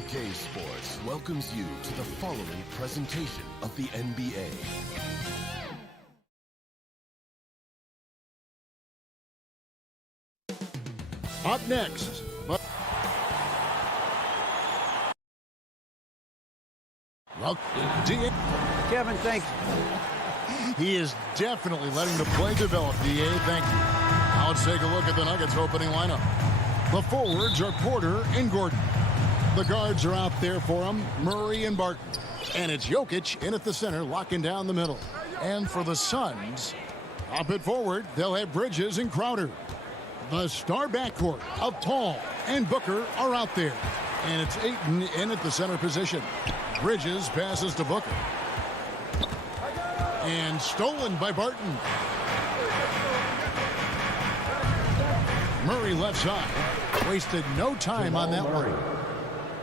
2K Sports welcomes you to the following presentation of the NBA. Up next. Well, Kevin, thanks. he is definitely letting the play develop, DA. Thank you. Now let's take a look at the Nuggets opening lineup. The forwards are Porter and Gordon. The guards are out there for them, Murray and Barton. And it's Jokic in at the center, locking down the middle. And for the Suns, up at forward, they'll have Bridges and Crowder. The star backcourt of Paul and Booker are out there. And it's Ayton in at the center position. Bridges passes to Booker. And stolen by Barton. Murray left side. Wasted no time on that one.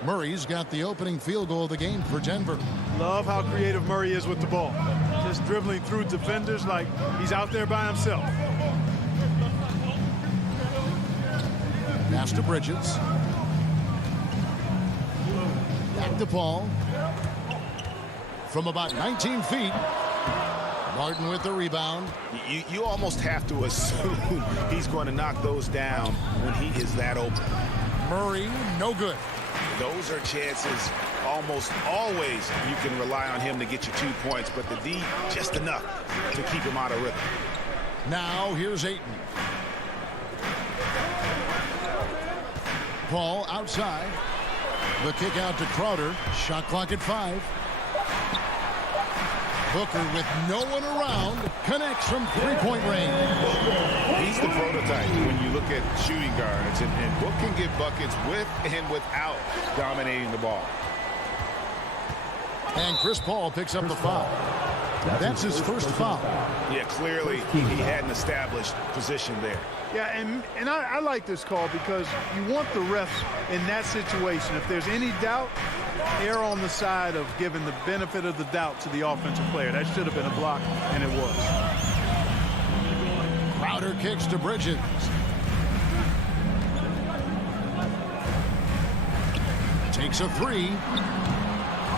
Murray's got the opening field goal of the game for Denver. Love how creative Murray is with the ball. Just dribbling through defenders like he's out there by himself. Pass to Bridges. Back to Paul. From about 19 feet. Martin with the rebound. You almost have to assume he's going to knock those down when he is that open. Murray, no good. Those are chances almost always you can rely on him to get you 2 points, but the D just enough to keep him out of rhythm. Now here's Ayton. Paul outside. The kick out to Crowder. Shot clock at 5. Booker with no one around connects from three-point range. He's the prototype when you look at shooting guards, and Book can get buckets with and without dominating the ball. And Chris Paul picks up the foul. That's his first foul. Yeah, clearly he had an established position there. Yeah, and I like this call because you want the refs in that situation. If there's any doubt, err on the side of giving the benefit of the doubt to the offensive player. That should have been a block, and it was. Crowder kicks to Bridges. Takes a three.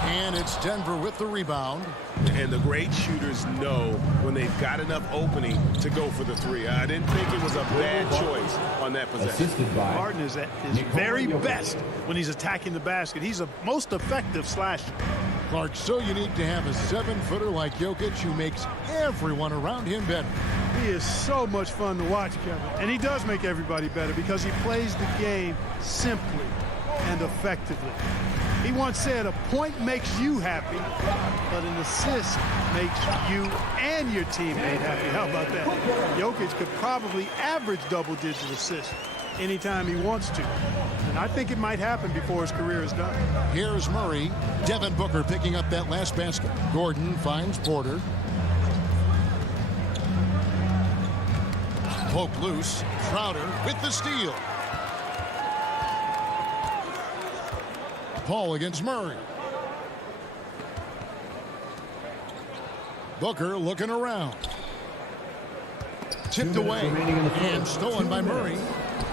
And it's Denver with the rebound. And the great shooters know when they've got enough opening to go for the three. I didn't think it was a bad choice on that possession. Martin is at his very best when he's attacking the basket. He's a most effective slasher. Clark, so unique to have a 7-footer like Jokic who makes everyone around him better. He is so much fun to watch, Kevin. And he does make everybody better because he plays the game simply and effectively. He once said a point makes you happy, but an assist makes you and your teammate happy. How about that? Jokic could probably average double-digit assists anytime he wants to. And I think it might happen before his career is done. Here's Murray. Devin Booker picking up that last basket. Gordon finds Porter. Poke loose. Crowder with the steal. Paul against Murray. Booker looking around. Tipped away and stolen by Murray.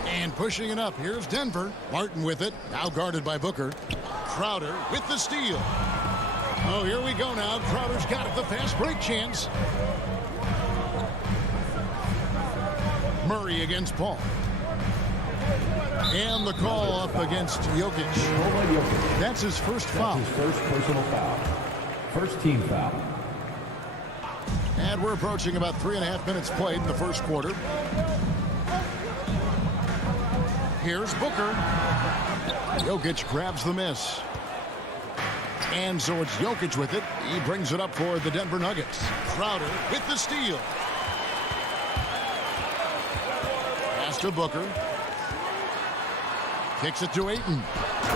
And pushing it up. Here's Denver. Martin with it. Now guarded by Booker. Crowder with the steal. Oh, here we go now. Crowder's got it. The fast break chance. Murray against Paul. And the call up against Jokic. That's his first foul. His first personal foul. First team foul. And we're approaching about 3.5 minutes played in the first quarter. Here's Booker. Jokic grabs the miss. And so it's Jokic with it. He brings it up for the Denver Nuggets. Crowder with the steal. Pass to Booker. Kicks it to Ayton.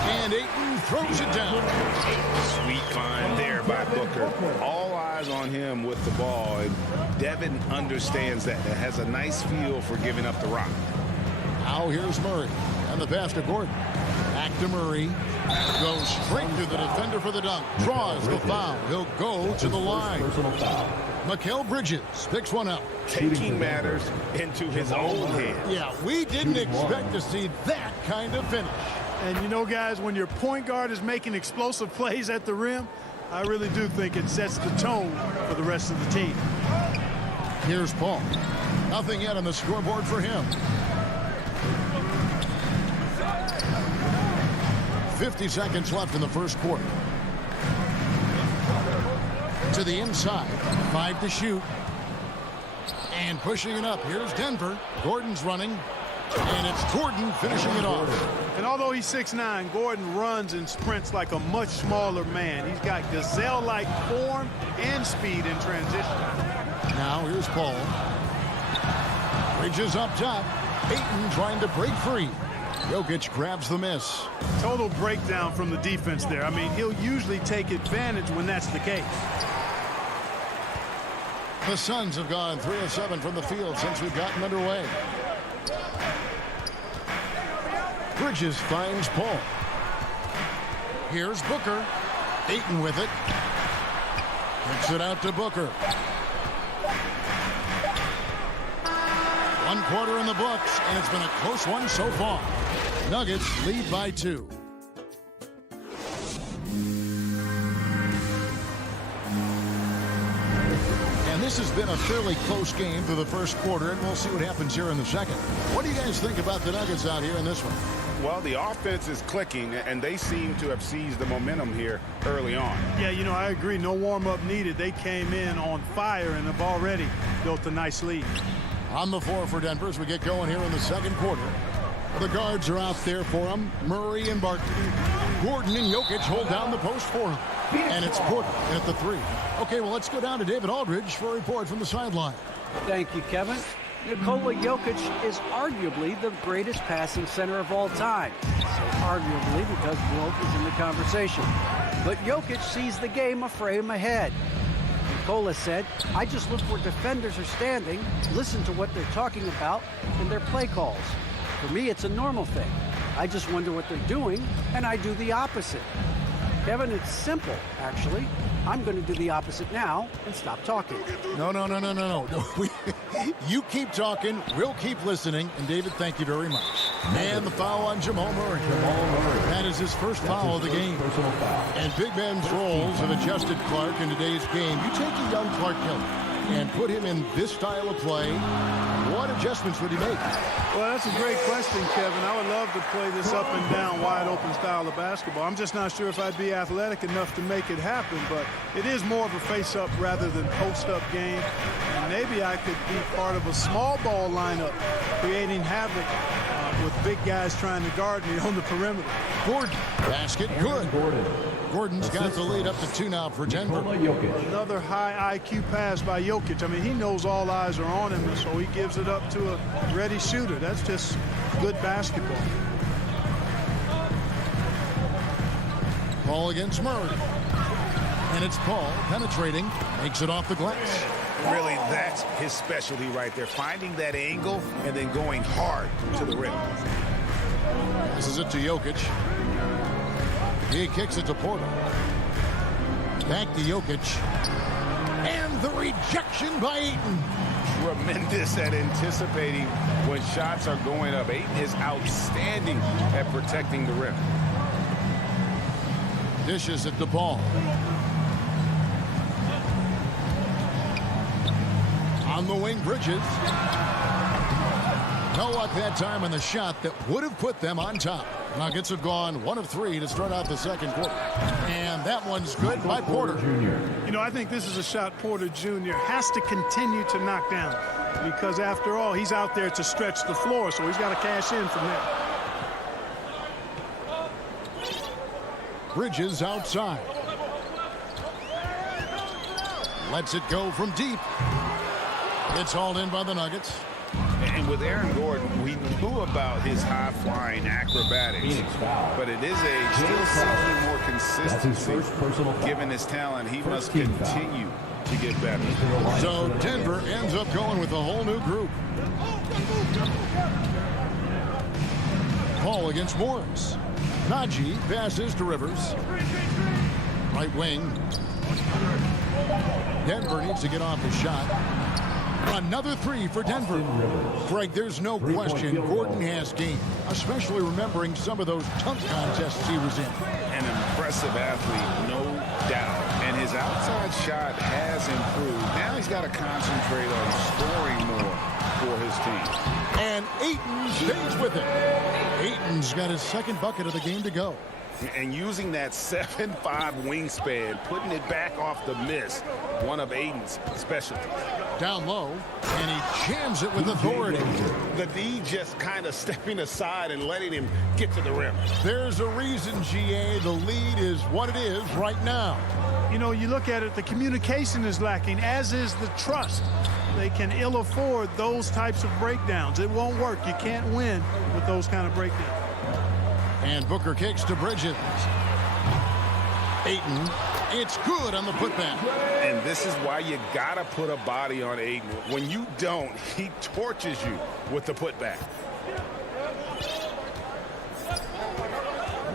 And Ayton throws it down. Sweet find there by Booker. All eyes on him with the ball. And Devin understands that. It has a nice feel for giving up the rock. Now here's Murray. And the pass to Gordon. Back to Murray. Goes straight to the defender for the dunk. Draws the foul. He'll go to the line. Personal foul. Mikal Bridges picks one up. Taking matters into his own hands. Yeah, we didn't expect to see that kind of finish. And you know, guys, when your point guard is making explosive plays at the rim, I really do think it sets the tone for the rest of the team. Here's Paul. Nothing yet on the scoreboard for him. 50 seconds left in the first quarter. To the inside. 5 to shoot. And pushing it up. Here's Denver. Gordon's running. And it's Gordon finishing it off. And although he's 6'9", Gordon runs and sprints like a much smaller man. He's got gazelle-like form and speed in transition. Now here's Paul. Bridges up top. Ayton trying to break free. Jokic grabs the miss. Total breakdown from the defense there. I mean, he'll usually take advantage when that's the case. The Suns have gone 3 of 7 from the field since we've gotten underway. Bridges finds Paul. Here's Booker. Ayton with it. Kicks it out to Booker. 1 quarter in the books, and it's been a close one so far. Nuggets lead by 2. And this has been a fairly close game through the first quarter, and we'll see what happens here in the second. What do you guys think about the Nuggets out here in this one? Well, the offense is clicking, and they seem to have seized the momentum here early on. Yeah, you know, I agree. No warm-up needed. They came in on fire and have already built a nice lead. On the floor for Denver as we get going here in the second quarter. The guards are out there for him. Murray and Barton. Gordon and Jokic hold down the post for him. And it's Porter at the 3. Okay, well, let's go down to David Aldridge for a report from the sideline. Thank you, Kevin. Nikola Jokic is arguably the greatest passing center of all time. So arguably because Wilt is in the conversation. But Jokic sees the game a frame ahead. Nikola said, I just look where defenders are standing, listen to what they're talking about, and their play calls. For me, it's a normal thing. I just wonder what they're doing, and I do the opposite. Kevin, it's simple, actually. I'm going to do the opposite now and stop talking. No. You keep talking, we'll keep listening, and David, thank you very much. And the foul on Jamal Murray. That is his first foul of the game. And Big Ben's roles have adjusted Clark in today's game. You take a young Clark Kelly and put him in this style of play, what adjustments would he make? Well, that's a great question, Kevin. I would love to play this up and down, wide open style of basketball. I'm just not sure if I'd be athletic enough to make it happen, but it is more of a face-up rather than post-up game. And maybe I could be part of a small ball lineup, creating havoc with big guys trying to guard me on the perimeter. Gordon, basket, good. Gordon's got the lead up to 2 now for Denver. Another high IQ pass by Jokic. I mean, he knows all eyes are on him, and so he gives it up to a ready shooter. That's just good basketball. Paul against Murray. And it's Paul penetrating, makes it off the glass. Really, that's his specialty right there, finding that angle and then going hard to the rim. Passes it to Jokic. He kicks it to Porter. Back to Jokic. And the rejection by Ayton. Tremendous at anticipating when shots are going up. Ayton is outstanding at protecting the rim. Dishes at the ball. On the wing, Bridges. No luck that time on the shot that would have put them on top. Nuggets have gone 1 of 3 to start out the second quarter. And that one's good by Porter. You know, I think this is a shot Porter Jr. has to continue to knock down because, after all, he's out there to stretch the floor, so he's got to cash in from there. Bridges outside. Lets it go from deep. It's hauled in by the Nuggets. And with Aaron Gordon, we knew about his high-flying acrobatics, but it is still simply more consistency. Given his talent, he must continue to get better. So Denver ends up going with a whole new group. Paul against Morris. Najee passes to Rivers. Right wing. Denver needs to get off the shot. Another three for Denver. Greg, there's no question Gordon has game, especially remembering some of those dunk contests he was in. An impressive athlete, no doubt. And his outside shot has improved. Now he's got to concentrate on scoring more for his team. And Ayton stays with it. Ayton's got his second bucket of the game to go. And using that 7'5" wingspan, putting it back off the miss, one of Ayton's specialties. Down low, and he jams it with authority. The D just kind of stepping aside and letting him get to the rim. There's a reason, GA, the lead is what it is right now. You know, you look at it, the communication is lacking, as is the trust. They can ill afford those types of breakdowns. It won't work. You can't win with those kind of breakdowns. And Booker kicks to Bridges. Ayton, it's good on the putback. And this is why you got to put a body on Ayton. When you don't, he torches you with the putback.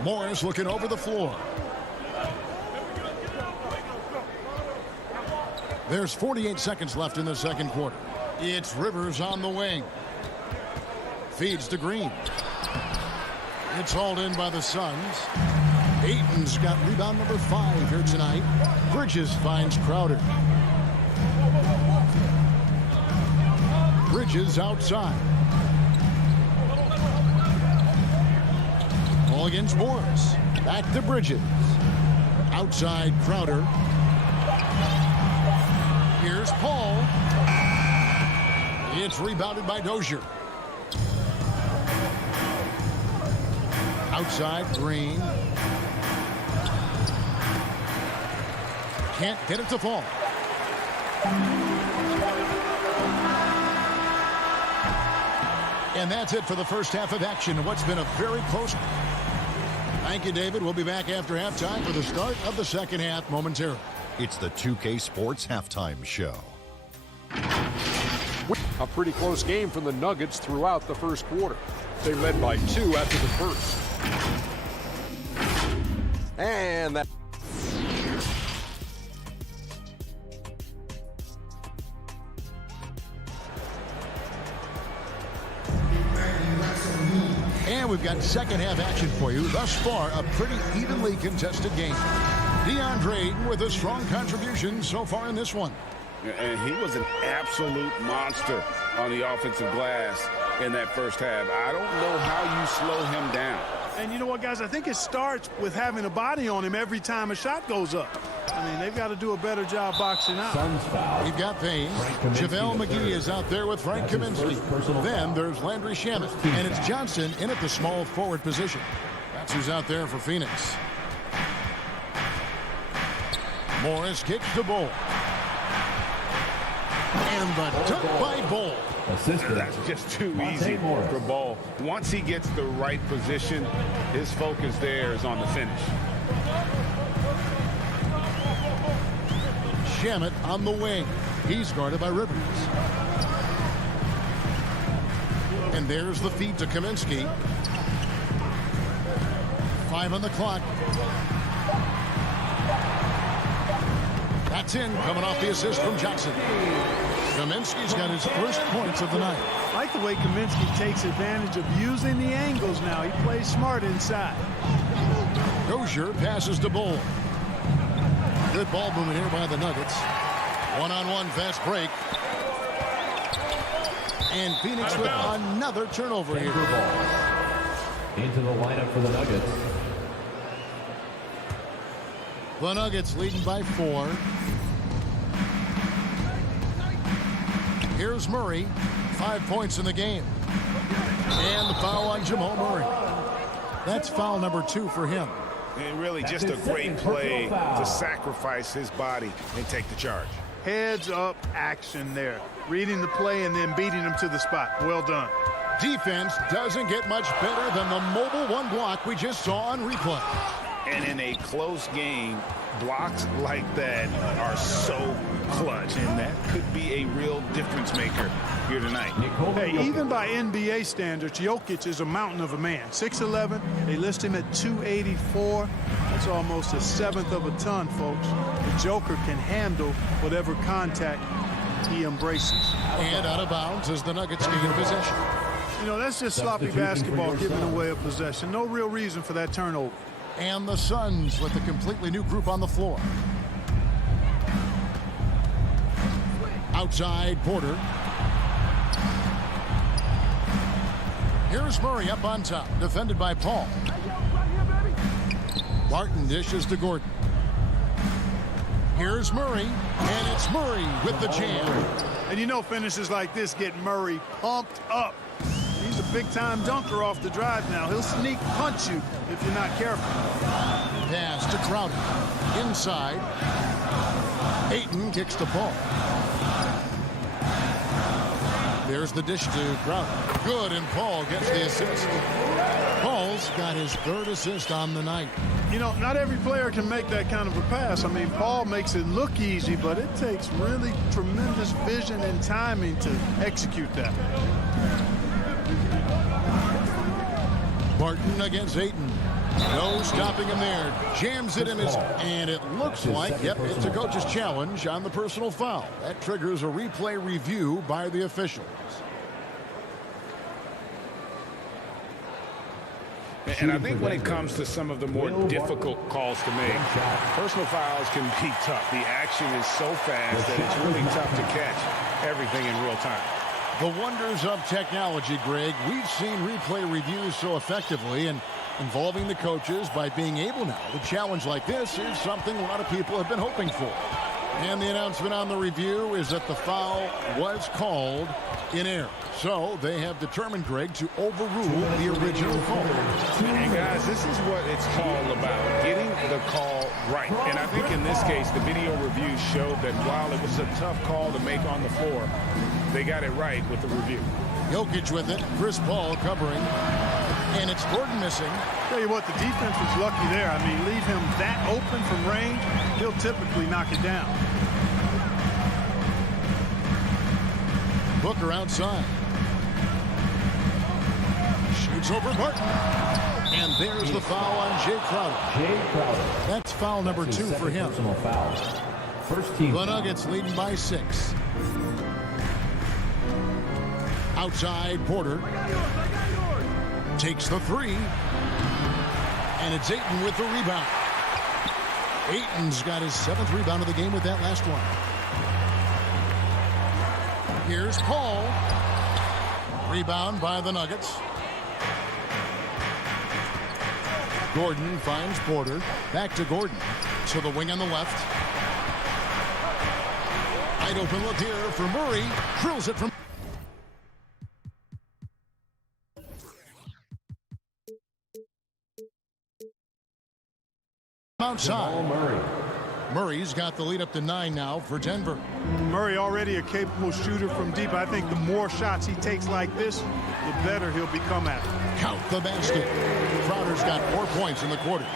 Morris looking over the floor. There's 48 seconds left in the second quarter. It's Rivers on the wing. Feeds to Green. It's hauled in by the Suns. Ayton's got rebound number 5 here tonight. Bridges finds Crowder. Bridges outside. All against Morris. Back to Bridges. Outside Crowder. Here's Paul. It's rebounded by Dozier. Outside Green. Can't get it to fall. And that's it for the first half of action. What's been a very close. Thank you, David. We'll be back after halftime for the start of the second half momentarily. It's the 2K Sports Halftime Show. A pretty close game for the Nuggets throughout the first quarter. They led by 2 after the first. And that. And we've got second half action for you. Thus far, a pretty evenly contested game. DeAndre Ayton with a strong contribution so far in this one. And he was an absolute monster on the offensive glass in that first half. I don't know how you slow him down. And you know what, guys? I think it starts with having a body on him every time a shot goes up. I mean, they've got to do a better job boxing out. We've got Payne. JaVale McGee is out there with Frank Kaminsky. Then there's Landry Shamet. And it's Johnson in at the small forward position. That's who's out there for Phoenix. Morris kicks to Bol. And the dunk by Bol. That's just too easy for Bol. Once he gets the right position, his focus there is on the finish. Shamet on the wing. He's guarded by Rivers. And there's the feed to Kaminsky. 5 on the clock. That's in, coming off the assist from Johnson. Kaminsky's got his first points of the night. I like the way Kaminsky takes advantage of using the angles now. He plays smart inside. Dozier passes to Bol. Good ball movement here by the Nuggets. One-on-one fast break. And Phoenix with another turnover here. Into the lineup for the Nuggets. The Nuggets leading by 4. Here's Murray. 5 points in the game. And the foul on Jamal Murray. That's foul number 2 for him. And really just a great play to sacrifice his body and take the charge. Heads up action there. Reading the play and then beating him to the spot. Well done. Defense doesn't get much better than the mobile one block we just saw on replay. And in a close game, blocks like that are so clutch, and that could be a real difference maker here tonight. Hey, even by NBA standards, Jokic is a mountain of a man. 6'11", they list him at 284. That's almost a 1/7 of a ton, folks. The Joker can handle whatever contact he embraces. And out of bounds as the Nuggets gain possession. You know, that's just sloppy basketball, giving away a possession. No real reason for that turnover. And the Suns with a completely new group on the floor. Outside, Porter. Here's Murray up on top, defended by Paul. Barton dishes to Gordon. Here's Murray, and it's Murray with the jam. And you know finishes like this get Murray pumped up. He's a big-time dunker off the drive now. He'll sneak punch you if you're not careful. Pass to Crowder. Inside. Ayton kicks the ball. There's the dish to Crowder. Good, and Paul gets the assist. Paul's got his third assist on the night. You know, not every player can make that kind of a pass. I mean, Paul makes it look easy, but it takes really tremendous vision and timing to execute that. Barton against Ayton. No stopping him there. Jams it in his... And it looks like, yep, it's a coach's challenge on the personal foul. That triggers a replay review by the officials. And I think when it comes to some of the more difficult calls to make, personal fouls can be tough. The action is so fast that it's really tough to catch everything in real time. The wonders of technology, Greg. We've seen replay reviews so effectively and involving the coaches by being able now. The challenge like this is something a lot of people have been hoping for. And the announcement on the review is that the foul was called in error. So they have determined, Greg, to overrule the original call. And guys, this is what it's all about, getting the call right. And I think in this case, the video review showed that while it was a tough call to make on the floor, they got it right with the review. Jokic with it, Chris Paul covering, and it's Gordon missing. Tell you what, the defense was lucky there. I mean, leave him that open from range, he'll typically knock it down. Booker outside. Shoots over Barton. And there's the foul on Jay Crowder. That's foul number 2 for him. First team. The Nuggets leading by 6. Outside, Porter. Takes the 3. And it's Ayton with the rebound. Ayton's got his 7th rebound of the game with that last one. Here's Paul. Rebound by the Nuggets. Gordon finds Porter. Back to Gordon. To the wing on the left. Wide open look here for Murray. Drills it from... outside. Murray's got the lead up to 9 now for Denver. Murray already a capable shooter from deep. I think the more shots he takes like this, the better he'll become at it. Count the basket. Crowder's got 4 points in the quarter.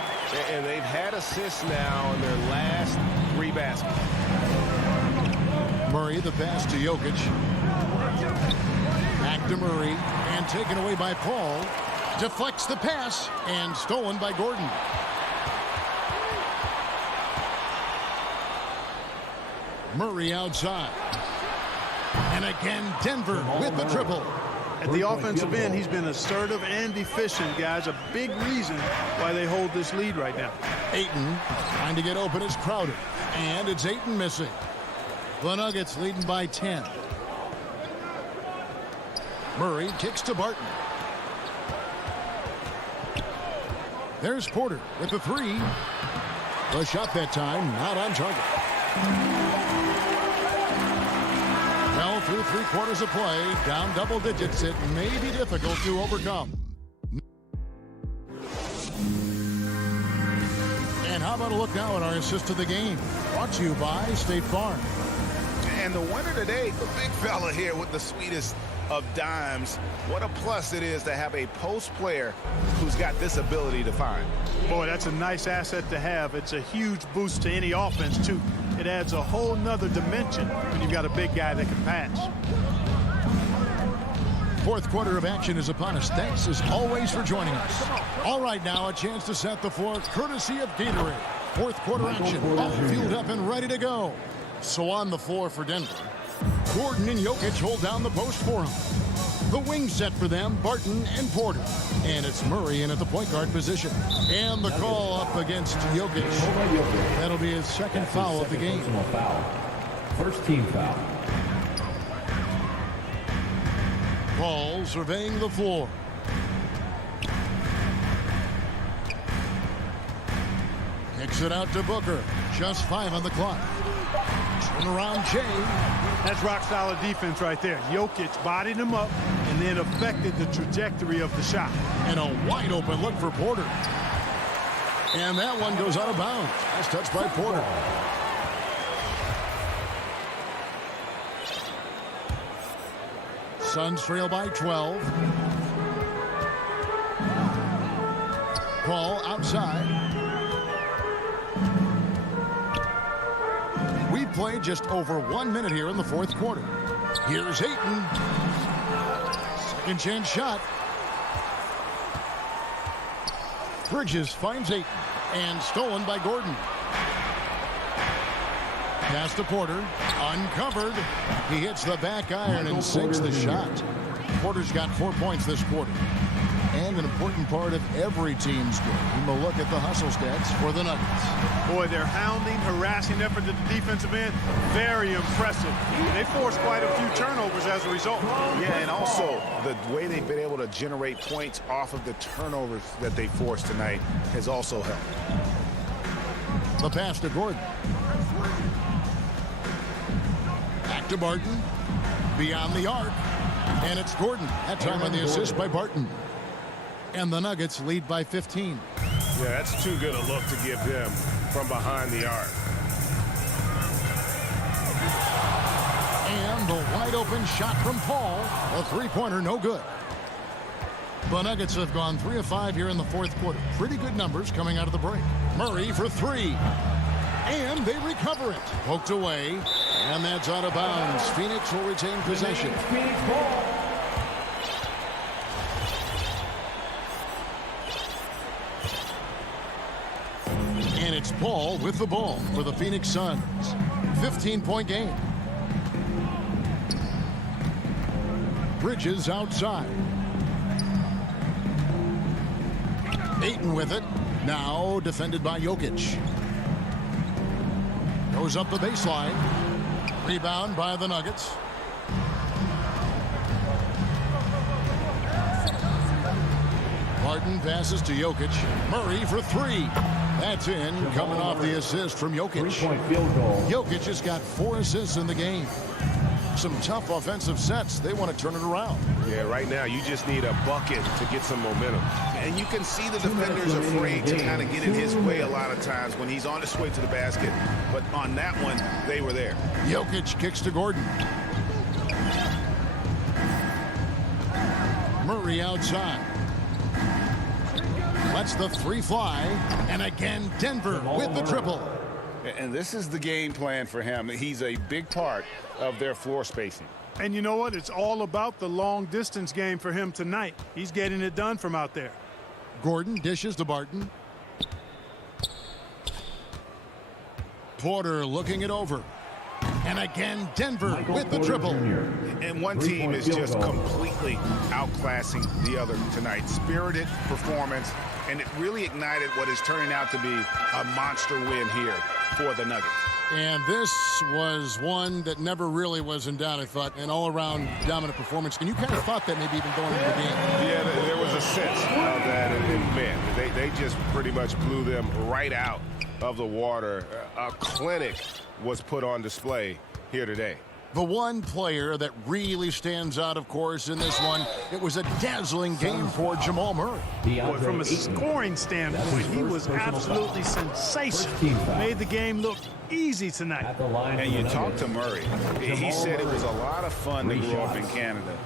And they've had assists now in their last 3 baskets. Murray, the pass to Jokic. Back to Murray, and taken away by Paul. Deflects the pass, and stolen by Gordon. Murray outside. And again, Denver with the triple. At the offensive end, he's been assertive and efficient, guys. A big reason why they hold this lead right now. Ayton trying to get open is Crowder. And it's Ayton missing. The Nuggets leading by 10. Murray kicks to Barton. There's Porter with the 3. The shot that time, not on target. Well, through 3 quarters of play, down double digits, it may be difficult to overcome. And how about a look now at our assist of the game? Brought to you by State Farm. And the winner today, the big fella here with the sweetest of dimes. What a plus it is to have a post player who's got this ability to find. Boy, that's a nice asset to have. It's a huge boost to any offense, too. It adds a whole nother dimension when you've got a big guy that can pass. 4th quarter of action is upon us. Thanks, as always, for joining us. All right, now a chance to set the floor, courtesy of Gatorade. 4th quarter action, all fueled up and ready to go. So on the floor for Denver, Gordon and Jokic hold down the post for him. The wing set for them, Barton and Porter. And it's Murray in at the point guard position. And the call up against Jokic. That'll be his second foul of the game. First team foul. Paul surveying the floor. Kicks it out to Booker. Just 5 on the clock. Turn around Jay. That's rock-solid defense right there. Jokic bodied him up and then affected the trajectory of the shot. And a wide-open look for Porter. And that one goes out of bounds. That's touched by Porter. Suns trail by 12. Ball outside. We played just over 1 minute here in the fourth quarter. Here's Ayton. Second chance shot. Bridges finds Ayton. And stolen by Gordon. Pass to Porter. Uncovered. He hits the back iron and sinks the shot. Porter's got 4 points this quarter. And an important part of every team's game. We'll look at the hustle stats for the Nuggets. Boy, their hounding, harassing effort at the defensive end, very impressive. They forced quite a few turnovers as a result. Yeah, and also the way they've been able to generate points off of the turnovers that they forced tonight has also helped. The pass to Gordon. Back to Barton. Beyond the arc. And it's Gordon. That time on the assist by Barton. And the Nuggets lead by 15. Yeah, that's too good a look to give them from behind the arc. And the wide open shot from Paul. A three-pointer, no good. The Nuggets have gone 3 of 5 here in the fourth quarter. Pretty good numbers coming out of the break. Murray for 3. And they recover it. Poked away. And that's out of bounds. Phoenix will retain possession. Phoenix ball. And it's Paul with the ball for the Phoenix Suns. 15-point game. Bridges outside. Ayton with it. Now defended by Jokic. Goes up the baseline. Rebound by the Nuggets. Barton passes to Jokic. Murray for 3. That's in, coming off the assist from Jokic. 3-point field goal. Jokic has got 4 assists in the game. Some tough offensive sets. They want to turn it around. Yeah, right now you just need a bucket to get some momentum. And you can see the defender's afraid to kind of get in his way a lot of times when he's on his way to the basket. But on that one, they were there. Jokic kicks to Gordon. Murray outside. Lets the 3 fly. And again, Denver with the triple. And this is the game plan for him. He's a big part of their floor spacing. And you know what? It's all about the long distance game for him tonight. He's getting it done from out there. Gordon dishes to Barton. Porter looking it over. And again, Denver with the triple. And one team is just completely outclassing the other tonight. Spirited performance, and it really ignited what is turning out to be a monster win here for the Nuggets. And this was one that never really was in doubt, I thought, an all-around dominant performance. And you kind of thought that maybe even going into the game. Yeah, there was a sense of that in men. They just pretty much blew them right out of the water. A clinic was put on display here today. The one player that really stands out, of course, in this one, it was a dazzling game for Jamal Murray. Boy, from a scoring standpoint, he was absolutely sensational. Made the game look easy tonight. And you talked to Murray. He said it was a lot of fun to grow up in Canada.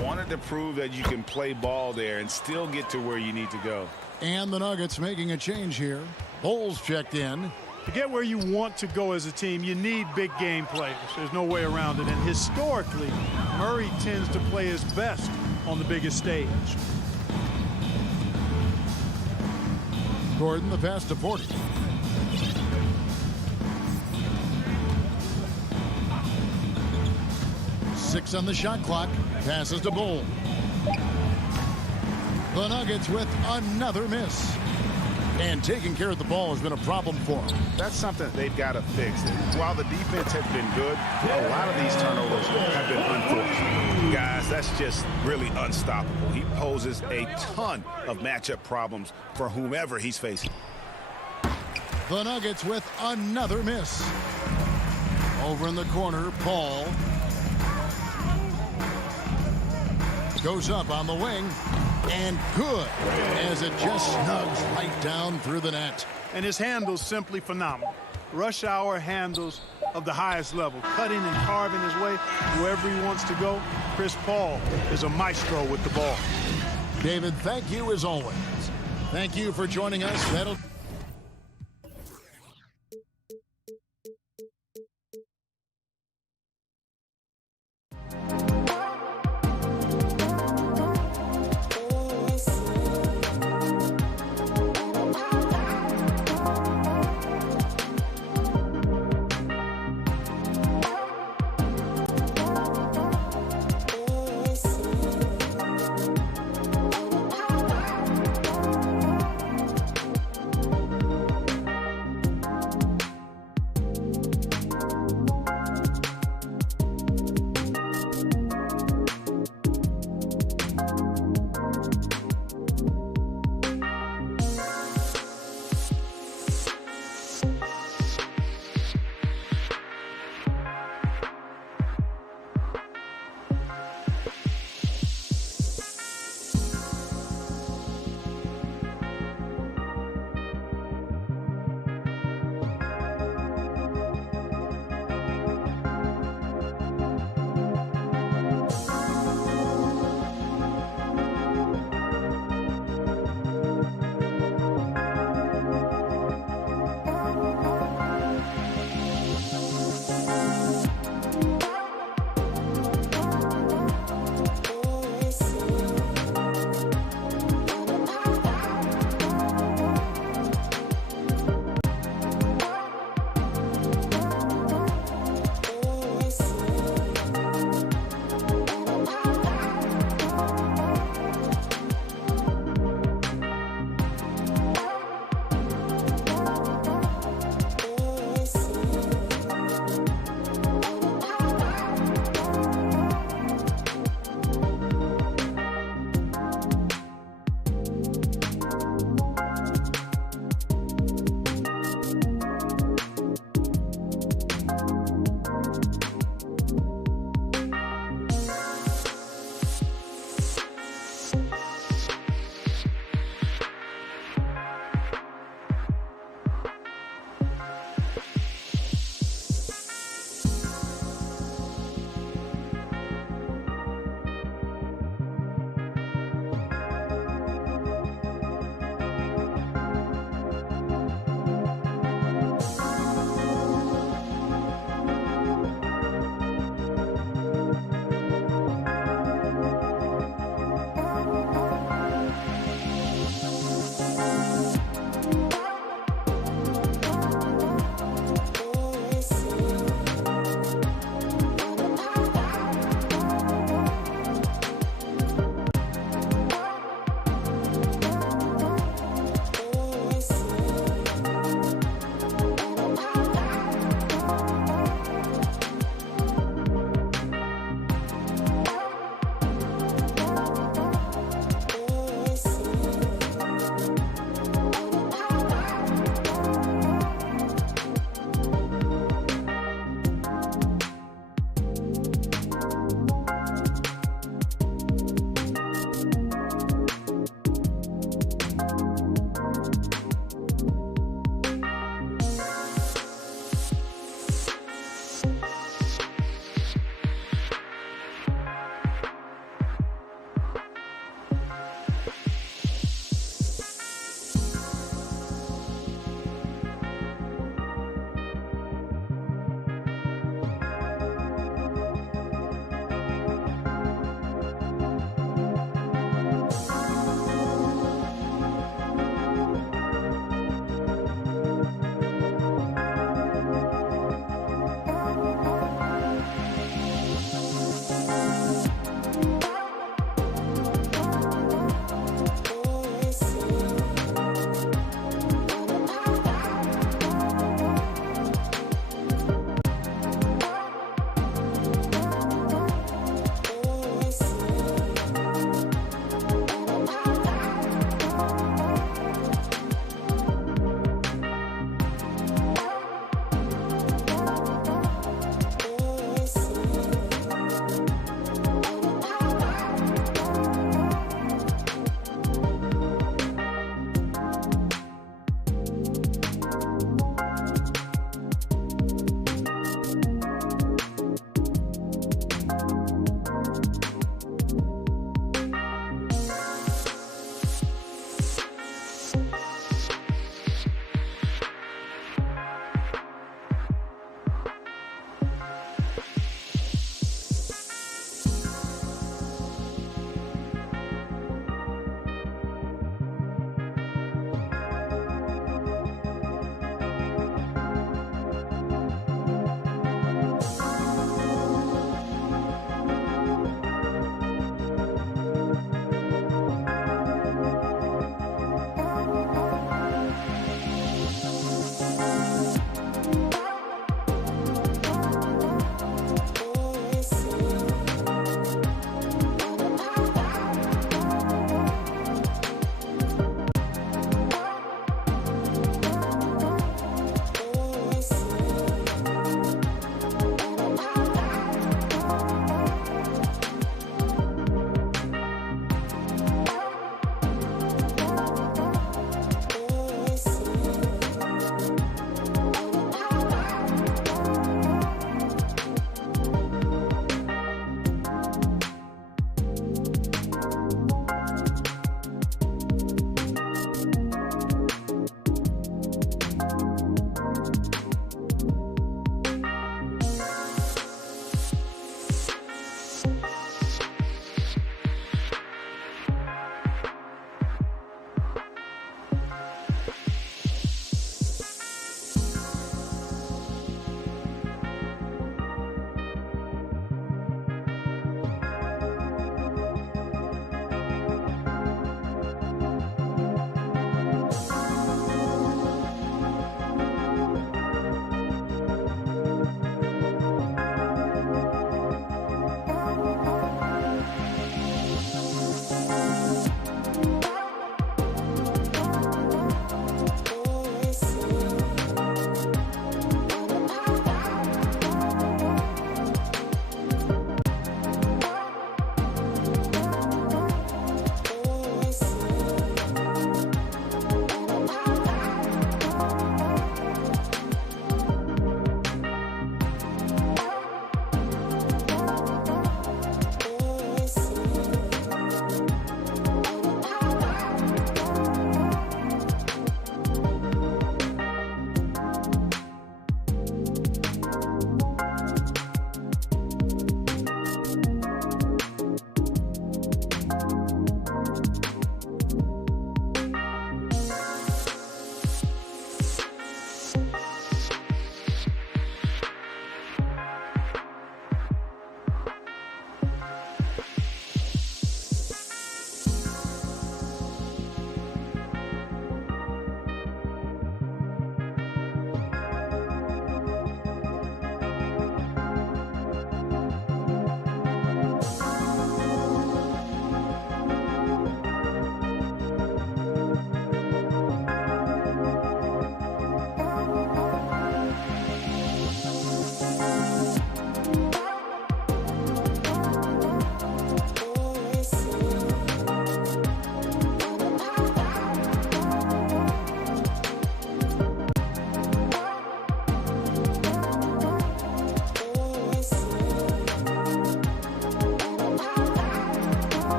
Wanted to prove that you can play ball there and still get to where you need to go. And the Nuggets making a change here. Bulls checked in. To get where you want to go as a team, you need big game players. There's no way around it. And historically, Murray tends to play his best on the biggest stage. Gordon, the pass to Porter. 6 on the shot clock. Passes to Bull. The Nuggets with another miss. And taking care of the ball has been a problem for them. That's something they've got to fix. While the defense has been good, a lot of these turnovers have been unfortunate. Guys, that's just really unstoppable. He poses a ton of matchup problems for whomever he's facing. The Nuggets with another miss. Over in the corner, Paul. Goes up on the wing. And good, as it just snugs right down through the net. And his handle's simply phenomenal. Rush hour handles of the highest level. Cutting and carving his way wherever he wants to go. Chris Paul is a maestro with the ball. David, thank you as always. Thank you for joining us. That'll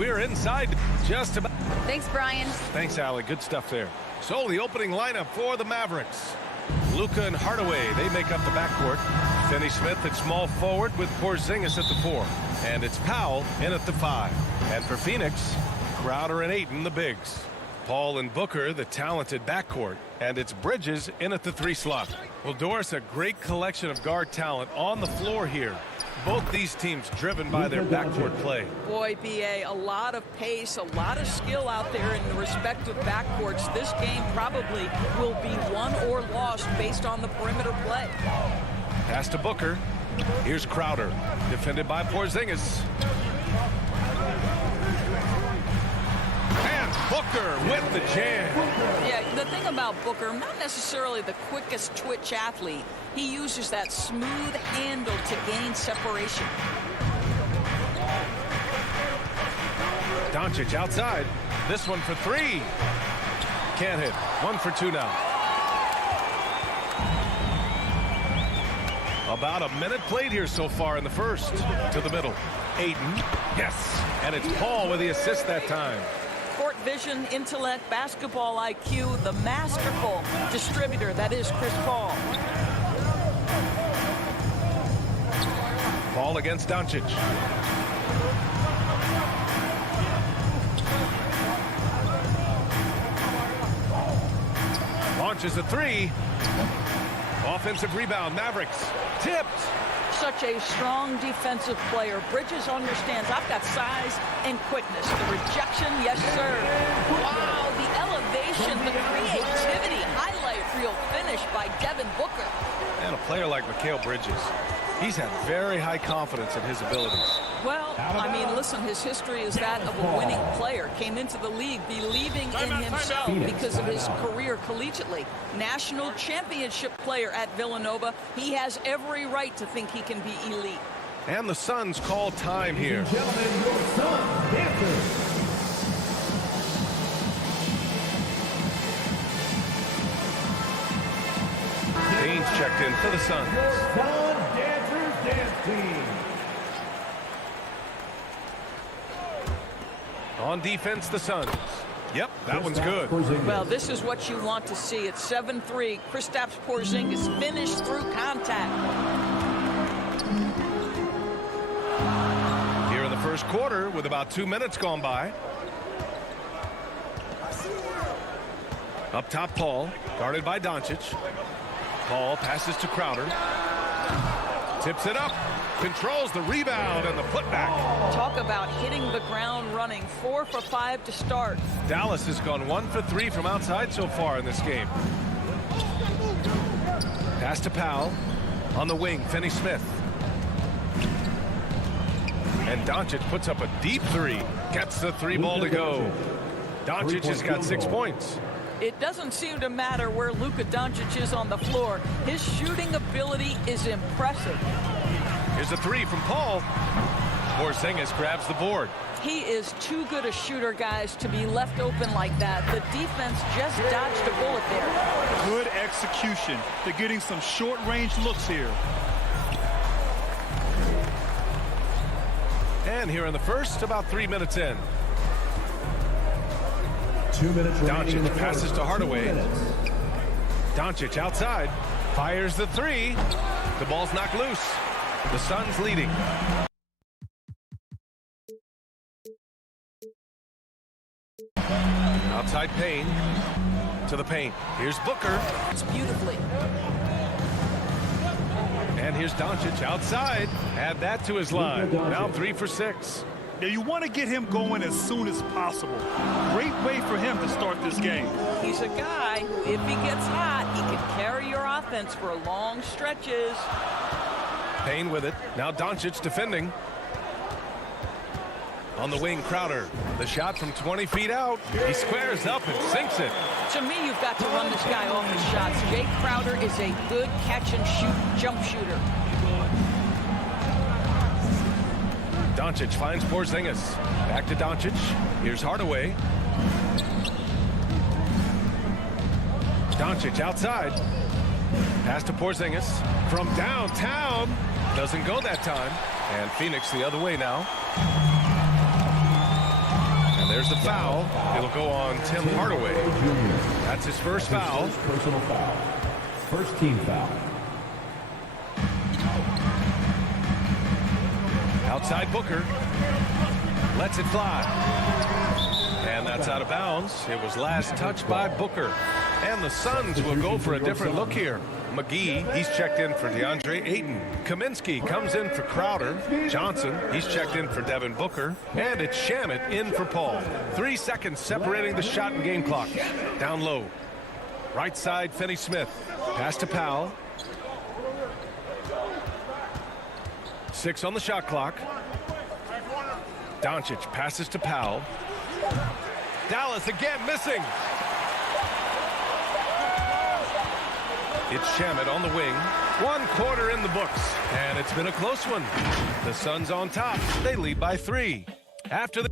we're inside just about. Thanks, Brian. Thanks, Allie. Good stuff there. So the opening lineup for the Mavericks. Luka and Hardaway, they make up the backcourt. Finney Smith at small forward with Porzingis at the 4. And it's Powell in at the 5. And for Phoenix, Crowder and Ayton, the bigs. Paul and Booker, the talented backcourt. And it's Bridges in at the 3 slot. Well, Doris, a great collection of guard talent on the floor here. Both these teams driven by their backcourt play. Boy, BA, a lot of pace, a lot of skill out there in the respective backcourts. This game probably will be won or lost based on the perimeter play. Pass to Booker. Here's Crowder, defended by Porzingis. And Booker with the jam. Yeah, the thing about Booker, not necessarily the quickest twitch athlete. He uses that smooth handle to gain separation. Doncic outside. This one for 3. Can't hit. 1 for 2 now. About a minute played here so far in the first. To the middle. Ayton. Yes. And it's Paul with the assist that time. Court vision, intellect, basketball IQ, the masterful distributor that is Chris Paul. Paul against Doncic. Launches a 3. Offensive rebound, Mavericks. Tipped. Such a strong defensive player. Bridges understands I've got size and quickness. The rejection, yes, sir. Wow, the elevation, the creativity, highlight reel finish by Devin Booker. And a player like Mikal Bridges, he's had very high confidence in his abilities. Well, I mean, listen, his history is that of a winning player. Came into the league believing in himself because of his career collegiately. National championship player at Villanova. He has every right to think he can be elite. And the Suns call time here. Gentlemen, your Suns dancers. Baines checked in for the Suns. Suns Dancers Dance Team. On defense, the Suns. Yep, that one's good. Well, this is what you want to see. It's 7-3. Kristaps Porzingis finished through contact. Here in the first quarter with about 2 minutes gone by. Up top, Paul, guarded by Doncic. Paul passes to Crowder. Tips it up. Controls the rebound and the putback. Talk about hitting the ground running. 4 for 5 to start. Dallas has gone 1 for 3 from outside so far in this game. Pass to Powell. On the wing, Finney Smith. And Doncic puts up a deep 3. Gets the 3 ball to go. Doncic has got 6 points. It doesn't seem to matter where Luka Doncic is on the floor. His shooting ability is impressive. Here's a 3 from Paul. Porzingis grabs the board. He is too good a shooter, guys, to be left open like that. The defense just dodged a bullet there. Good execution. They're getting some short-range looks here. And here in the first, about 3 minutes in. 2 minutes remaining in the Doncic passes to Hardaway. 2 minutes. Doncic outside. Fires the 3. The ball's knocked loose. The Suns leading. Outside Payne. To the paint. Here's Booker. It's beautifully. And here's Doncic outside. Add that to his line. Now 3 for 6. Now, you want to get him going as soon as possible. Great way for him to start this game. He's a guy who, if he gets hot, he can carry your offense for long stretches. Payne with it. Now Doncic defending. On the wing, Crowder. The shot from 20 feet out. He squares up and sinks it. To me, you've got to run this guy off his shots. Jake Crowder is a good catch-and-shoot jump shooter. Doncic finds Porzingis. Back to Doncic. Here's Hardaway. Doncic outside. Pass to Porzingis. From downtown. Doesn't go that time. And Phoenix the other way now. And there's the foul. It'll go on Tim Hardaway. That's his first foul. Personal foul. First team foul. Outside Booker. Lets it fly. And that's out of bounds. It was last touched by Booker. And the Suns will go for a different look here. McGee, he's checked in for DeAndre Ayton. Kaminsky comes in for Crowder. Johnson, he's checked in for Devin Booker. And it's Shamet in for Paul. 3 seconds separating the shot and game clock. Down low. Right side, Finney-Smith. Pass to Powell. 6 on the shot clock. Doncic passes to Powell. Dallas again missing. It's Shamet on the wing. 1 quarter in the books. And it's been a close one. The Suns on top. They lead by 3. After the...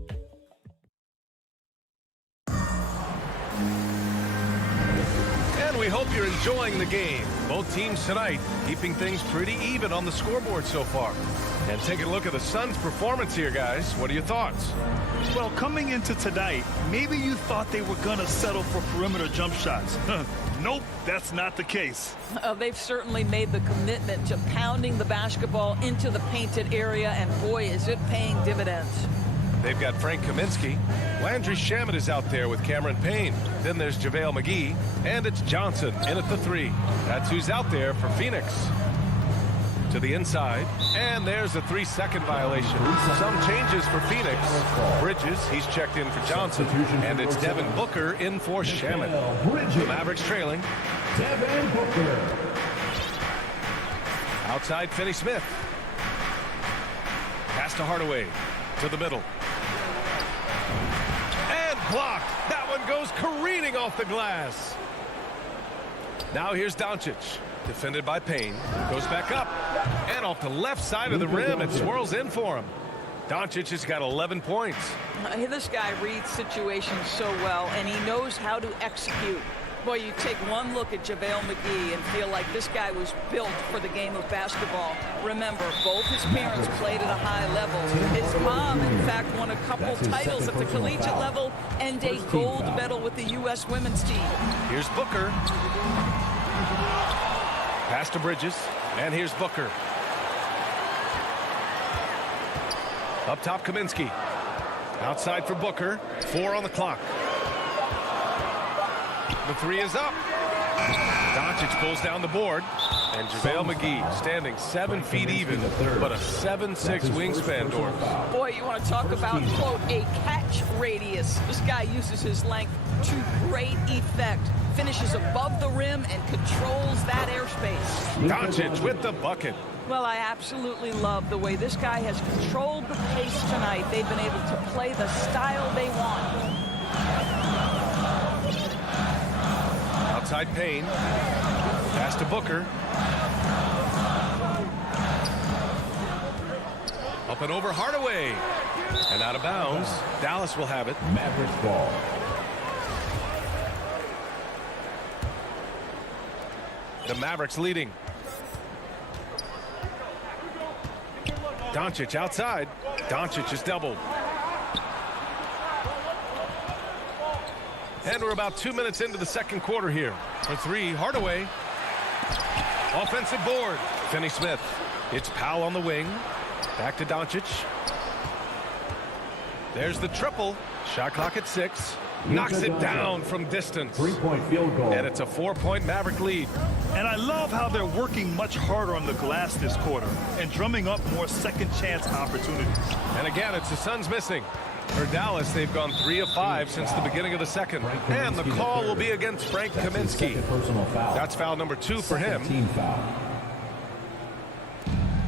And we hope you're enjoying the game. Both teams tonight keeping things pretty even on the scoreboard so far. And take a look at the Suns' performance here, guys. What are your thoughts? Well, coming into tonight, maybe you thought they were going to settle for perimeter jump shots. Nope, that's not the case. They've certainly made the commitment to pounding the basketball into the painted area, and boy, is it paying dividends. They've got Frank Kaminsky. Landry Shamet is out there with Cameron Payne. Then there's JaVale McGee. And it's Johnson in at the 3. That's who's out there for Phoenix. To the inside. And there's a 3-second violation. Some changes for Phoenix. Bridges, he's checked in for Johnson. And it's Devin Booker in for Shamet. The Mavericks trailing. Devin Booker. Outside Finney-Smith. Pass to Hardaway. To the middle. And blocked. That one goes careening off the glass. Now here's Doncic. Defended by Payne. Goes back up. And off the left side of the rim. It swirls in for him. Doncic has got 11 points. This guy reads situations so well, and he knows how to execute. Boy, you take one look at JaVale McGee and feel like this guy was built for the game of basketball. Remember, both his parents played at a high level. His mom, in fact, won a couple titles at the collegiate level and a gold medal with the U.S. women's team. Here's Booker. Pass to Bridges. And here's Booker. Up top, Kaminsky. Outside for Booker. 4 on the clock. The 3 is up. Doncic pulls down the board. And JaVale McGee standing 7 feet even, but a 7'6" wingspan, Dorbs. Boy, you want to talk about, quote, a catch radius. This guy uses his length to great effect. Finishes above the rim and controls that airspace. Doncic with the bucket. Well, I absolutely love the way this guy has controlled the pace tonight. They've been able to play the style they want. Outside Payne. Pass to Booker. Up and over Hardaway. And out of bounds. Dallas will have it. Mavericks ball. The Mavericks leading. Doncic outside. Doncic is doubled. And we're about 2 minutes into the second quarter here. For 3, Hardaway. Offensive board. Finney-Smith. It's Powell on the wing. Back to Doncic. There's the triple. Shot clock at 6. Knocks it down from distance. 3-point field goal. And it's a 4-point Maverick lead. And I love how they're working much harder on the glass this quarter and drumming up more second chance opportunities. And again, it's the Suns missing. For Dallas, they've gone 3 of 5 since the beginning of the second. And the call will be against Frank Kaminsky. That's foul number 2 for him.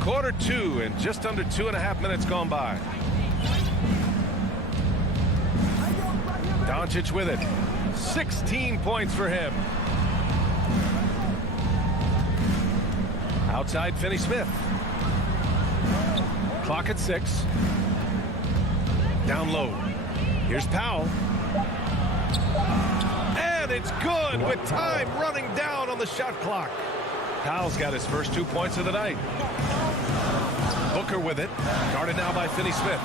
Quarter 2 and just under 2.5 minutes gone by. Doncic with it. 16 points for him. Outside Finney-Smith. Clock at 6. Down low. Here's Powell. And it's good with time running down on the shot clock. Powell's got his first 2 points of the night. Booker with it. Guarded now by Finney-Smith.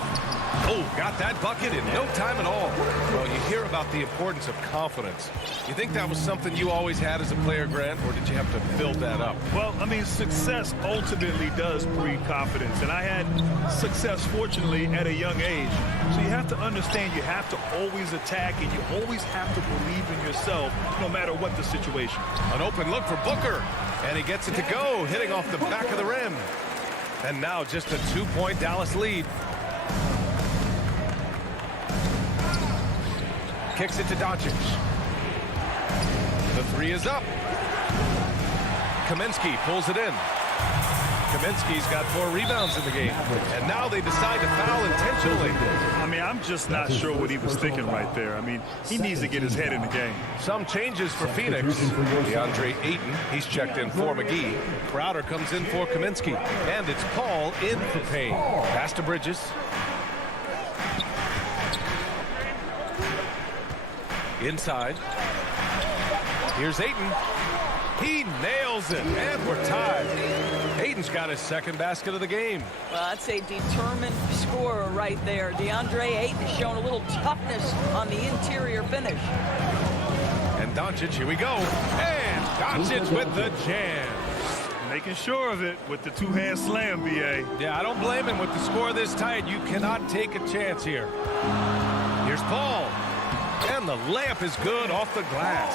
Oh, got that bucket in no time at all. Well, you hear about the importance of confidence. You think that was something you always had as a player, Grant, or did you have to build that up? Well, I mean, success ultimately does breed confidence. And I had success, fortunately, at a young age. So you have to understand you have to always attack, and you always have to believe in yourself no matter what the situation. An open look for Booker, and he gets it to go, hitting off the back of the rim. And now just a 2-point Dallas lead. Kicks it to Doncic. The three is up. Kaminsky pulls it in. Kaminsky's got 4 rebounds in the game. And now they decide to foul intentionally. I mean, I'm just not sure what he was thinking right there. I mean, he needs to get his head in the game. Some changes for Phoenix. DeAndre Ayton, he's checked in for McGee. Crowder comes in for Kaminsky. And it's Paul in for Payne. Pass to Bridges. Inside. Here's Ayton. He nails it, and we're tied. Ayton's got his second basket of the game. Well, that's a determined scorer right there. DeAndre Ayton has shown a little toughness on the interior finish. And Doncic, here we go. And Doncic with the jam. Making sure of it with the two-hand slam, B.A. Yeah, I don't blame him with the score this tight. You cannot take a chance here. Here's Paul. And the layup is good off the glass.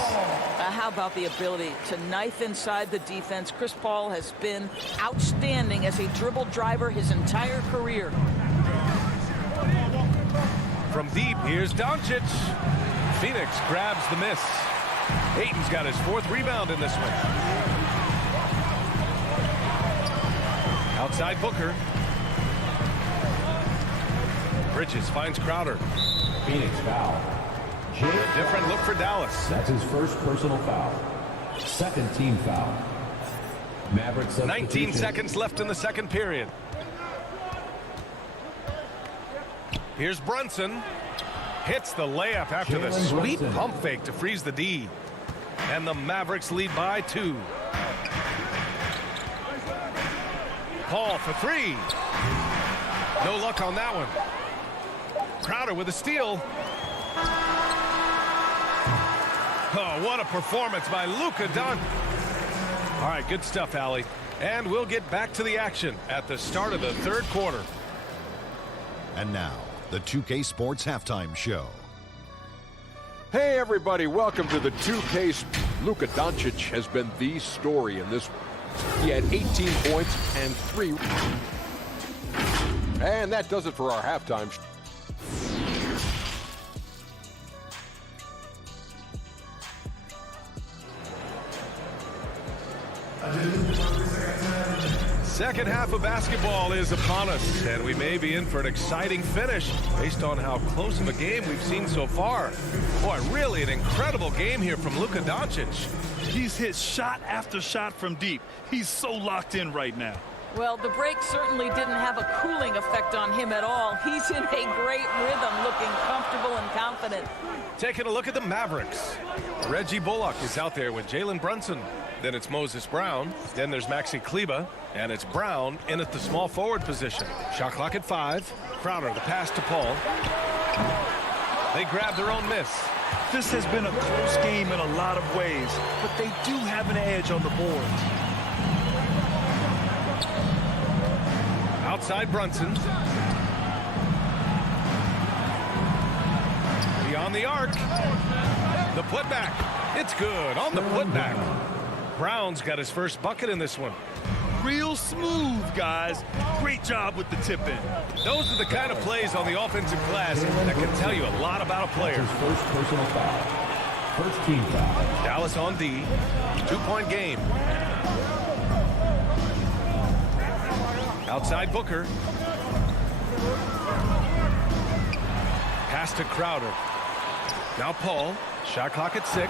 How about the ability to knife inside the defense? Chris Paul has been outstanding as a dribble driver his entire career. From deep, here's Doncic. Phoenix grabs the miss. Ayton's got his 4th rebound in this one. Outside Booker. Bridges finds Crowder. Phoenix foul. A different look for Dallas. That's his first personal foul. Second team foul. Mavericks 19 seconds left in the second period. Here's Brunson. Hits the layup after the sweet pump fake to freeze the D. And the Mavericks lead by 2. Paul for 3. No luck on that one. Crowder with a steal. Oh, what a performance by Luka Doncic. All right, good stuff, Allie. And we'll get back to the action at the start of the 3rd quarter. And now, the 2K Sports Halftime Show. Hey, everybody, welcome to the 2K. Luka Doncic has been the story in this one. He had 18 points and 3. And that does it for our halftime show. Second half of basketball is upon us, and we may be in for an exciting finish based on how close of a game we've seen so far. Boy, really an incredible game here from Luka Doncic. He's hit shot after shot from deep. He's so locked in right now. Well, the break certainly didn't have a cooling effect on him at all. He's in a great rhythm, looking comfortable and confident. Taking a look at the Mavericks. Reggie Bullock is out there with Jalen Brunson. Then it's Moses Brown. Then there's Maxi Kleba. And it's Brown in at the small forward position. Shot clock at 5. Crowder, the pass to Paul. They grab their own miss. This has been a close game in a lot of ways, but they do have an edge on the board. Outside Brunson. Beyond the arc. The putback. It's good on the putback. Brown's got his first bucket in this one. Real smooth, guys. Great job with the tip-in. Those are the kind of plays on the offensive glass that can tell you a lot about a player. His first personal foul. First team foul. Dallas on D. 2-point game. Outside Booker. Pass to Crowder. Now Paul. Shot clock at 6.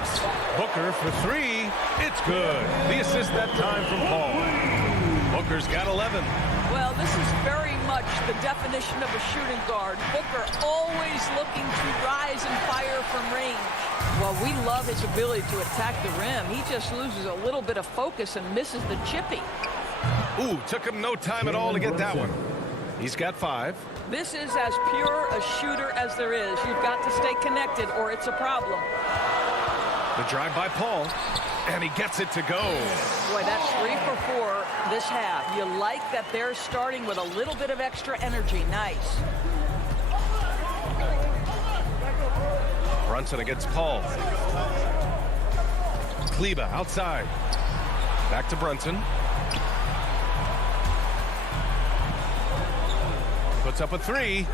Booker for 3. It's good. The assist that time from Paul. Booker's got 11. Well, this is very much the definition of a shooting guard. Booker always looking to rise and fire from range. Well, we love his ability to attack the rim. He just loses a little bit of focus and misses the chippy. Ooh, took him no time at all to get that one. He's got 5. This is as pure a shooter as there is. You've got to stay connected or it's a problem. The drive by Paul, and he gets it to go. Boy, that's 3 for 4 this half. You like that they're starting with a little bit of extra energy. Nice. Brunson against Paul. Kleba outside. Back to Brunson. Puts up a 3.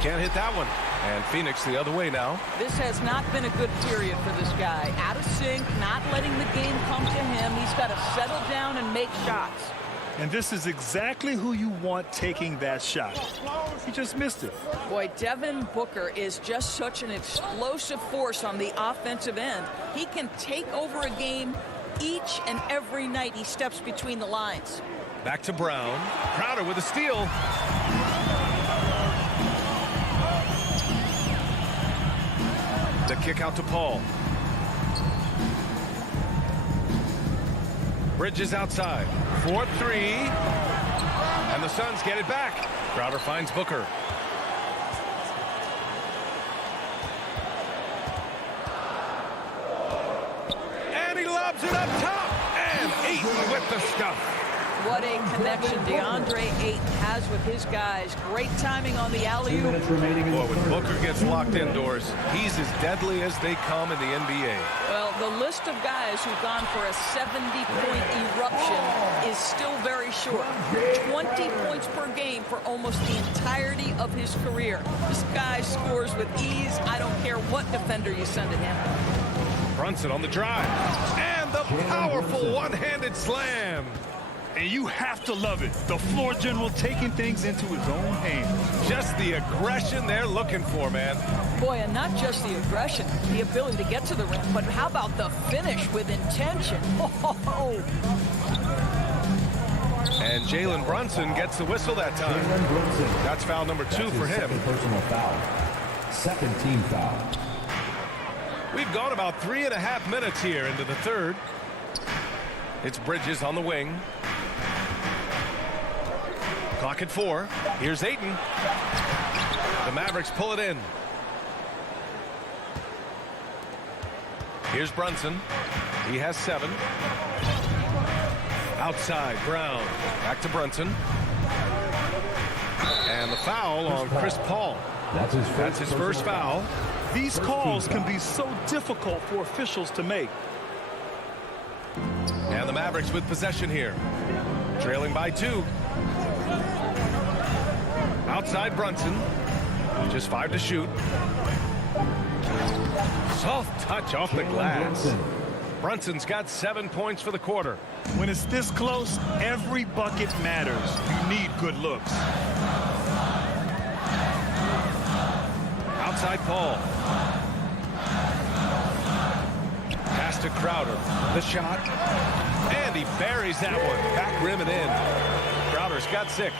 Can't hit that one. And Phoenix the other way now. This has not been a good period for this guy. Out of sync, not letting the game come to him. He's got to settle down and make shots. And this is exactly who you want taking that shot. He just missed it. Boy, Devin Booker is just such an explosive force on the offensive end. He can take over a game each and every night he steps between the lines. Back to Brown. Crowder with a steal. The kick out to Paul. Bridges outside. 4-3. And the Suns get it back. Crowder finds Booker. And he lobs it up top. And Ayton with the stuff. What a connection DeAndre Ayton has with his guys. Great timing on the alley-oop. Boy, when Booker gets locked indoors, he's as deadly as they come in the NBA. Well, the list of guys who've gone for a 70-point eruption is still very short. 20 points per game for almost the entirety of his career. This guy scores with ease. I don't care what defender you send at him. Brunson on the drive. And the powerful one-handed slam. And you have to love it. The floor general taking things into his own hands. Just the aggression they're looking for, man. Boy, and not just the aggression, the ability to get to the rim, but how about the finish with intention? Oh. And Jalen Brunson gets the whistle that time. That's foul number 2 for him. Personal foul. Second team foul. We've gone about 3.5 minutes here into the third. It's Bridges on the wing. Clock at 4. Here's Ayton. The Mavericks pull it in. Here's Brunson. He has 7. Outside, Brown. Back to Brunson. And the foul on Chris Paul. That's his first foul. These calls can be so difficult for officials to make. And the Mavericks with possession here. Trailing by 2. Outside Brunson. Just 5 to shoot. Soft touch off the glass. Brunson's got 7 points for the quarter. When it's this close, every bucket matters. You need good looks. Outside Paul. Pass to Crowder. The shot. And he buries that one. Back rim and in. Crowder's got 6.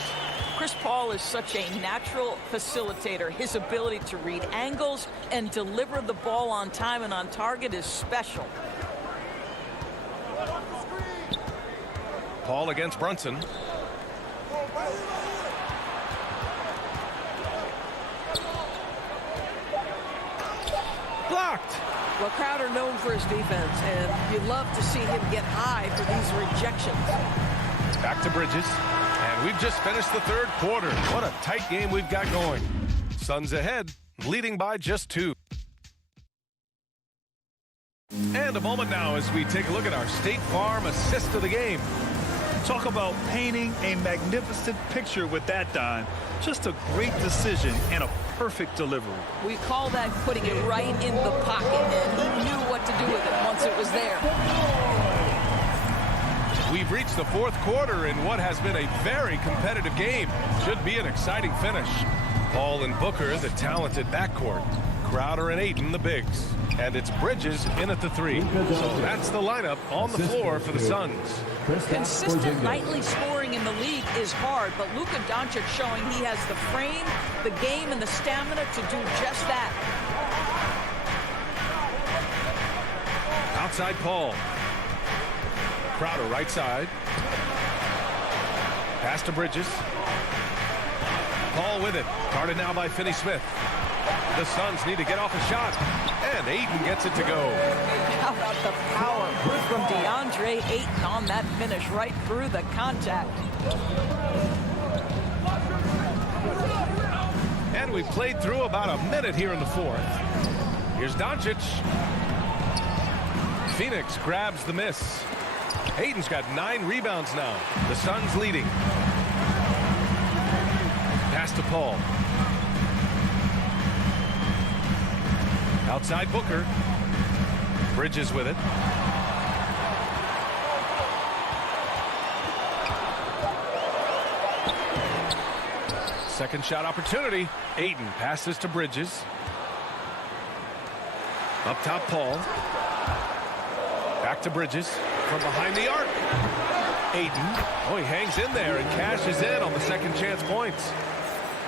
Chris Paul is such a natural facilitator. His ability to read angles and deliver the ball on time and on target is special. Paul against Brunson. Blocked. Well, Crowder known for his defense, and you love to see him get high for these rejections. Back to Bridges. And we've just finished the third quarter. What a tight game we've got going. Suns ahead, leading by just 2. And a moment now as we take a look at our State Farm assist of the game. Talk about painting a magnificent picture with that, Don. Just a great decision and a perfect delivery. We call that putting it right in the pocket, and he knew what to do with it once it was there. We've reached the fourth quarter in what has been a very competitive game. Should be an exciting finish. Paul and Booker, the talented backcourt. Crowder and Ayton, the bigs. And it's Bridges in at the 3. So that's the lineup on the floor for the Suns. Consistent nightly scoring in the league is hard, but Luka Doncic showing he has the frame, the game, and the stamina to do just that. Outside Paul. Crowder right side. Pass to Bridges. Paul with it. Guarded now by Finney-Smith. The Suns need to get off a shot. And Ayton gets it to go. How about the power from DeAndre Ayton on that finish right through the contact. And we've played through about a minute here in the fourth. Here's Doncic. Phoenix grabs the miss. Ayton's got 9 rebounds now. The Suns leading. Pass to Paul. Outside Booker. Bridges with it. Second shot opportunity. Ayton passes to Bridges. Up top, Paul. Back to Bridges. From behind the arc. Ayton. Oh, he hangs in there and cashes in on the second chance points.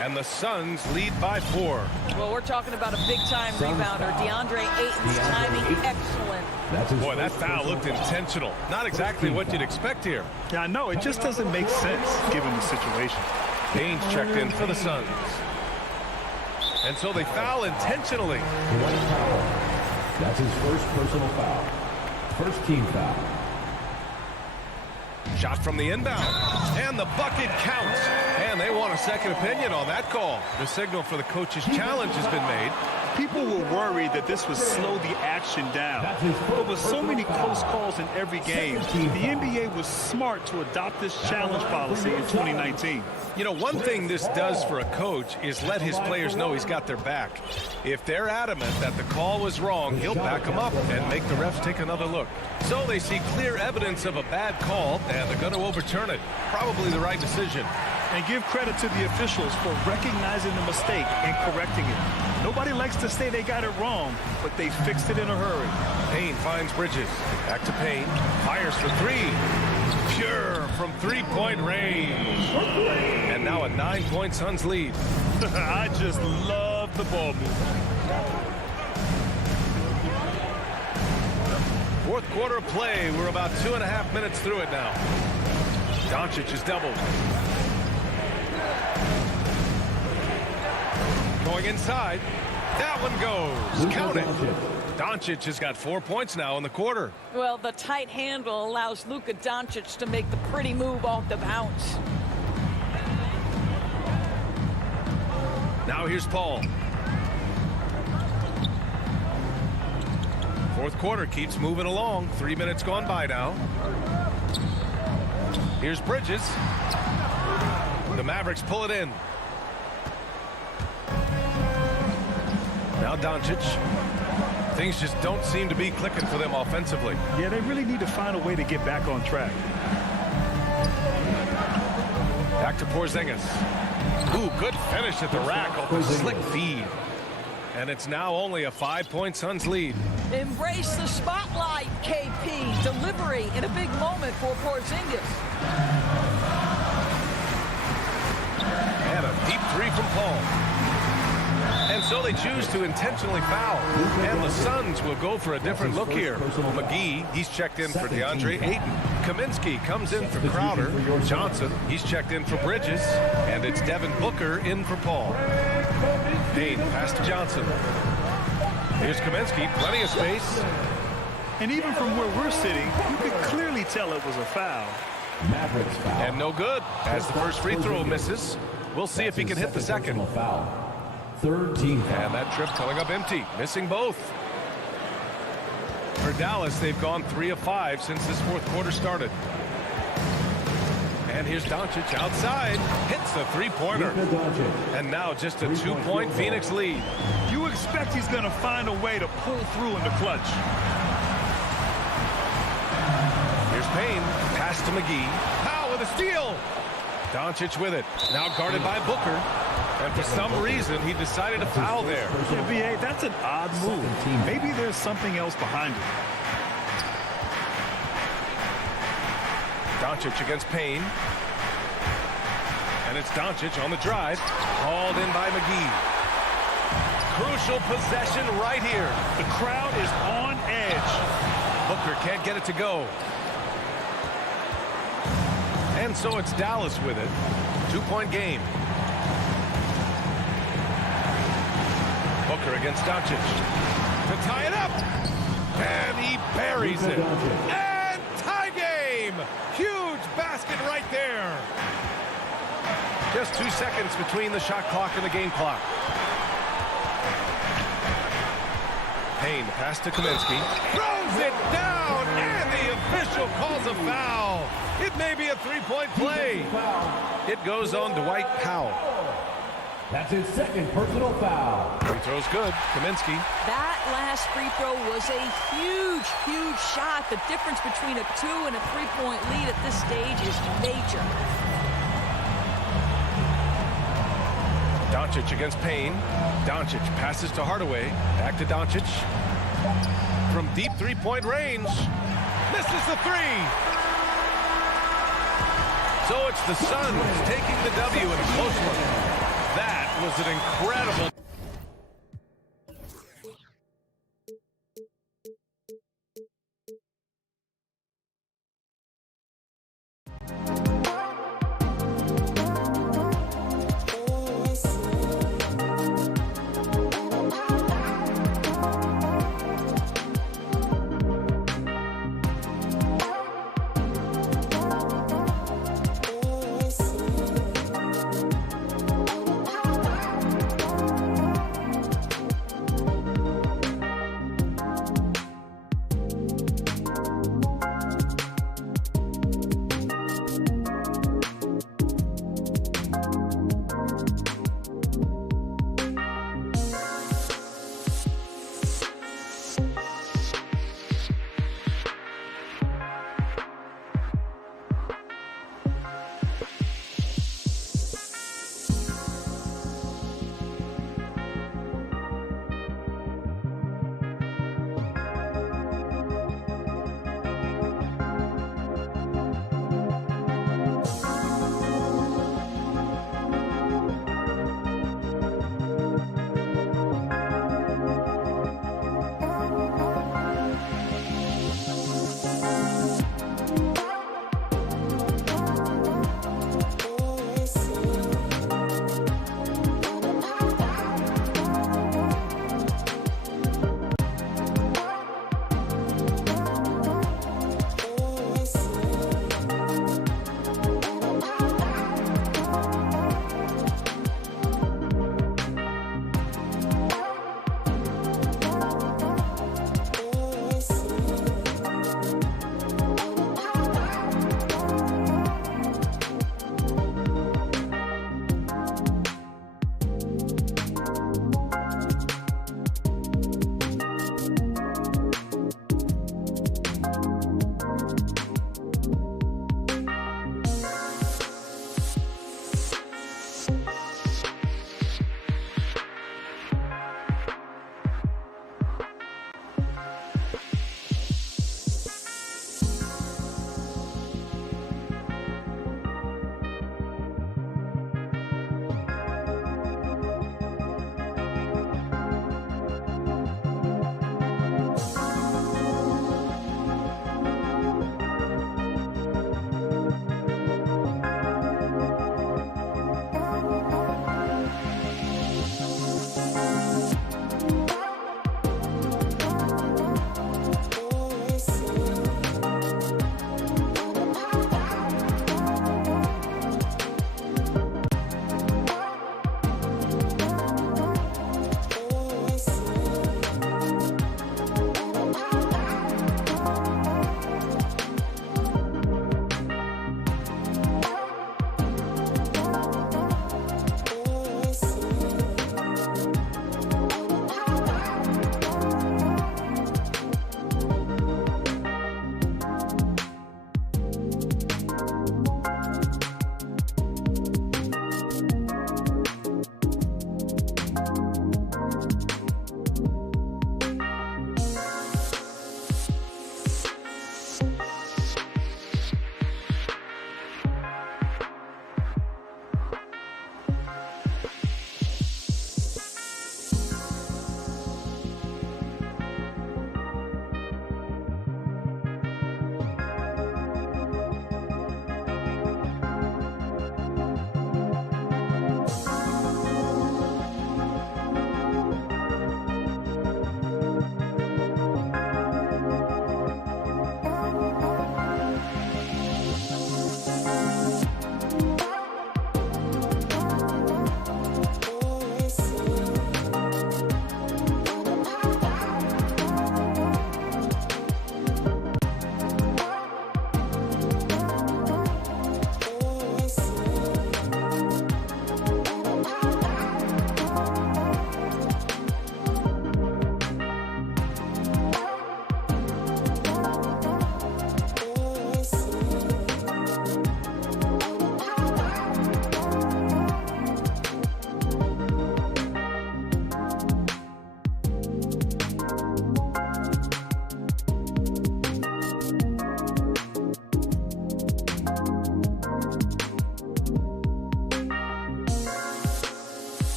And the Suns lead by 4. Well, we're talking about a big-time rebounder. DeAndre Ayton's timing excellent. Boy, that foul looked intentional. Not exactly what you'd expect here. Yeah, I know. It just doesn't make sense given the situation. Haynes checked in for the Suns. And so they foul intentionally. That's his first personal foul. First team foul. Shot from the inbound. And the bucket counts. And they want a second opinion on that call. The signal for the coach's challenge has been made. People were worried that this would slow the action down. But with so many close calls in every game, the NBA was smart to adopt this challenge policy in 2019. You know, one thing this does for a coach is let his players know he's got their back. If they're adamant that the call was wrong, he'll back them up and make the refs take another look. So they see clear evidence of a bad call, and they're going to overturn it. Probably the right decision. And give credit to the officials for recognizing the mistake and correcting it. Nobody likes to say they got it wrong, but they fixed it in a hurry. Payne finds Bridges. Back to Payne. Fires for 3. Pure from three-point range. And now a 9-point Suns lead. I just love the ball movement. Fourth quarter of play. We're about 2.5 minutes through it now. Doncic is doubled. Going inside. That one goes. Count it. Doncic has got 4 points now in the quarter. Well, the tight handle allows Luka Doncic to make the pretty move off the bounce. Now here's Paul. Fourth quarter keeps moving along. 3 minutes gone by now. Here's Bridges. The Mavericks pull it in. Now Doncic. Things just don't seem to be clicking for them offensively. Yeah, they really need to find a way to get back on track. Back to Porzingis. Ooh, good finish at the rack off a slick feed. And it's now only a 5-point Suns lead. Embrace the spotlight, KP. Delivery in a big moment for Porzingis. And a deep 3 from Paul. And so they choose to intentionally foul. And the Suns will go for a different look here. McGee, he's checked in for DeAndre Ayton. Kaminsky comes in for Crowder. Johnson, he's checked in for Bridges. And it's Devin Booker in for Paul. Payne, pass to Johnson. Here's Kaminsky, plenty of space. And even from where we're sitting, you could clearly tell it was a foul. Mavericks foul. And no good, as the first free throw misses. We'll see if he can hit the second. Foul. Third team foul. And that trip coming up empty, missing both. For Dallas, they've gone 3 of 5 since this fourth quarter started. And here's Doncic outside, hits the three-pointer. And now just a 2-point Phoenix lead. You expect he's going to find a way to pull through in the clutch. Here's Payne, pass to McGee. Powell with a steal. Doncic with it, now guarded by Booker. And for some reason, he decided to foul there. Yeah, B.A., that's an odd move. Maybe there's something else behind it. Doncic against Payne. And it's Doncic on the drive. Hauled in by McGee. Crucial possession right here. The crowd is on edge. Booker can't get it to go. And so it's Dallas with it. 2-point game. Booker against Doncic to tie it up. And he buries it. And tie game. Huge basket right there. Just 2 seconds between the shot clock and the game clock. Payne, the pass to Kaminsky. Throws it down, and the official calls a foul. It may be a three-point play. It goes on Dwight Powell. That's his second personal foul. Free throw's good. Kaminsky. That last free throw was a huge, huge shot. The difference between a 2 and a 3-point lead at this stage is major. Doncic against Payne. Doncic passes to Hardaway. Back to Doncic. From deep three-point range. Misses the three. So it's the Suns taking the W in a close one. That was an incredible...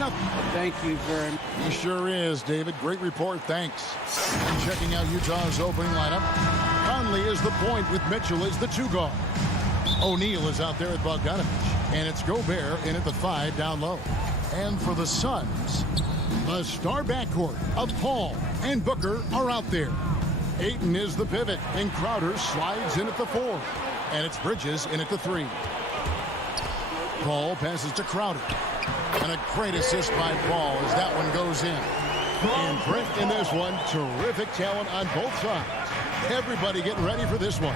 6-0. Thank you very much. He sure is, David. Great report. Thanks. And checking out Utah's opening lineup. Conley is the point with Mitchell as the 2 guard. O'Neal is out there at Bogdanovich. And it's Gobert in at the 5 down low. And for the Suns, the star backcourt of Paul and Booker are out there. Ayton is the pivot, and Crowder slides in at the 4. And it's Bridges in at the 3. Paul passes to Crowder. And a great assist by Paul as that one goes in. And Brent in this one, terrific talent on both sides. Everybody getting ready for this one.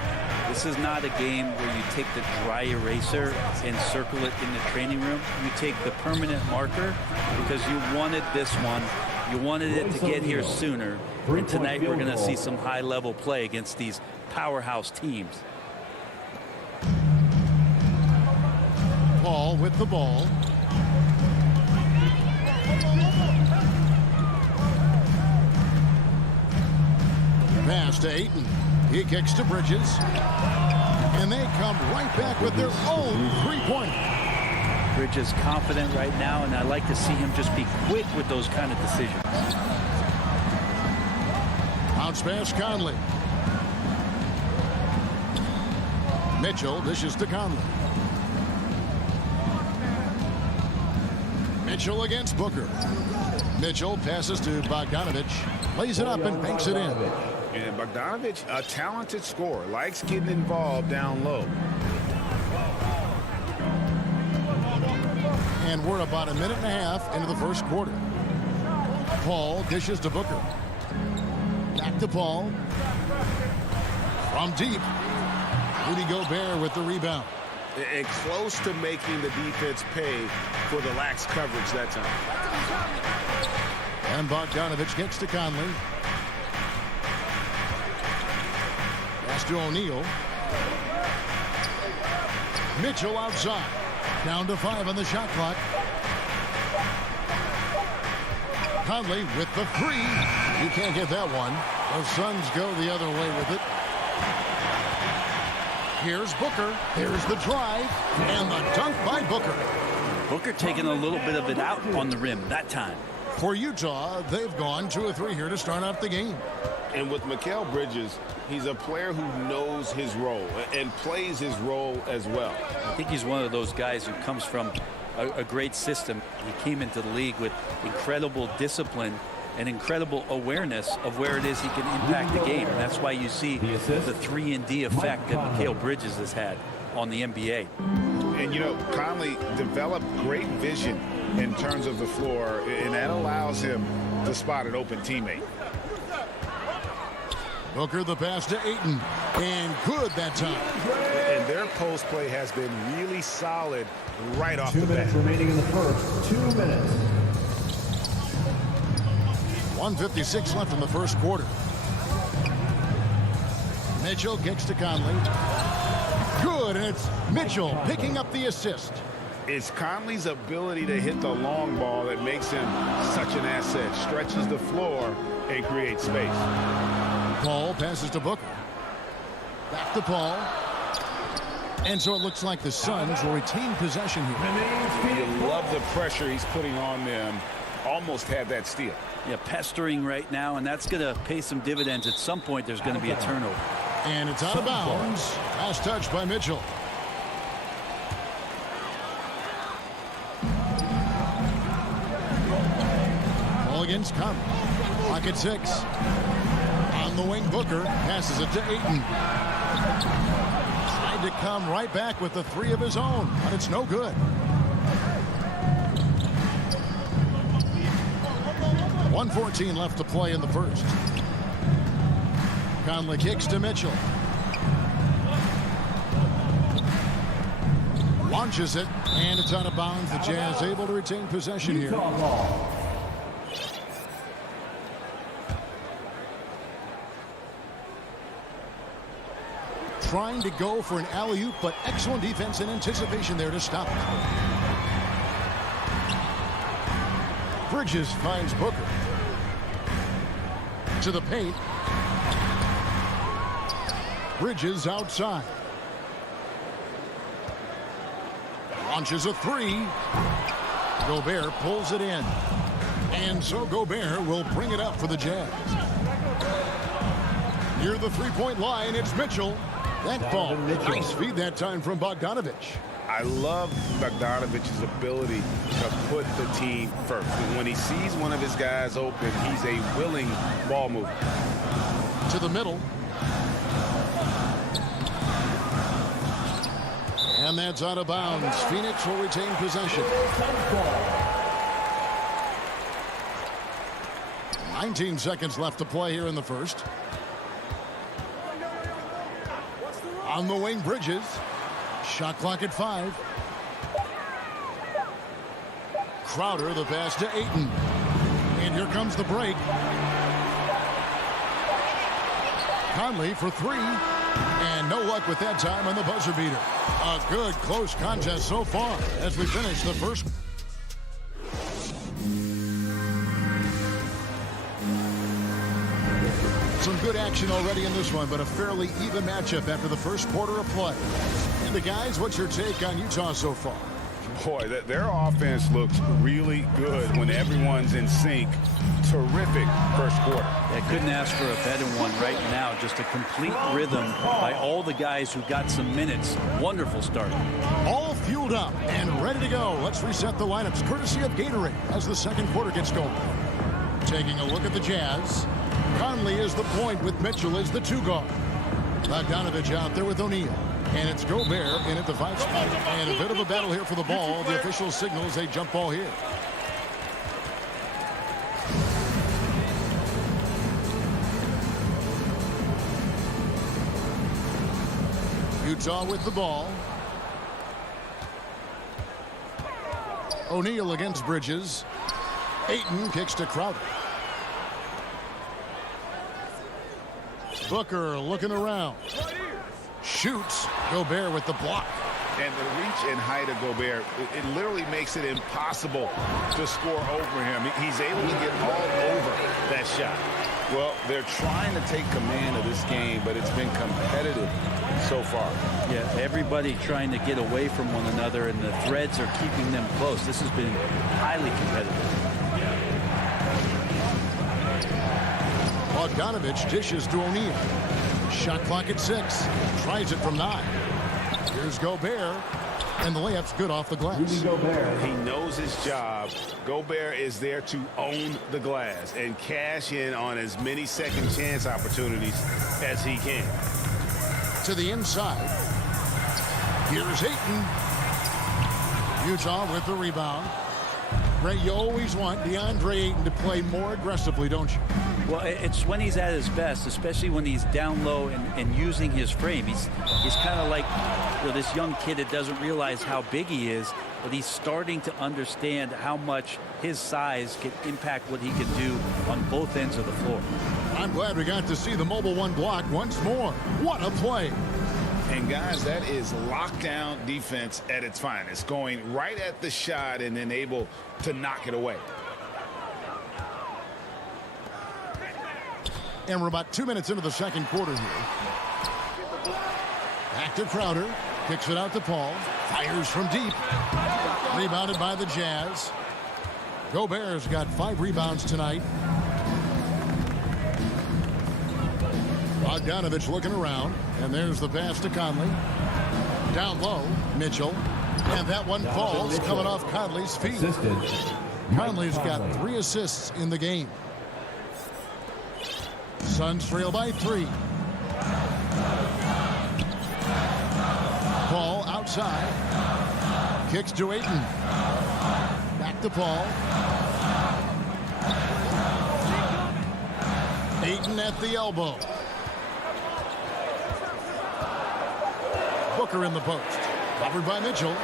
This is not a game where you take the dry eraser and circle it in the training room. You take the permanent marker because you wanted this one. You wanted it to get here sooner. And tonight we're going to see some high-level play against these powerhouse teams. Paul with the ball. Pass to Ayton. He kicks to Bridges. And they come right back with their own 3-pointer. Bridges confident right now, and I like to see him just be quick with those kind of decisions. Bounce pass Conley. Mitchell dishes to Conley. Mitchell against Booker. Mitchell passes to Bogdanovich. Lays it up and banks it in. And Bogdanovich, a talented scorer, likes getting involved down low. And we're about a minute and a half into the first quarter. Paul dishes to Booker. Back to Paul. From deep. Rudy Gobert with the rebound. And close to making the defense pay for the lax coverage that time. And Bogdanovich gets to Conley. Pass to O'Neal. Mitchell outside. Down to 5 on the shot clock. Conley with the 3. You can't get that one. The Suns go the other way with it. Here's Booker. Here's the drive. And the dunk by Booker. Booker taking a little bit of it out on the rim that time. For Utah, they've gone 2 of 3 here to start off the game. And with Mikal Bridges, he's a player who knows his role and plays his role as well. I think he's one of those guys who comes from a great system. He came into the league with incredible discipline and incredible awareness of where it is he can impact the game. And that's why you see the 3-and-D effect that Mikal Bridges has had on the NBA. And, you know, Conley developed great vision in terms of the floor, and that allows him to spot an open teammate. Booker the pass to Ayton, and good that time. And their post play has been really solid right off the bat. 2 minutes remaining in the first. 2 minutes. 1:56 left in the first quarter. Mitchell kicks to Conley. Good, and it's Mitchell picking up the assist. It's Conley's ability to hit the long ball that makes him such an asset. Stretches the floor and creates space. Paul passes to Booker. Back to Paul. And so it looks like the Suns will retain possession here. You love the pressure he's putting on them. Almost had that steal. Yeah, pestering right now, and that's going to pay some dividends. At some point, there's going to be a turnover. And it's out of bounds. Last touch by Mitchell. Ball against Conley. Pocket 6. On the wing, Booker passes it to Ayton. Tried to come right back with the 3 of his own, but it's no good. .114 left to play in the first. Conley kicks to Mitchell. Launches it, and it's out of bounds. The Jazz able to retain possession here. Trying to go for an alley-oop, but excellent defense and anticipation there to stop it. Bridges finds Booker. To the paint. Bridges outside. Launches a 3. Gobert pulls it in. And so Gobert will bring it up for the Jazz. Near the three-point line, it's Mitchell. That ball, nice feed that time from Bogdanovich. I love Bogdanovich's ability to put the team first. When he sees one of his guys open, he's a willing ball mover. To the middle. And that's out of bounds. Phoenix will retain possession. 19 seconds left to play here in the first. On the wing, Bridges. Shot clock at 5. Crowder, the pass to Ayton. And here comes the break. Conley for 3. And no luck with that time on the buzzer beater. A good, close contest so far as we finish the first. Some good action already in this one, but a fairly even matchup after the first quarter of play. And the guys, what's your take on Utah so far? Boy, their offense looks really good when everyone's in sync. Terrific first quarter. I couldn't ask for a better one right now. Just a complete rhythm by all the guys who got some minutes. Wonderful start. All fueled up and ready to go. Let's reset the lineups courtesy of Gatorade as the second quarter gets going. Taking a look at the Jazz. Conley is the point with Mitchell as the 2 guard. Bogdanovich out there with O'Neal. And it's Gobert in at the 5 spot. And a bit of a battle here for the ball. The official signals a jump ball here. Utah with the ball. O'Neal against Bridges. Ayton kicks to Crowder. Booker looking around. Shoots. Gobert with the block. And the reach and height of Gobert, it literally makes it impossible to score over him. He's able to get all over that shot. Well, they're trying to take command of this game, but it's been competitive so far. Yeah, everybody trying to get away from one another, and the threads are keeping them close. This has been highly competitive. Bogdanovich dishes to O'Neal. Shot clock at 6. Tries it from 9. Here's Gobert. And the layup's good off the glass. He knows his job. Gobert is there to own the glass and cash in on as many second chance opportunities as he can. To the inside. Here's Ayton. Utah with the rebound. Ray, you always want DeAndre Ayton to play more aggressively, don't you? Well, it's when he's at his best, especially when he's down low and using his frame. He's kind of like, you know, this young kid that doesn't realize how big he is, but he's starting to understand how much his size can impact what he can do on both ends of the floor. I'm glad we got to see the mobile 1 block once more. What a play. And guys, that is lockdown defense at its finest, going right at the shot and then able to knock it away. And we're about 2 minutes into the second quarter here. Back to Crowder. Kicks it out to Paul. Fires from deep. Rebounded by the Jazz. Gobert's got 5 rebounds tonight. Bogdanovich looking around. And there's the pass to Conley. Down low, Mitchell. And that one falls coming off Conley's feet. Conley's got 3 assists in the game. Suns trail by 3. Paul outside. Kicks to Ayton. Back to Paul. Ayton at the elbow. Booker in the post. Covered by Mitchell.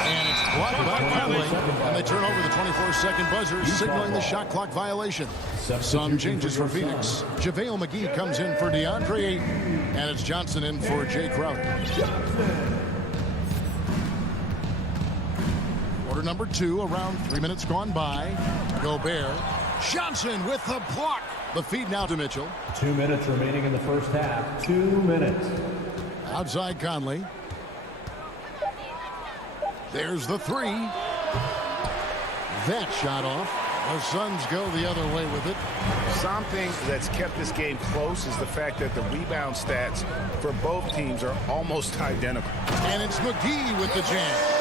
And it's blocked by Conley. And they turn over the 24-second buzzer, signaling the shot clock violation. Some changes for Phoenix. JaVale McGee comes in for DeAndre Ayton. And it's Johnson in for Jay Crowder. Quarter number 2, around 3 minutes gone by. Gobert. Johnson with the block. The feed now to Mitchell. 2 minutes remaining in the first half. 2 minutes. Outside Conley. There's the 3. that shot off. The Suns go the other way with it. Something that's kept this game close is the fact that the rebound stats for both teams are almost identical. And it's McGee with the jam.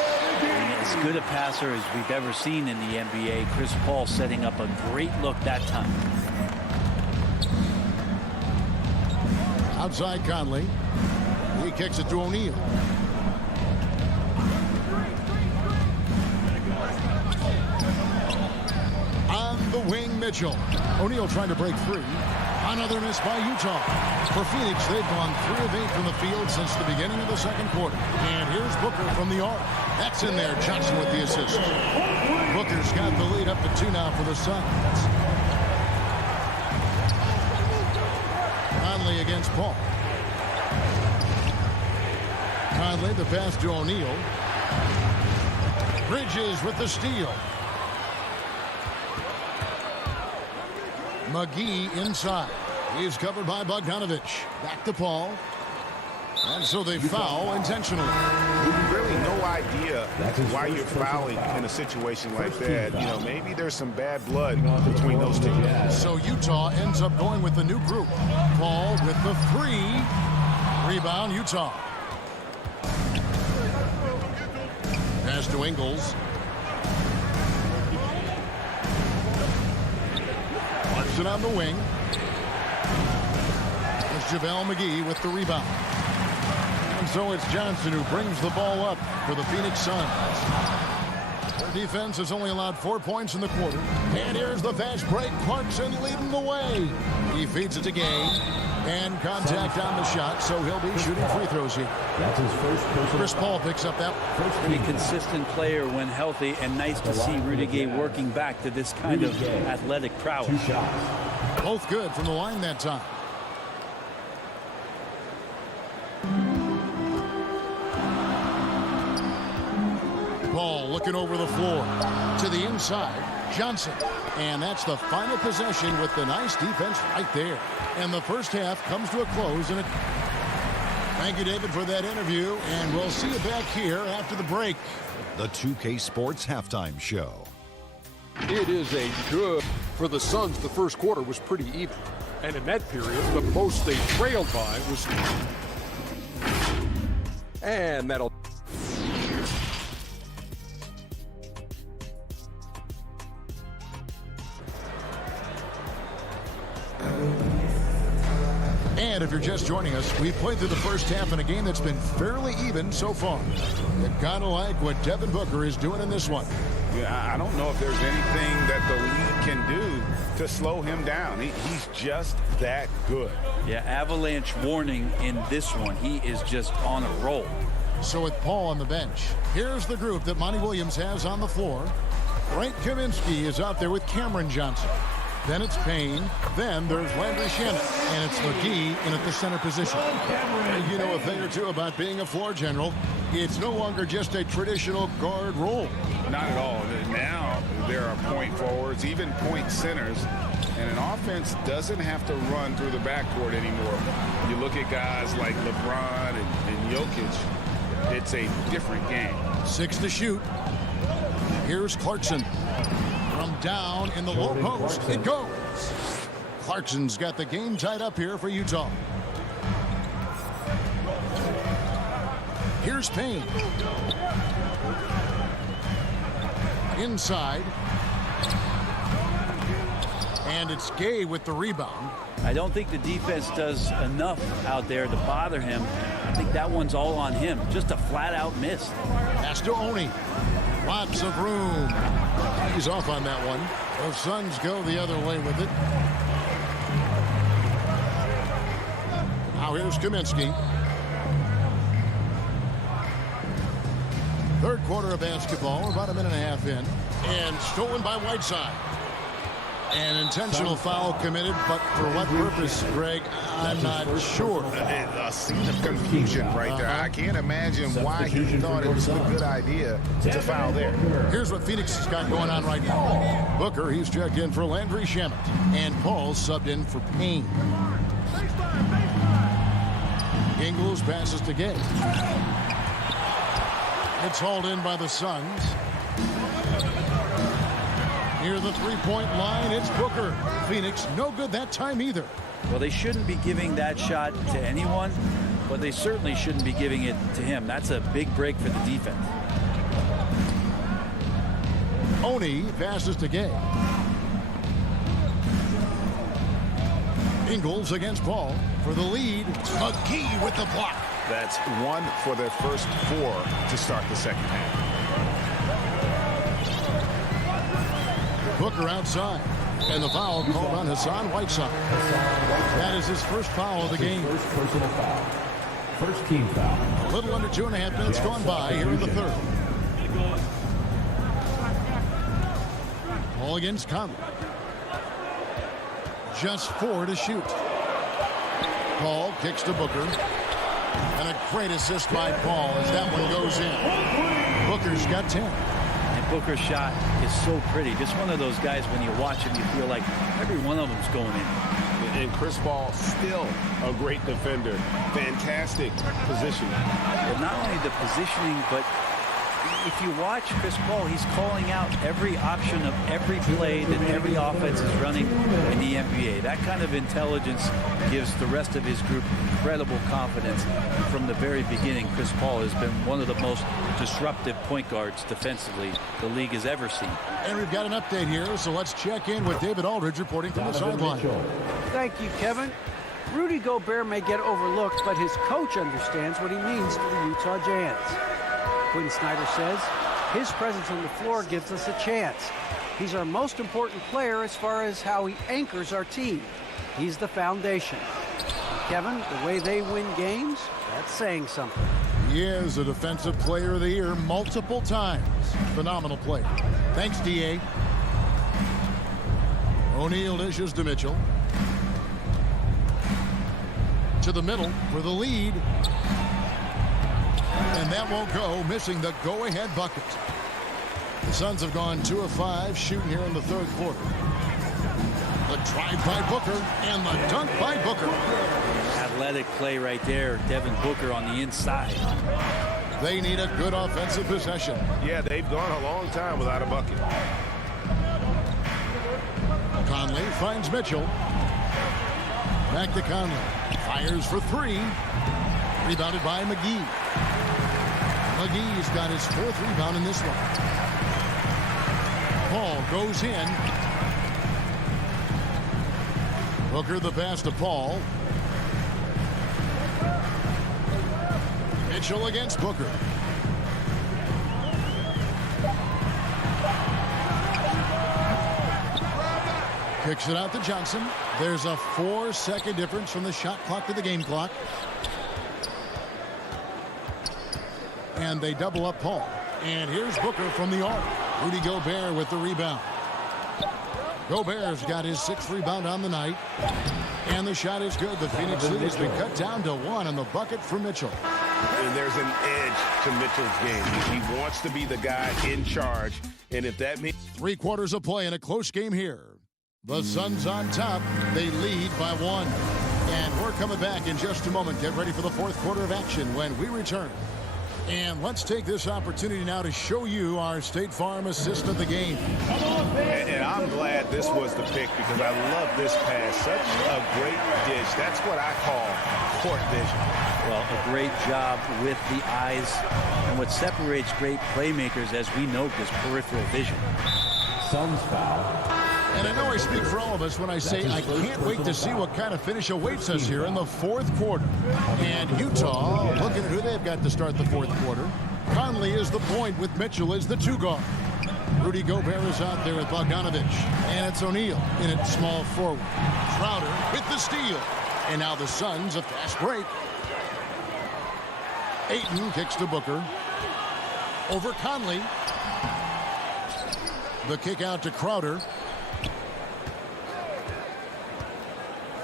As good a passer as we've ever seen in the NBA. Chris Paul setting up a great look that time. Outside Conley. He kicks it to O'Neal. On the wing, Mitchell. O'Neal trying to break free. Another miss by Utah. For Phoenix, they've gone 3 of 8 from the field since the beginning of the second quarter. And here's Booker from the arc. That's in there. Johnson with the assist. Booker's got the lead up to 2 now for the Suns. Conley against Paul. Conley, the pass to O'Neal. Bridges with the steal. McGee inside. He's covered by Bogdanovich. Back to Paul. And so they foul intentionally. Really no idea why you're fouling in a situation like that. You know, maybe there's some bad blood between those two. So Utah ends up going with the new group. Paul with the 3. Rebound, Utah. Pass to Ingles. Larson on the wing. It's JaVale McGee with the rebound. And so it's Johnson who brings the ball up for the Phoenix Suns. Their defense has only allowed 4 points in the quarter. And here's the fast break. Clarkson leading the way. He feeds it to Gay. And contact on the shot, so he'll be shooting free throws here. That's his first personal. Chris Paul picks up that. Pretty consistent player when healthy, and nice to see Rudy Gay working back to this kind of athletic prowess. 2 shots. Both good from the line that time. Ball looking over the floor to the inside. Johnson. And that's the final possession with the nice defense right there. And the first half comes to a close. And thank you, David, for that interview. And we'll see you back here after the break. The 2K Sports Halftime Show. It is a good for the Suns. The first quarter was pretty even. And in that period, the most they trailed by was... And that'll... And if you're just joining us, we've played through the first half in a game that's been fairly even so far. You gotta like what Devin Booker is doing in this one. Yeah, I don't know if there's anything that the league can do to slow him down. He's just that good. Yeah, avalanche warning in this one. He is just on a roll. So with Paul on the bench, here's the group that Monty Williams has on the floor. Frank Kaminsky is out there with Cameron Johnson. Then it's Payne. Then there's Landry Shamet. And it's McGee in at the center position. You know a thing or two about being a floor general. It's no longer just a traditional guard role. Not at all. Now there are point forwards, even point centers. And an offense doesn't have to run through the backcourt anymore. You look at guys like LeBron and Jokic, it's a different game. 6 to shoot. Here's Clarkson. From down in the low post, it goes. Clarkson's got the game tied up here for Utah. Here's Payne. Inside. And it's Gay with the rebound. I don't think the defense does enough out there to bother him. I think that one's all on him. Just a flat-out miss. Pass to Oni. Lots of room. He's off on that one. The Suns go the other way with it. Now here's Kaminsky. Third quarter of basketball, about a minute and a half in. And stolen by Whiteside. An intentional foul committed, but for what purpose, Greg, I'm not sure. A scene of confusion right there. I can't imagine why he thought it was a good idea to foul there. Here's what Phoenix has got going on right now. Booker, he's checked in for Landry Shamet. And Paul subbed in for Payne. Ingles passes to Gay. It's hauled in by the Suns. Near the three-point line, it's Booker. Phoenix, no good that time either. Well, they shouldn't be giving that shot to anyone, but they certainly shouldn't be giving it to him. That's a big break for the defense. Oni passes to Gay. Ingles against Paul for the lead. McGee with the block. That's one for their first 4 to start the second half. Booker outside. And the foul called on Hassan Whiteside. That is his first foul of the game. First personal foul. First team foul. A little under 2.5 minutes gone by here in the third. All against Conley. Just 4 to shoot. Paul kicks to Booker. And a great assist by Paul as that one goes in. Booker's got 10. And Booker's shot is so pretty. Just one of those guys, when you watch him, you feel like every one of them's going in. And Chris Paul, still a great defender. Fantastic positioning. But not only the positioning, but if you watch Chris Paul, he's calling out every option of every play that every offense is running in the NBA. That kind of intelligence gives the rest of his group incredible confidence. From the very beginning, Chris Paul has been one of the most disruptive point guards defensively the league has ever seen. And we've got an update here, so let's check in with David Aldridge reporting from the sideline. Thank you, Kevin. Rudy Gobert may get overlooked, but his coach understands what he means to the Utah Jazz. Quinn Snyder says his presence on the floor gives us a chance. He's our most important player as far as how he anchors our team. He's the foundation. Kevin, the way they win games, that's saying something. He is a defensive player of the year multiple times. Phenomenal player. Thanks, D.A. O'Neal dishes to Mitchell. To the middle for the lead. And that won't go, missing the go-ahead bucket. The Suns have gone 2 of 5 shooting here in the third quarter. The drive by Booker and the dunk by Booker. Athletic play right there. Devin Booker on the inside. They need a good offensive possession. Yeah, they've gone a long time without a bucket. Conley finds Mitchell. Back to Conley. Fires for 3. Rebounded by McGee. McGee's got his 4th rebound in this one. Paul goes in. Booker the pass to Paul. Mitchell against Booker. Kicks it out to Johnson. There's a 4-second difference from the shot clock to the game clock. And they double up Paul. And here's Booker from the arc. Rudy Gobert with the rebound. Gobert's got his 6th rebound on the night. And the shot is good. The Phoenix lead has been cut down to 1 on the bucket for Mitchell. And there's an edge to Mitchell's game. He wants to be the guy in charge. And if that means 3 quarters of play in a close game here. The Suns on top. They lead by 1. And we're coming back in just a moment. Get ready for the 4th quarter of action when we return. And let's take this opportunity now to show you our State Farm assist of the game. And I'm glad this was the pick because I love this pass. Such a great dish. That's what I call court vision. Well, a great job with the eyes. And what separates great playmakers, as we know, is peripheral vision. Suns foul. And I know I speak for all of us when I say I can't wait to see what kind of finish awaits us here in the 4th quarter. And Utah, looking at who they've got to start the 4th quarter. Conley is the point with Mitchell as the 2 guard. Rudy Gobert is out there with Bogdanovich. And it's O'Neal in at small forward. Crowder with the steal. And now the Suns a fast break. Ayton kicks to Booker. Over Conley. The kick out to Crowder.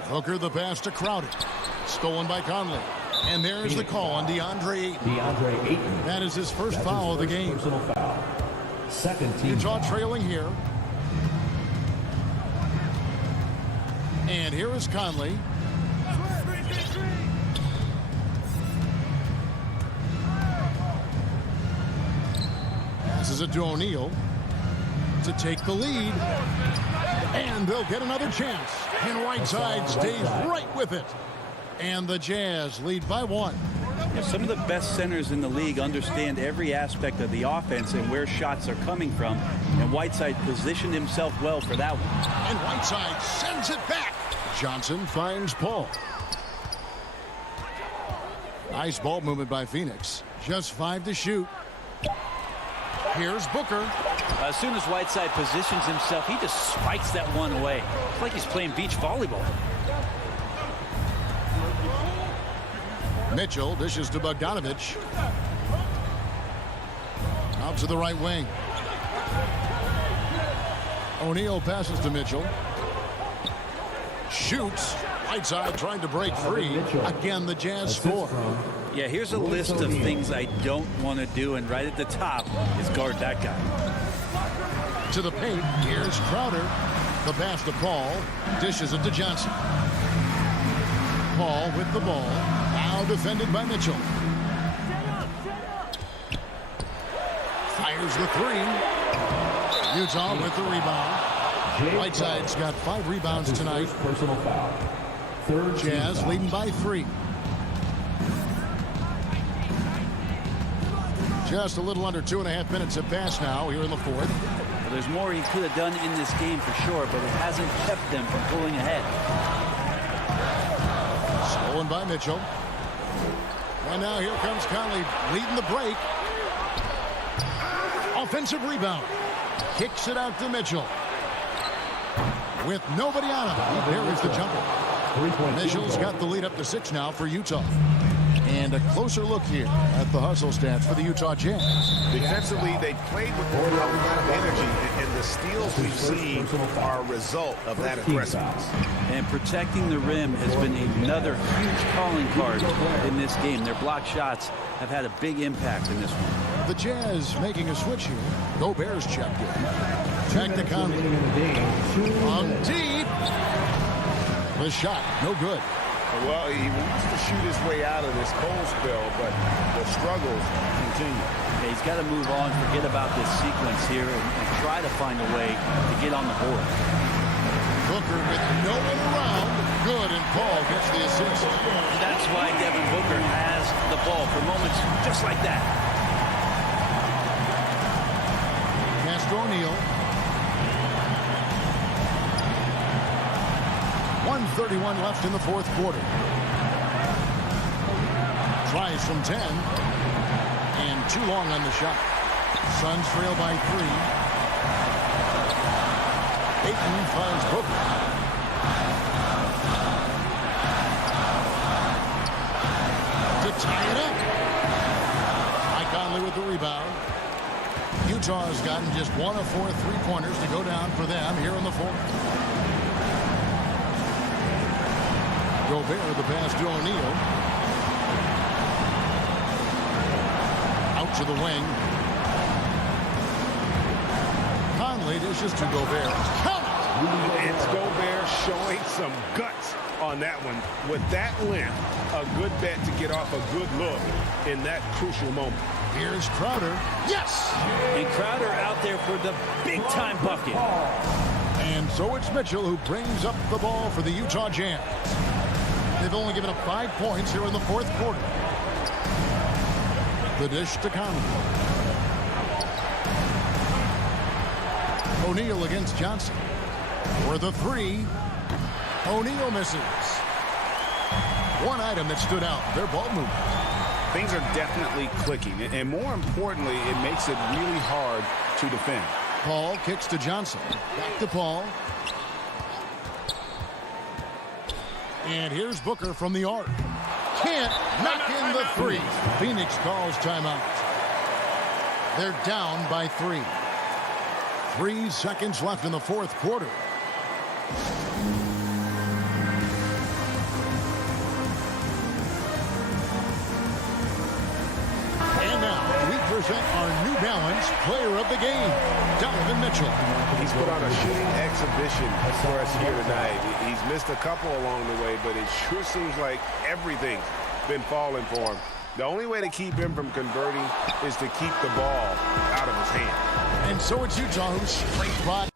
Booker the pass to Crowder. Stolen by Conley. And there's the call on DeAndre Ayton. DeAndre Ayton. That is his first foul of the game. Personal foul. Second team. Utah trailing here. And here is Conley. Passes it to O'Neal. to take the lead. And they'll get another chance. And Whiteside stays right with it. And the Jazz lead by 1. Yeah, some of the best centers in the league understand every aspect of the offense and where shots are coming from. And Whiteside positioned himself well for that one. And Whiteside sends it back. Johnson finds Paul. Nice ball movement by Phoenix. Just 5 to shoot. Here's Booker. As soon as Whiteside positions himself, he just spikes that one away. It's like he's playing beach volleyball. Mitchell dishes to Bogdanovich. Out to the right wing. O'Neal passes to Mitchell. Shoots. Whiteside trying to break free. Again, the Jazz score. Yeah, here's a list of things I don't want to do, and right at the top is guard that guy. To the paint. Here's Crowder. The pass to Paul. Dishes it to Johnson. Paul with the ball. Now defended by Mitchell. Fires the 3. Utah with the rebound. Whiteside's got 5 rebounds tonight. Personal foul. Third Jazz leading by 3. Just a little under 2.5 minutes have passed now here in the 4th. Well, there's more he could have done in this game for sure, but it hasn't kept them from pulling ahead. Stolen by Mitchell. And now here comes Conley leading the break. Offensive rebound. Kicks it out to Mitchell. With nobody on him. He buries the jumper. Mitchell's got the lead up to 6 now for Utah. And a closer look here at the hustle stats for the Utah Jazz. Defensively, they played with a lot of energy, and the steals we've seen are a result of that aggressiveness. And protecting the rim has been another huge calling card in this game. Their block shots have had a big impact in this one. The Jazz making a switch here. Gobert's checked in. Back to Conley. From deep. The shot, no good. Well, he wants to shoot his way out of this cold spell, but the struggles continue. Yeah, he's got to move on, forget about this sequence here, and try to find a way to get on the board. Booker with no one around. Good, and Paul gets the assist. And that's why Devin Booker has the ball for moments just like that. Pass to O'Neal. 1:31 left in the 4th quarter. Tries from 10. And too long on the shot. Suns trail by 3. Ayton finds Booker. To tie it up. Mike Conley with the rebound. Utah has gotten just 1 of 4 3-pointers to go down for them here in the 4th. Gobert, the pass to O'Neal. Out to the wing. Conley dishes to Gobert. Count it! It's Gobert showing some guts on that one. With that length, a good bet to get off a good look in that crucial moment. Here's Crowder. Yes! And Crowder out there for the big-time bucket. And so it's Mitchell who brings up the ball for the Utah Jazz. They've only given up 5 points here in the 4th quarter. The dish to Conley. O'Neal against Johnson. For the 3. O'Neal misses. One item that stood out, their ball movement. Things are definitely clicking, and more importantly, it makes it really hard to defend. Paul kicks to Johnson. Back to Paul. And here's Booker from the arc. Can't knock in the 3. Phoenix calls timeout. They're down by 3. 3 seconds left in the 4th quarter. And now we present our New Balance player of the game, Donovan Mitchell. He's put on a shooting exhibition for us here tonight. He's missed a couple along the way, but it sure seems like everything's been falling for him The only way to keep him from converting is to keep the ball out of his hand. And so it's Utah who's straight by.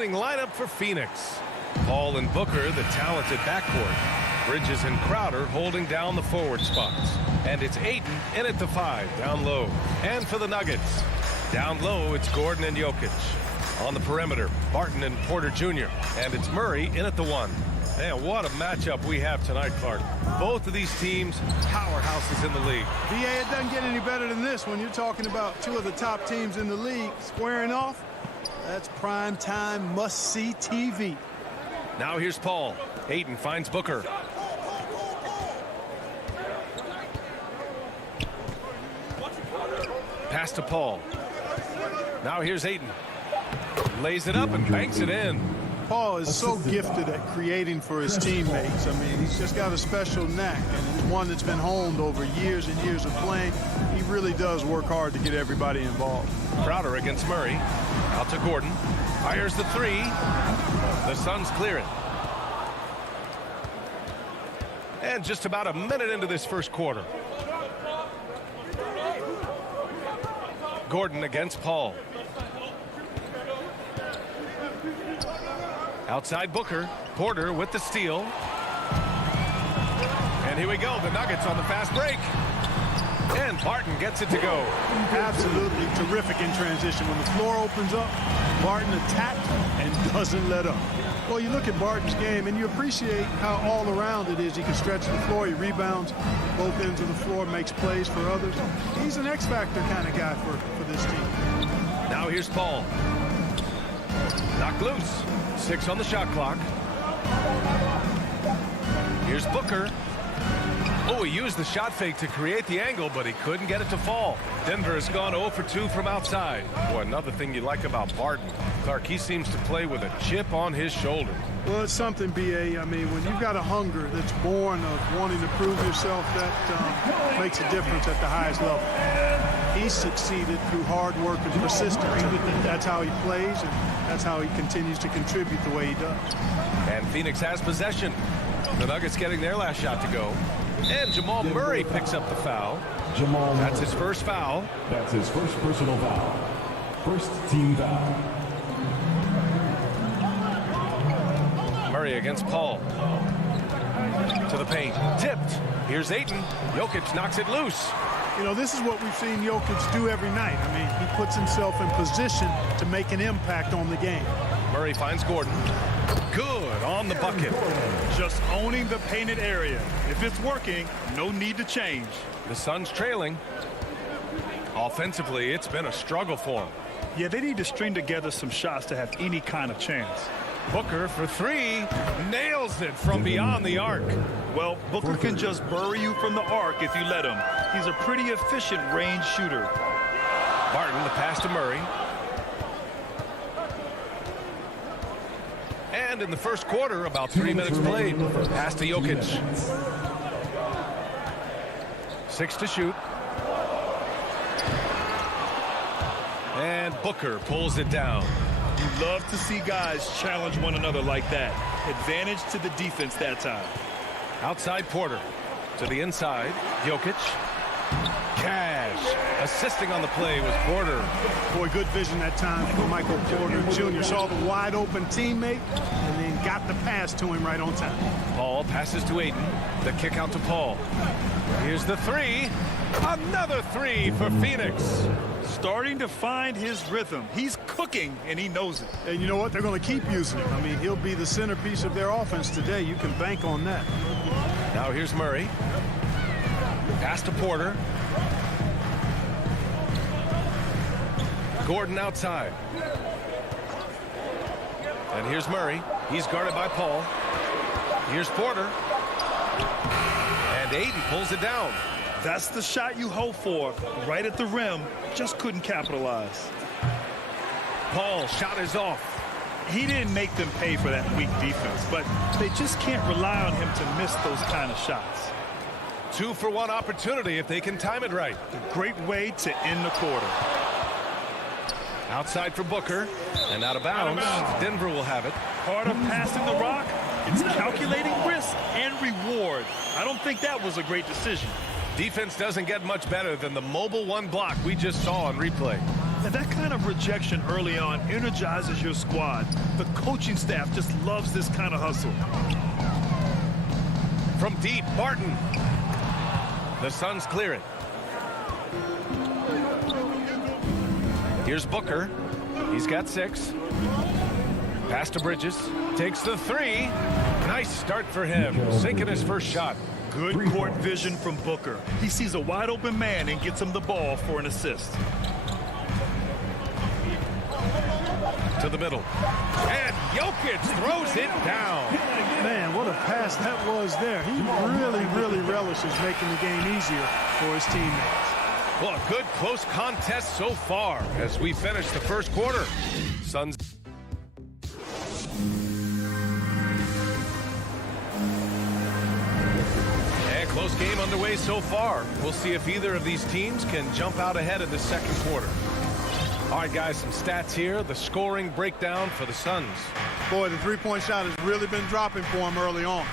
opening lineup for Phoenix. Paul and Booker, the talented backcourt. Bridges and Crowder holding down the forward spots. And it's Ayton in at the 5, down low. And for the Nuggets, down low, it's Gordon and Jokic. On the perimeter, Barton and Porter Jr. And it's Murray in at the 1. Man, what a matchup we have tonight, Clark. Both of these teams, powerhouses in the league. BA, it doesn't get any better than this when you're talking about two of the top teams in the league squaring off. That's prime time must-see TV. Now here's Paul. Ayton finds Booker. Pass to Paul. Now here's Ayton. Lays it up and banks it in. Paul is so gifted at creating for his teammates. I mean, he's just got a special knack, and it's one that's been honed over years and years of playing. He really does work hard to get everybody involved. Crowder against Murray. Out to Gordon. Fires the 3. The Suns clear it. And just about a minute into this first quarter. Gordon against Paul. Outside Booker. Porter with the steal. And here we go. The Nuggets on the fast break. And Barton gets it to go. Absolutely terrific in transition. When the floor opens up, Barton attacks and doesn't let up. Well, you look at Barton's game and you appreciate how all around it is. He can stretch the floor, he rebounds both ends of the floor, makes plays for others. He's an X-factor kind of guy for this team. Now here's Paul. Knocked loose. 6 on the shot clock. Here's Booker. Oh, he used the shot fake to create the angle, but he couldn't get it to fall. Denver has gone 0 for 2 from outside. Boy, another thing you like about Barton, Clark, he seems to play with a chip on his shoulder. Well, it's something, B.A. I mean, when you've got a hunger that's born of wanting to prove yourself, that makes a difference at the highest level. He's succeeded through hard work and persistence. That's how he plays, and that's how he continues to contribute the way he does. And Phoenix has possession. The Nuggets getting their last shot to go. And Jamal Murray picks up the foul. That's his first foul. That's his first personal foul. First team foul. Murray against Paul. To the paint. Tipped. Here's Ayton. Jokic knocks it loose. You know, this is what we've seen Jokic do every night. I mean, he puts himself in position to make an impact on the game. Murray finds Gordon. Good on the bucket. Just owning the painted area. If it's working, no need to change. The Suns trailing. Offensively, it's been a struggle for them. Yeah, they need to string together some shots to have any kind of chance. Booker for 3. Nails it from beyond the arc. Well, Booker can just bury you from the arc if you let him. He's a pretty efficient range shooter. Barton, the pass to Murray. And in the first quarter, about 3 minutes played. Pass to Jokic. 6 to shoot. And Booker pulls it down. You love to see guys challenge one another like that. Advantage to the defense that time. Outside Porter. To the inside. Jokic. Cash. Assisting on the play was Porter. Boy, good vision that time for Michael Porter Jr. Saw the wide open teammate and then got the pass to him right on time. Paul passes to Ayton. The kick out to Paul. Here's the 3. Another 3 for Phoenix. Starting to find his rhythm. He's cooking, and he knows it. And you know what? They're going to keep using him. I mean, he'll be the centerpiece of their offense today. You can bank on that. Now here's Murray. Pass to Porter. Gordon outside. And here's Murray. He's guarded by Paul. Here's Porter. And Ayton pulls it down. That's the shot you hope for. Right at the rim. Just couldn't capitalize. Paul shot is off. He didn't make them pay for that weak defense, but they just can't rely on him to miss those kind of shots. 2-for-1 opportunity if they can time it right. A great way to end the quarter. Outside for Booker. And out of bounds. Denver will have it. Part of passing the rock, it's calculating risk and reward. I don't think that was a great decision. Defense doesn't get much better than the mobile 1 block we just saw on replay. And that kind of rejection early on energizes your squad. The coaching staff just loves this kind of hustle. From deep, Barton. The Suns clear it. Here's Booker. He's got 6. Pass to Bridges. Takes the 3. Nice start for him. Sinking his first shot. Good court vision from Booker. He sees a wide open man and gets him the ball for an assist. To the middle. And Jokic throws it down. Man, what a pass that was there. He really relishes making the game easier for his teammates. Well, a good close contest so far as we finish the first quarter. Suns. And close game underway so far. We'll see if either of these teams can jump out ahead in the second quarter. All right, guys, some stats here. The scoring breakdown for the Suns. Boy, the three-point shot has really been dropping for him early on.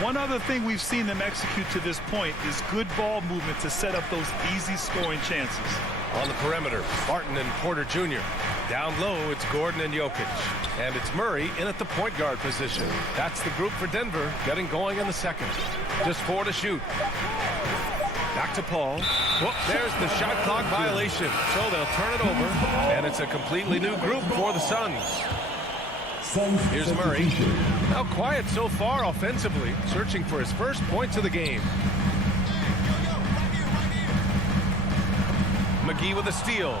One other thing we've seen them execute to this point is good ball movement to set up those easy scoring chances. On the perimeter, Barton and Porter Jr. Down low, it's Gordon and Jokic. And it's Murray in at the point guard position. That's the group for Denver getting going in the second. Just 4 to shoot. Back to Paul. Whoop, there's the shot clock violation. So they'll turn it over. And it's a completely new group for the Suns. Here's Murray. Now quiet so far offensively, searching for his first points of the game. McGee with a steal.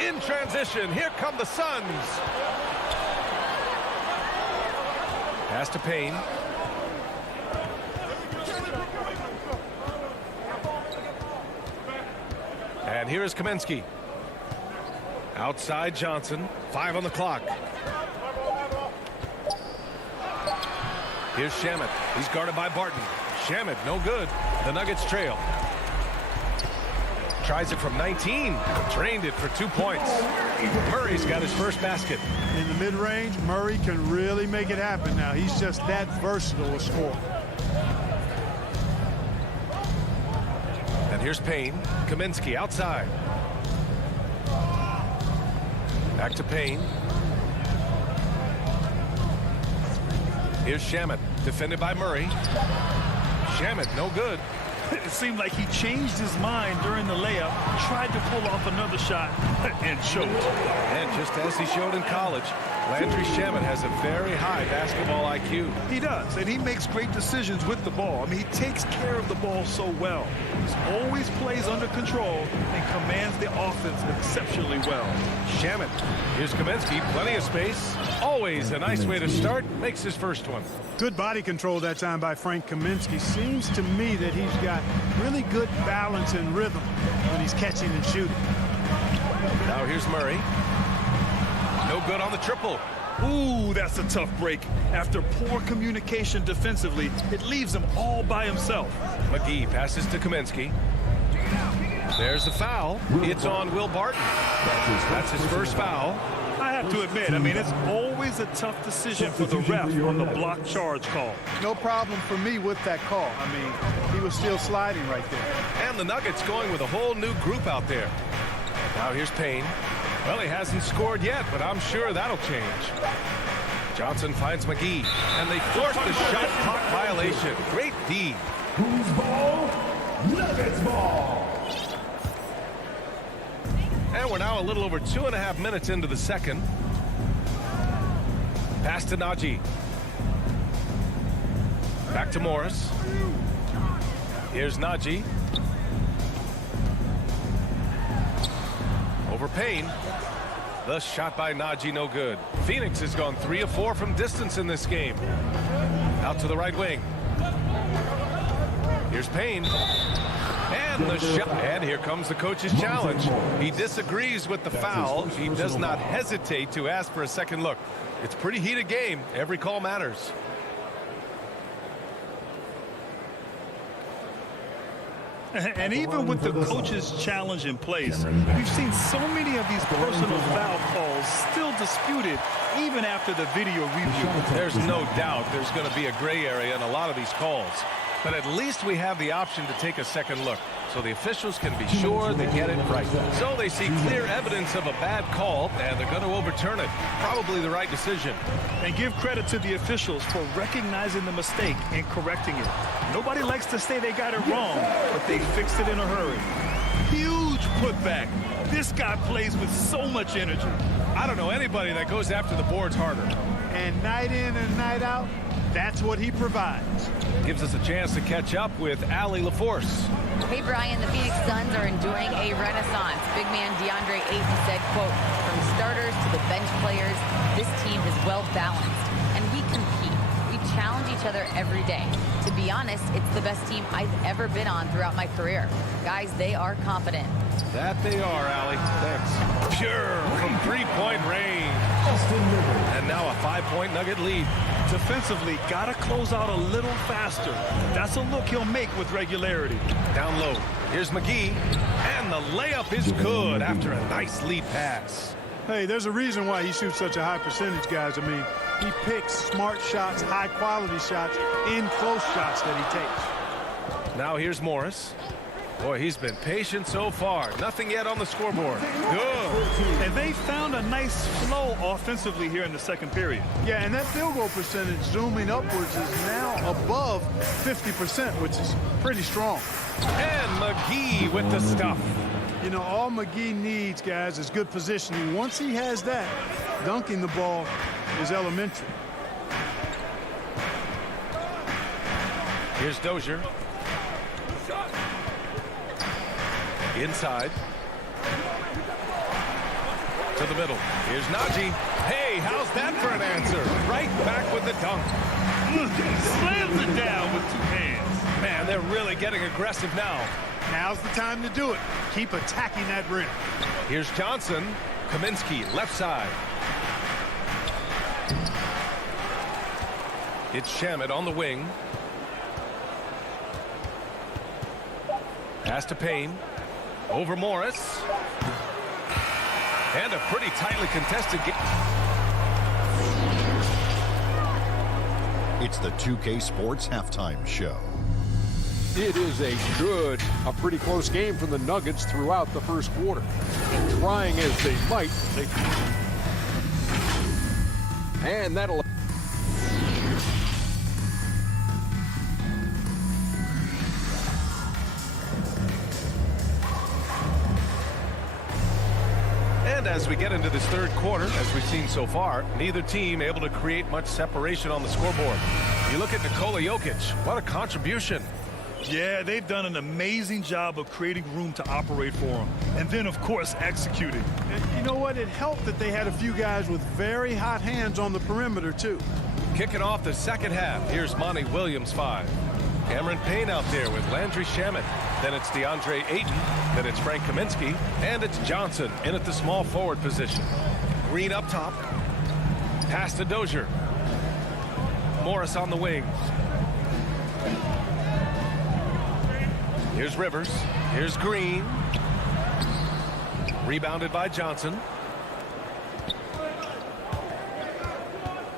In transition, here come the Suns. Pass to Payne. And here is Kaminsky. Outside Johnson. 5 on the clock. Here's Shamet. He's guarded by Barton. Shamet, no good. The Nuggets trail. Tries it from 19. Drained it for 2 points. Murray's got his first basket. In the mid-range, Murray can really make it happen now. He's just that versatile a scorer. And here's Payne. Kaminsky outside. Back to Payne. Here's Shamet, defended by Murray. Shamet, no good. It seemed like he changed his mind during the layup, tried to pull off another shot, and choked. And just as he showed in college, Landry Shamet has a very high basketball IQ. He does, and he makes great decisions with the ball. I mean, he takes care of the ball so well. He always plays under control and commands the offense exceptionally well. Shamet. Here's Kaminsky, plenty of space. Always a nice way to start. Makes his first one. Good body control that time by Frank Kaminsky. Seems to me that he's got really good balance and rhythm when he's catching and shooting. Now here's Murray. No good on the triple. Ooh, that's a tough break. After poor communication defensively, it leaves him all by himself. McGee passes to Kaminsky. There's the foul. It's on Will Barton. That's his first foul. I have to admit, I mean, it's always a tough decision for the ref on the block charge call. No problem for me with that call. I mean, he was still sliding right there. And the Nuggets going with a whole new group out there. Now here's Payne. Well, he hasn't scored yet, but I'm sure that'll change. Johnson finds McGee, and they force the shot clock violation. Great D. Who's ball? Nuggets ball. And we're now a little over 2.5 minutes into the second. Pass to Najee. Back to Morris. Here's Najee. Over Payne. The shot by Najee, no good. Phoenix has gone 3 of 4 from distance in this game. Out to the right wing. Here's Payne. And the shot. And here comes the coach's challenge. He disagrees with the foul. He does not hesitate to ask for a second look. It's a pretty heated game. Every call matters. And even with the coach's challenge in place, we've seen so many of these personal foul calls still disputed even after the video review. There's no doubt there's going to be a gray area in a lot of these calls. But at least we have the option to take a second look, so the officials can be sure they get it right. So they see clear evidence of a bad call, and they're going to overturn it. Probably the right decision. And give credit to the officials for recognizing the mistake and correcting it. Nobody likes to say they got it wrong, but they fixed it in a hurry. Huge putback. This guy plays with so much energy. I don't know anybody that goes after the boards harder. And night in and night out, that's what he provides. Gives us a chance to catch up with Allie LaForce. Hey, Brian, the Phoenix Suns are enjoying a renaissance. Big man DeAndre Ayton said, quote, from starters to the bench players, this team is well balanced, and we compete. We challenge each other every day. To be honest, it's the best team I've ever been on throughout my career. Guys, they are confident. That they are, Allie. Thanks. Pure from three-point range. And now a 5-point Nugget lead. Defensively, got to close out a little faster. That's a look he'll make with regularity. Down low. Here's McGee. And the layup is good after a nice lead pass. Hey, there's a reason why he shoots such a high percentage, guys. I mean, he picks smart shots, high-quality shots, in close shots that he takes. Now here's Morris. Boy, he's been patient so far. Nothing yet on the scoreboard. Good. And they found a nice flow offensively here in the second period. Yeah, and that field goal percentage zooming upwards is now above 50%, which is pretty strong. And McGee with the stuff. You know, all McGee needs, guys, is good positioning. Once he has that, dunking the ball is elementary. Here's Dozier. Inside. To the middle. Here's Najee. Hey, how's that for an answer? Right back with the dunk. Slams it down with two hands. Man, they're really getting aggressive now. Now's the time to do it. Keep attacking that rim. Here's Johnson. Kaminsky, left side. It's Shamet on the wing. Pass to Payne. Over Morris. And a pretty tightly contested game. It's the 2K Sports Halftime Show. It is a pretty close game for the Nuggets throughout the first quarter. And trying as they might, and that'll... And as we get into this third quarter, as we've seen so far, neither team able to create much separation on the scoreboard. You look at Nikola Jokic, what a contribution. Yeah, they've done an amazing job of creating room to operate for him. And then, of course, executing. And you know what? It helped that they had a few guys with very hot hands on the perimeter, too. Kicking off the second half, here's Monty Williams, 5. Cameron Payne out there with Landry Shamet. Then it's DeAndre Ayton. Then it's Frank Kaminsky. And it's Johnson in at the small forward position. Green up top. Pass to Dozier. Morris on the wing. Here's Rivers. Here's Green. Rebounded by Johnson.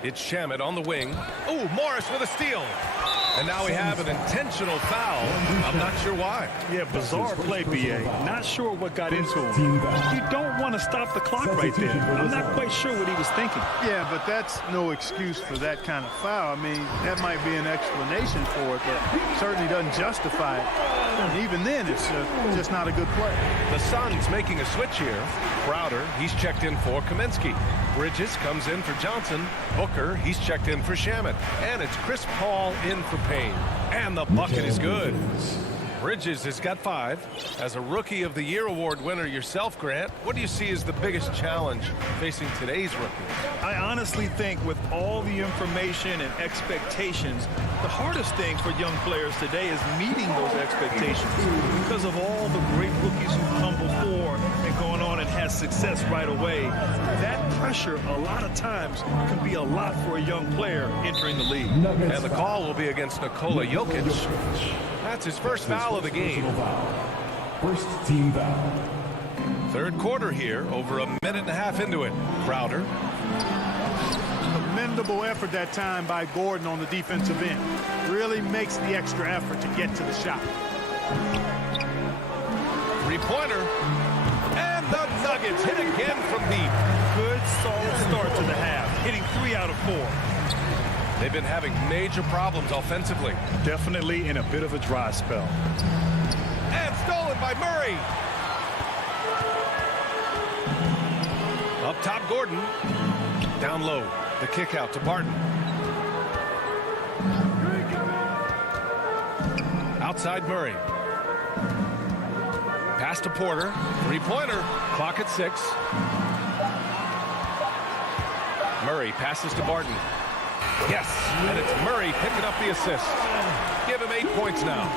It's Shamet on the wing. Oh, Morris with a steal. And now we have an intentional foul. I'm not sure why. Yeah, bizarre play, B.A. Not sure what got into him. You don't want to stop the clock right there. I'm not quite sure what he was thinking. Yeah, but that's no excuse for that kind of foul. I mean, that might be an explanation for it, but certainly doesn't justify it. And even then, it's just not a good play. The Suns making a switch here. Crowder, he's checked in for Kaminsky. Bridges comes in for Johnson. Booker, he's checked in for Shamet. And it's Chris Paul in for Payne. And the bucket is good. Bridges has got 5. As a Rookie of the Year award winner yourself, Grant, what do you see as the biggest challenge facing today's rookies? I honestly think with all the information and expectations, the hardest thing for young players today is meeting those expectations because of all the great rookies who come before and going on and has success right away. That pressure a lot of times can be a lot for a young player entering the league. And the call will be against Nikola Jokic. That's his first foul of the game. First team foul. Third quarter here, over a minute and a half into it. Crowder. A minute commendable effort that time by Gordon on the defensive end. Really makes the extra effort to get to the shot. Three-pointer. And the Nuggets hit again from deep. Good, solid start to the half, hitting 3 out of 4. They've been having major problems offensively. Definitely in a bit of a dry spell. And stolen by Murray. Up top, Gordon. Down low, the kick out to Barton. Outside Murray. Pass to Porter. Three-pointer. Clock at 6. Murray passes to Barton. Yes, and it's Murray picking up the assist. Give him 8 points now.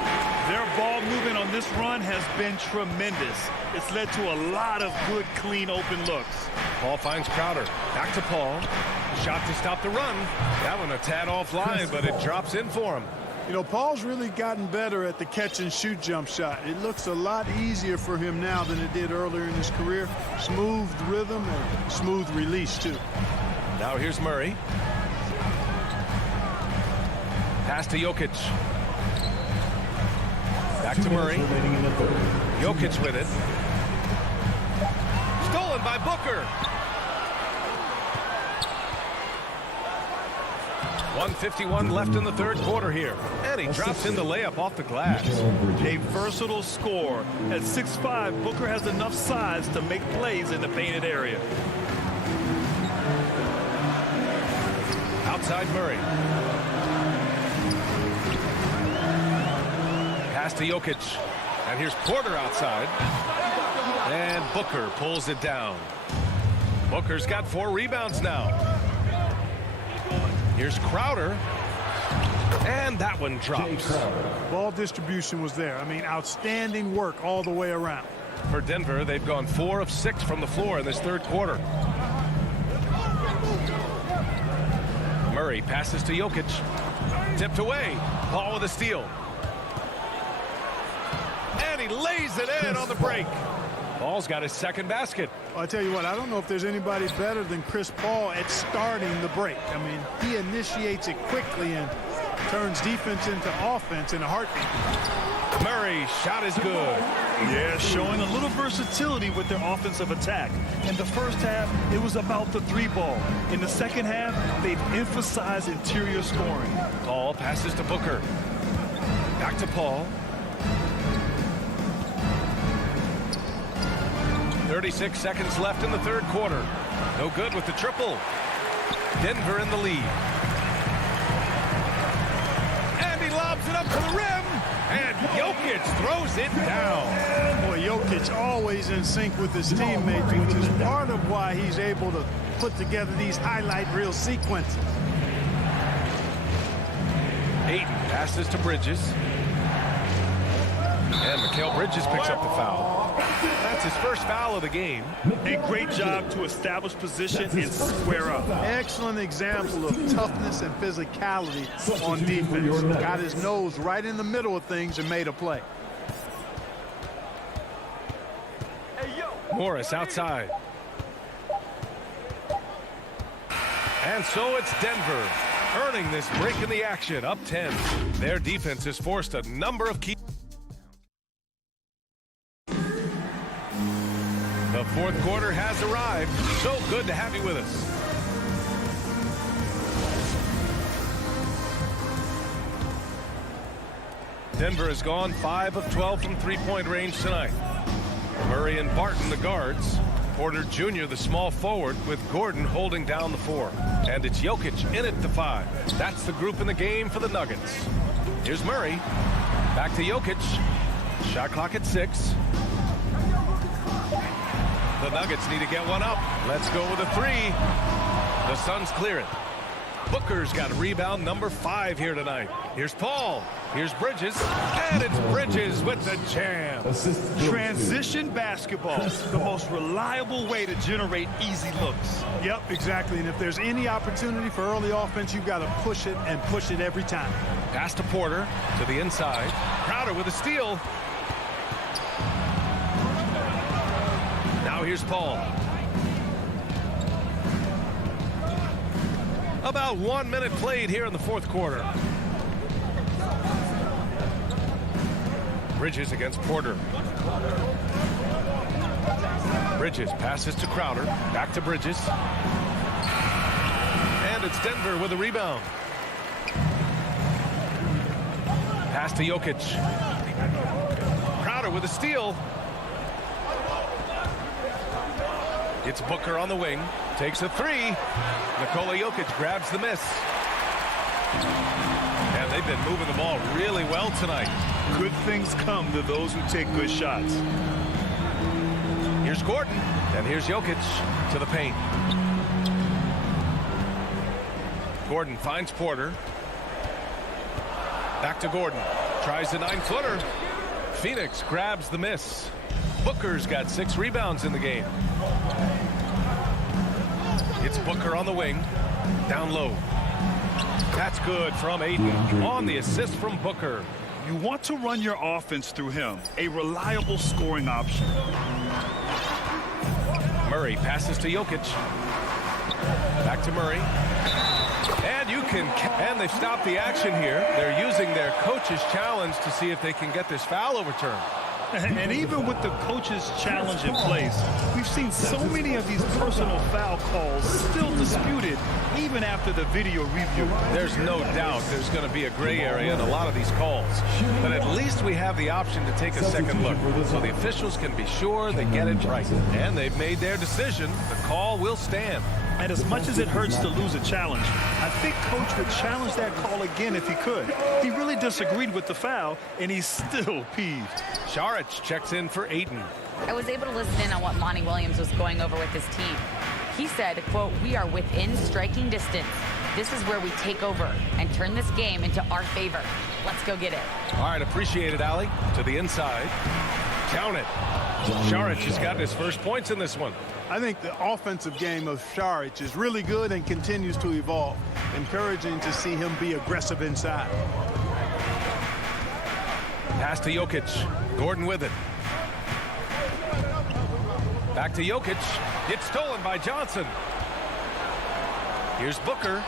Their ball movement on this run has been tremendous. It's led to a lot of good, clean, open looks. Paul finds Crowder. Back to Paul. Shot to stop the run. That one a tad offline, but it drops in for him. You know, Paul's really gotten better at the catch-and-shoot jump shot. It looks a lot easier for him now than it did earlier in his career. Smooth rhythm and smooth release, too. Now here's Murray. Pass to Jokic. Back to Murray. Jokic with it. Stolen by Booker. 1:51 left in the third quarter here. And he drops in the layup off the glass. A versatile scorer. At 6'5", Booker has enough size to make plays in the painted area. Outside Murray. Pass to Jokic. And here's Porter outside. And Booker pulls it down. Booker's got 4 rebounds now. Here's Crowder. And that one drops. Ball distribution was there. I mean, outstanding work all the way around. For Denver, they've gone 4 of 6 from the floor in this third quarter. Murray passes to Jokic. Tipped away. Paul with a steal. And he lays it in on the break. Paul's got his second basket. Well, I tell you what, I don't know if there's anybody better than Chris Paul at starting the break. I mean, he initiates it quickly and turns defense into offense in a heartbeat. Murray, shot is good. Yeah, showing a little versatility with their offensive attack. In the first half, it was about the 3-ball. In the second half, they've emphasized interior scoring. Paul passes to Booker. Back to Paul. 36 seconds left in the third quarter. No good with the triple. Denver in the lead. And he lobs it up to the rim. And Jokic throws it down. Boy, Jokic always in sync with his teammates, which is part of why he's able to put together these highlight reel sequences. Ayton passes to Bridges. And Mikal Bridges picks up the foul. That's his first foul of the game. A great job to establish position and square up. Excellent example of toughness and physicality on defense. Got his nose right in the middle of things and made a play. Morris outside. And so it's Denver earning this break in the action, up 10. Their defense has forced a number of key. The fourth quarter has arrived. So good to have you with us. Denver has gone 5 of 12 from three-point range tonight. Murray and Barton, the guards. Porter Jr., the small forward, with Gordon holding down the 4. And it's Jokic in at the 5. That's the group in the game for the Nuggets. Here's Murray. Back to Jokic. Shot clock at 6. The Nuggets need to get one up. Let's go with a 3. The Suns clear it. Booker's got rebound number 5 here tonight. Here's Paul. Here's Bridges. And it's Bridges with the jam. Transition basketball, the most reliable way to generate easy looks. Yep, exactly. And if there's any opportunity for early offense, you've got to push it and push it every time. Pass to Porter to the inside. Crowder with a steal. Now here's Paul. About 1 minute played here in the fourth quarter. Bridges against Porter. Bridges passes to Crowder. Back to Bridges. And it's Denver with a rebound. Pass to Jokic. Crowder with a steal. It's Booker on the wing. Takes a three. Nikola Jokic grabs the miss. And they've been moving the ball really well tonight. Good things come to those who take good shots. Here's Gordon. And here's Jokic to the paint. Gordon finds Porter. Back to Gordon. Tries a 9-footer. Phoenix grabs the miss. Booker's got 6 rebounds in the game. It's Booker on the wing. Down low. That's good from Ayton. On the assist from Booker. You want to run your offense through him. A reliable scoring option. Murray passes to Jokic. Back to Murray. And they've stopped the action here. They're using their coach's challenge to see if they can get this foul overturned. And even with the coach's challenge in place, we've seen so many of these personal foul calls still disputed even after the video review. There's no doubt there's going to be a gray area in a lot of these calls. But at least we have the option to take a second look so the officials can be sure they get it right. And they've made their decision. The call will stand. And as much as it hurts to lose a challenge, I think Coach would challenge that call again if he could. He really disagreed with the foul, and he's still peeved. Saric checks in for Ayton. I was able to listen in on what Monty Williams was going over with his team. He said, quote, "We are within striking distance. This is where we take over and turn this game into our favor. Let's go get it." All right, appreciate it, Allie. To the inside. Count it. Saric has gotten his first points in this one. I think the offensive game of Saric is really good and continues to evolve. Encouraging to see him be aggressive inside. Pass to Jokic. Gordon with it. Back to Jokic. It's stolen by Johnson. Here's Booker.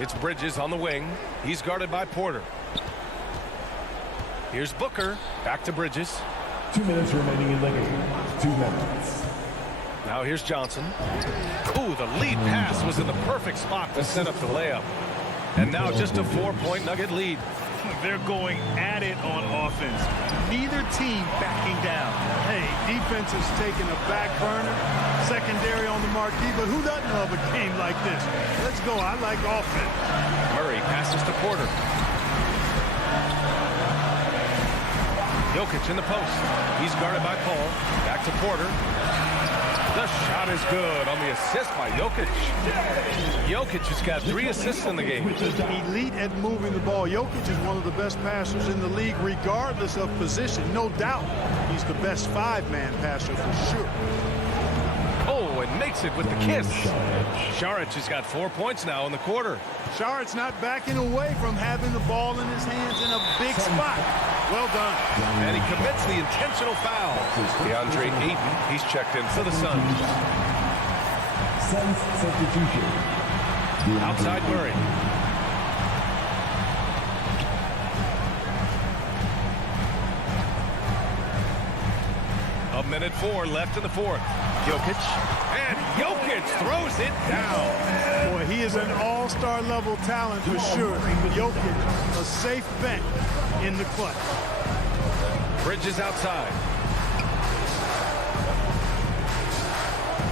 It's Bridges on the wing. He's guarded by Porter. Here's Booker. Back to Bridges. 2 minutes remaining in the game. 2 minutes. Now here's Johnson. Ooh, the lead pass was in the perfect spot to set up the layup. And now just a 4-point Nugget lead. They're going at it on offense. Neither team backing down. Hey, defense is taking a back burner, secondary on the marquee, but who doesn't love a game like this? Let's go. I like offense. Murray passes to Porter. Jokic in the post. He's guarded by Paul. Back to Porter. The shot is good on the assist by Jokic. Jokic has got 3 assists in the game. Elite at moving the ball. Jokic is one of the best passers in the league, regardless of position. No doubt he's the best 5-man passer for sure. Oh, and makes it with the kiss. Saric has got 4 points now in the quarter. Saric's not backing away from having the ball in his hands in a big spot. Well done. And he commits the intentional foul. DeAndre Ayton, he's checked in for the Suns. Suns substitution. Outside Murray. A minute 4 left in the fourth. Jokic. And Jokic throws it down. Boy, he is an all-star level talent for sure. Jokic, a safe bet in the clutch. Bridges outside.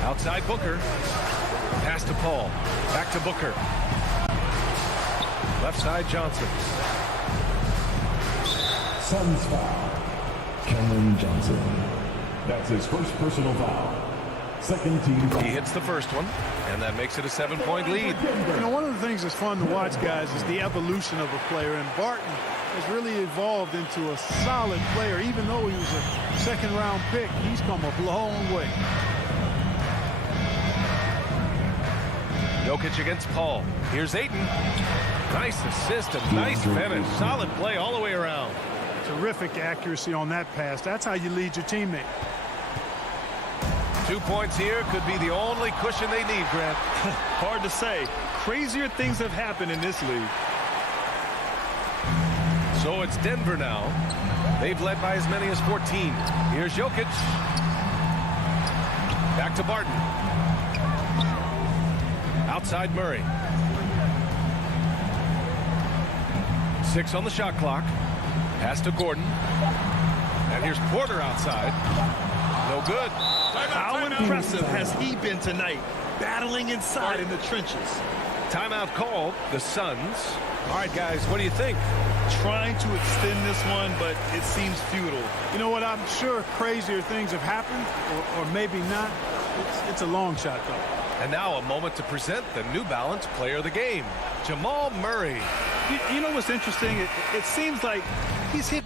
Outside Booker. Pass to Paul. Back to Booker. Left side Johnson. Suns foul. Cameron Johnson. That's his first personal foul. Second team foul. He hits the first one, and that makes it a 7-point lead. You know, one of the things that's fun to watch, guys, is the evolution of a player. And Barton has really evolved into a solid player. Even though he was a second-round pick, he's come a long way. Jokic against Paul. Here's Ayton. Nice assist and nice finish. Solid play all the way around. Terrific accuracy on that pass. That's how you lead your teammate. 2 points here could be the only cushion they need, Grant. Hard to say. Crazier things have happened in this league. So it's Denver now. They've led by as many as 14. Here's Jokic. Back to Barton. Outside Murray. 6 on the shot clock. Pass to Gordon. And here's Porter outside. No good. How impressive has he been tonight, battling inside in the trenches? Timeout called. The Suns. All right, guys, what do you think? Trying to extend this one, but it seems futile. You know what? I'm sure crazier things have happened, or maybe not. It's a long shot, though. And now a moment to present the New Balance Player of the Game, Jamal Murray. You know what's interesting? It seems like he's hit.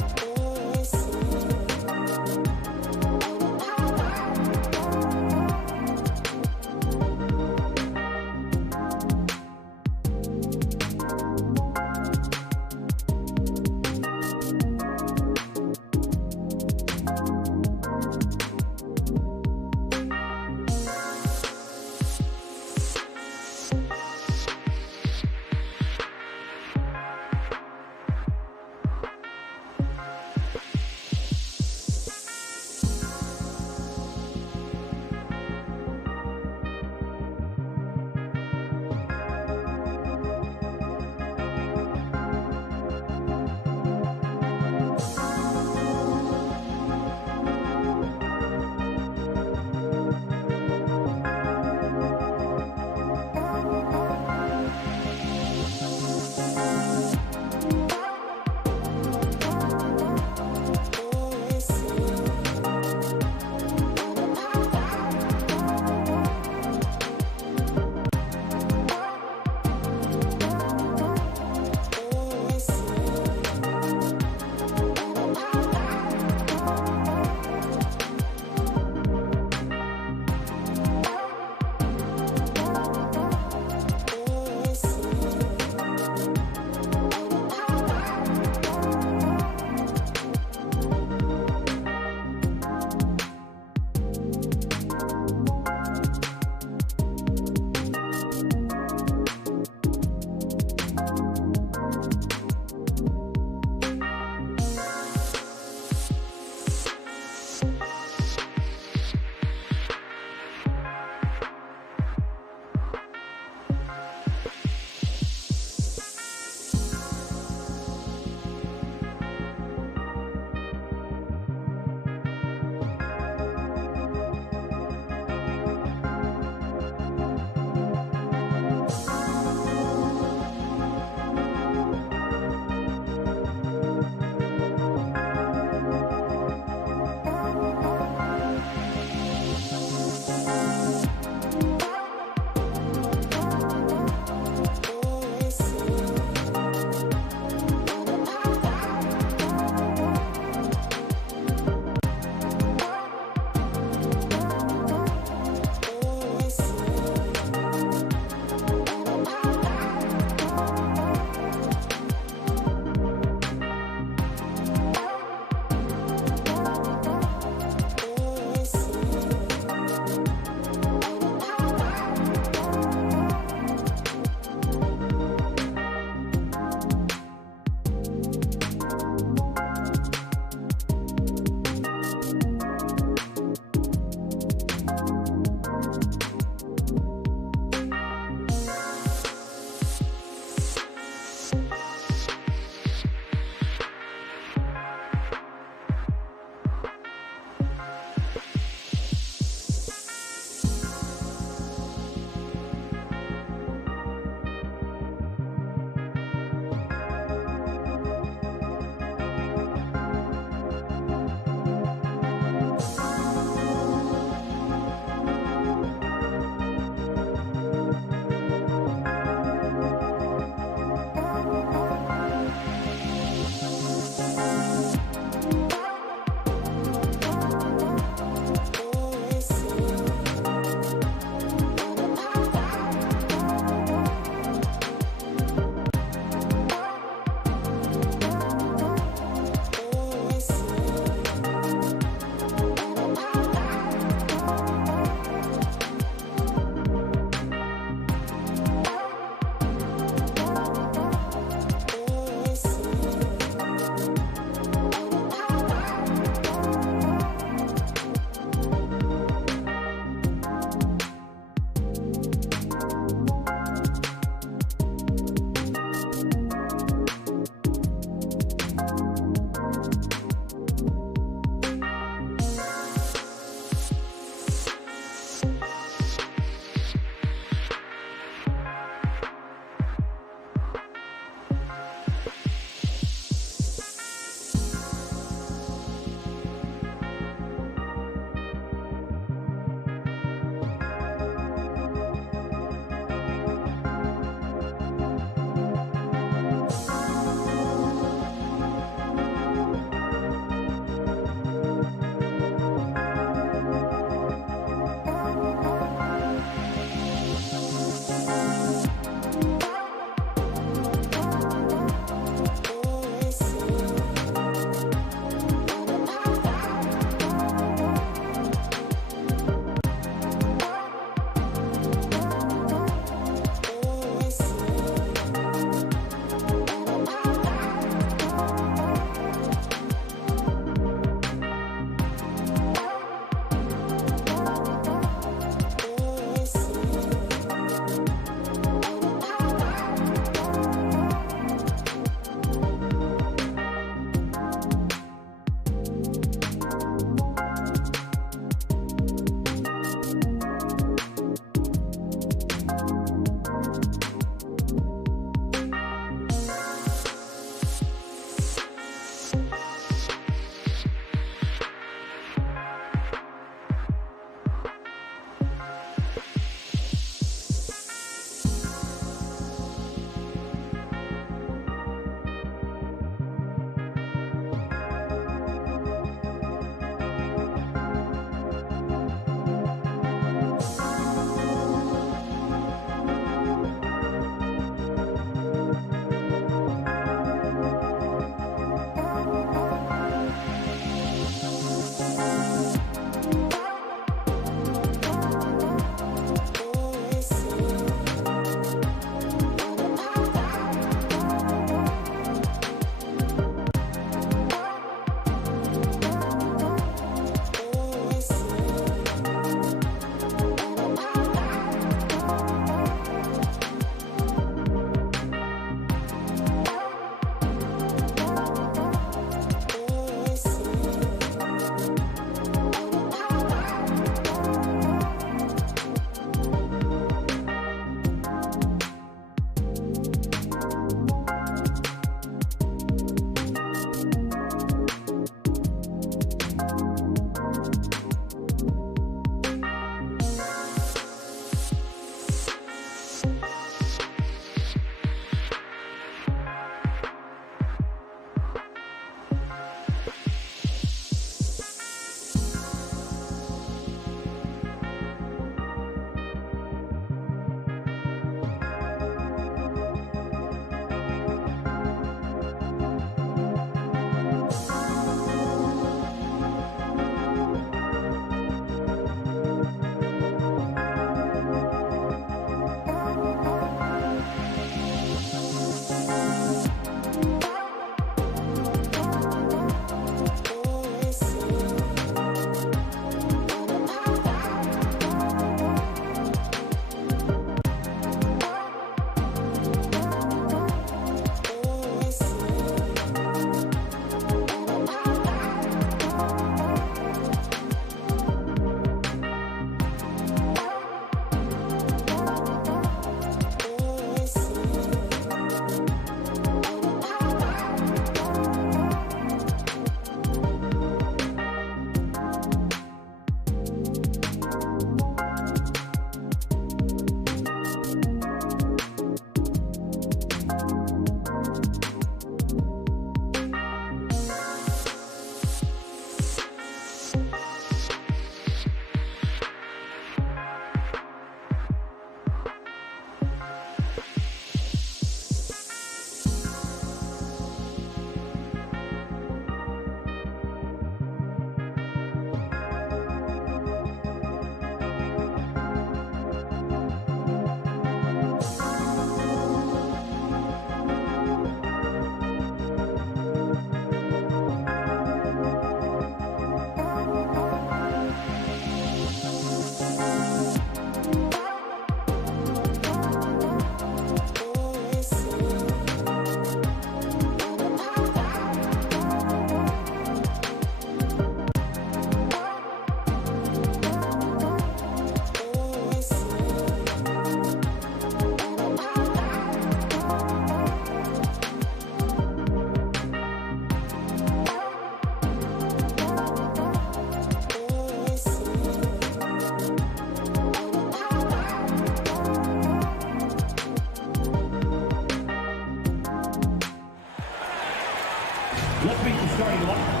Let's meet the starting lineup.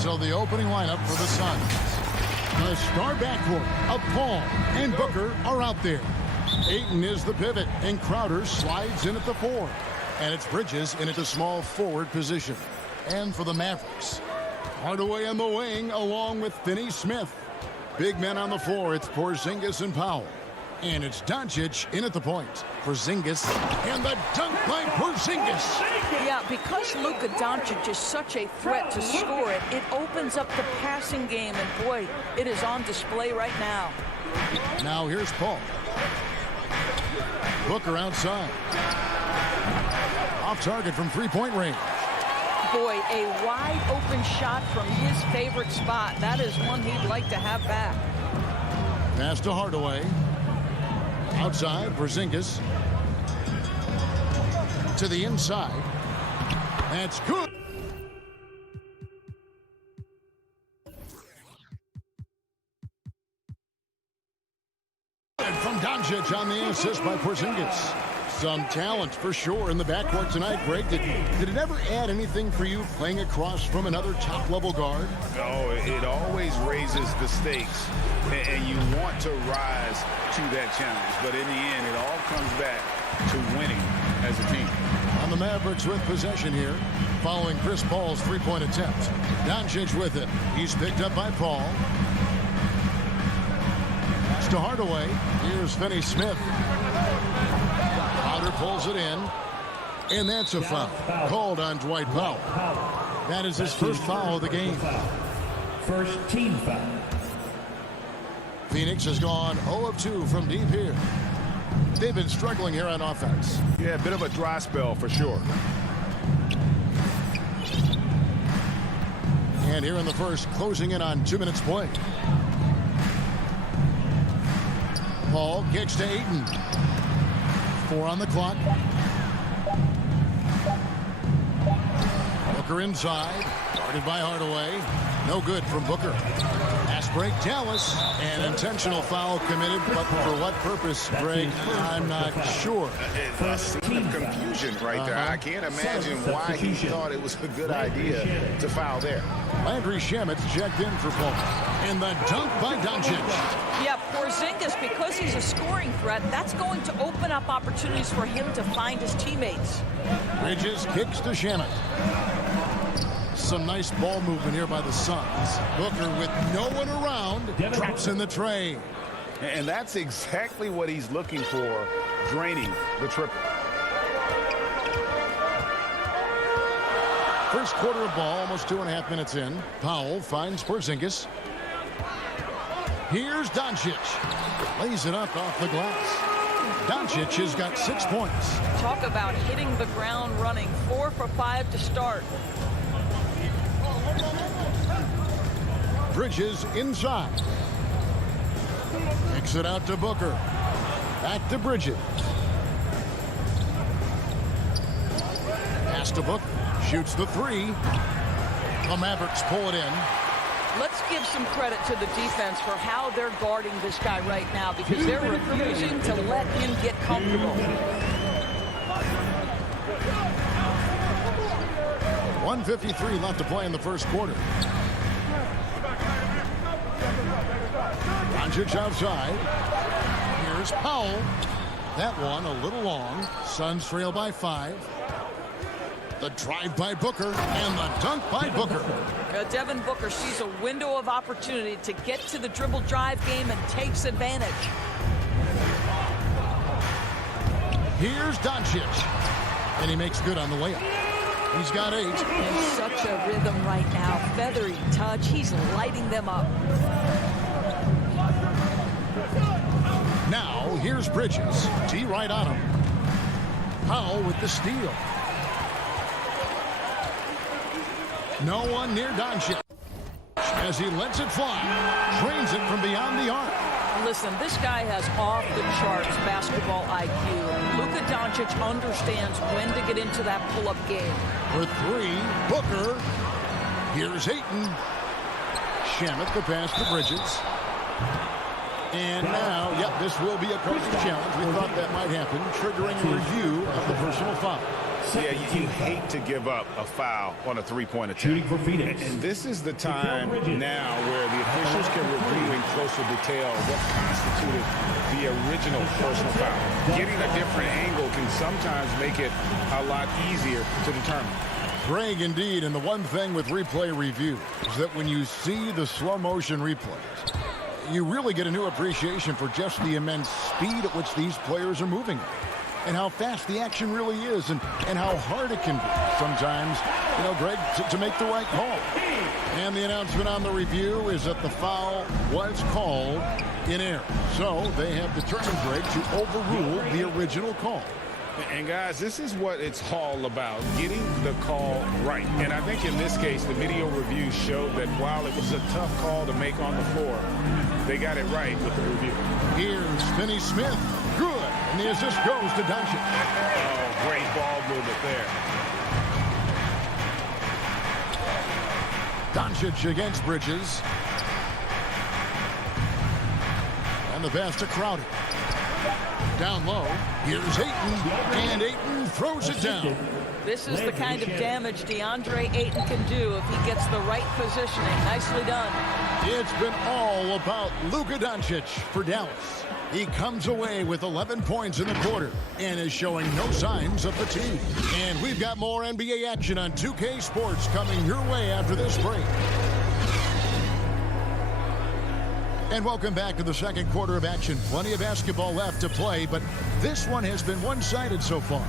So the opening lineup for the Suns. The star backcourt of Paul and Booker are out there. Ayton is the pivot, and Crowder slides in at the 4. And it's Bridges in at the small forward position. And for the Mavericks, Hardaway on the wing along with Finney Smith. Big men on the floor, it's Porzingis and Powell. And it's Doncic in at the point. Porzingis, and the dunk by Porzingis. Yeah, because Luka Doncic is such a threat to score it, it opens up the passing game, and boy, it is on display right now. Now here's Paul. Booker outside. Off target from three-point range. Boy, a wide open shot from his favorite spot. That is one he'd like to have back. Pass to Hardaway. Outside, Porzingis. To the inside. That's good. And from Doncic on the assist by Porzingis. Some talent for sure in the backcourt tonight, Greg. Did it ever add anything for you playing across from another top-level guard? No, it always raises the stakes, and you want to rise to that challenge. But in the end, it all comes back to winning as a team. On the Mavericks with possession here, following Chris Paul's three-point attempt. Doncic with it. He's picked up by Paul. Pass to Hardaway. Here's Finney Smith. Crowder pulls it in, and that's a foul called on Dwight Powell. That is his first foul of the game. First team foul. Phoenix has gone 0 of 2 from deep here. They've been struggling here on offense. Yeah, a bit of a dry spell for sure. And here in the first, closing in on 2 minutes play. Paul kicks to Ayton. 4 on the clock. Booker inside. Guarded by Hardaway. No good from Booker. Pass break, Dallas. An intentional foul committed, but for what purpose, Greg? I'm not sure. A scene of confusion right there. I can't imagine why he thought it was a good idea to foul there. Landry Shamit's checked in for Paul. And the dunk by Doncic. Yeah, Porzingis, because he's a scoring threat, that's going to open up opportunities for him to find his teammates. Bridges kicks to Shamit. Some nice ball movement here by the Suns. Booker with no one around drops in the tray. And that's exactly what he's looking for, draining the triple. First quarter of ball, almost 2.5 minutes in. Powell finds Porzingis. Here's Doncic. Lays it up off the glass. Doncic has got 6 points. Talk about hitting the ground running. 4 for 5 to start. Bridges inside. Kicks it out to Booker. Back to Bridges. Pass to Booker. Shoots the 3. The Mavericks pull it in. Let's give some credit to the defense for how they're guarding this guy right now, because they're refusing to let him get comfortable. 1:53 left to play in the first quarter. Doncic outside. Here's Powell. That one a little long. Suns trail by 5. The drive by Booker and the dunk by Booker. Devin Booker sees a window of opportunity to get to the dribble drive game and takes advantage. Here's Doncic. And he makes good on the layup. He's got 8. In such a rhythm right now. Feathery touch. He's lighting them up. Now, here's Bridges. T right on him. Powell with the steal. No one near Doncic as he lets it fly. Trains it from beyond the arc. Listen, this guy has off-the-charts basketball IQ. Luka Doncic understands when to get into that pull-up game. For 3, Booker. Here's Ayton. Shamit the pass to Bridges. And now, this will be a coaching challenge. We thought that might happen, triggering a review of the personal foul. Yeah, you hate to give up a foul on a three-point attempt. And this is the time now where the officials can review in closer detail what constituted the original personal foul. Getting a different angle can sometimes make it a lot easier to determine. Greg, indeed, and the one thing with replay review is that when you see the slow motion replays, you really get a new appreciation for just the immense speed at which these players are moving and how fast the action really is and how hard it can be sometimes, Greg, to make the right call. And the announcement on the review is that the foul was called in error. So they have determined, Greg, to overrule the original call. And guys, this is what it's all about, getting the call right. And I think in this case, the video review showed that while it was a tough call to make on the floor, they got it right with the review. Here's Finney Smith. Good. And the assist goes to Doncic. Oh, great ball movement there. Doncic against Bridges. And the pass to Crowder. Down low, here's Ayton, and Ayton throws it down. This is the kind of damage DeAndre Ayton can do if he gets the right positioning. Nicely done. It's been all about Luka Doncic for Dallas. He comes away with 11 points in the quarter and is showing no signs of fatigue. And we've got more NBA action on 2K Sports coming your way after this break. And welcome back to the second quarter of action. Plenty of basketball left to play, but this one has been one-sided so far.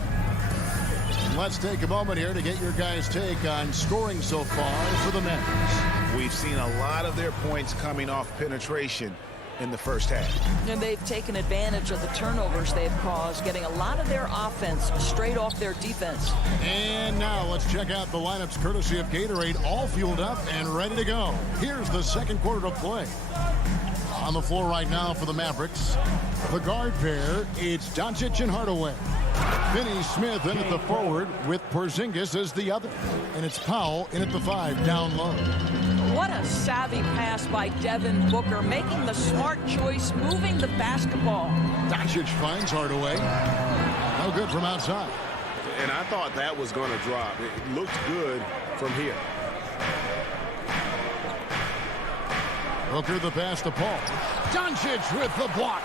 Let's take a moment here to get your guys' take on scoring so far for the Mavericks. We've seen a lot of their points coming off penetration in the first half. And they've taken advantage of the turnovers they've caused, getting a lot of their offense straight off their defense. And now let's check out the lineups courtesy of Gatorade, all fueled up and ready to go. Here's the second quarter of play. On the floor right now for the Mavericks, the guard pair, it's Doncic and Hardaway. Finney Smith in at the forward with Porzingis as the other. And it's Powell in at the 5 down low. What a savvy pass by Devin Booker, making the smart choice, moving the basketball. Doncic finds Hardaway. No good from outside. And I thought that was going to drop. It looked good from here. Booker the pass to Paul. Doncic with the block.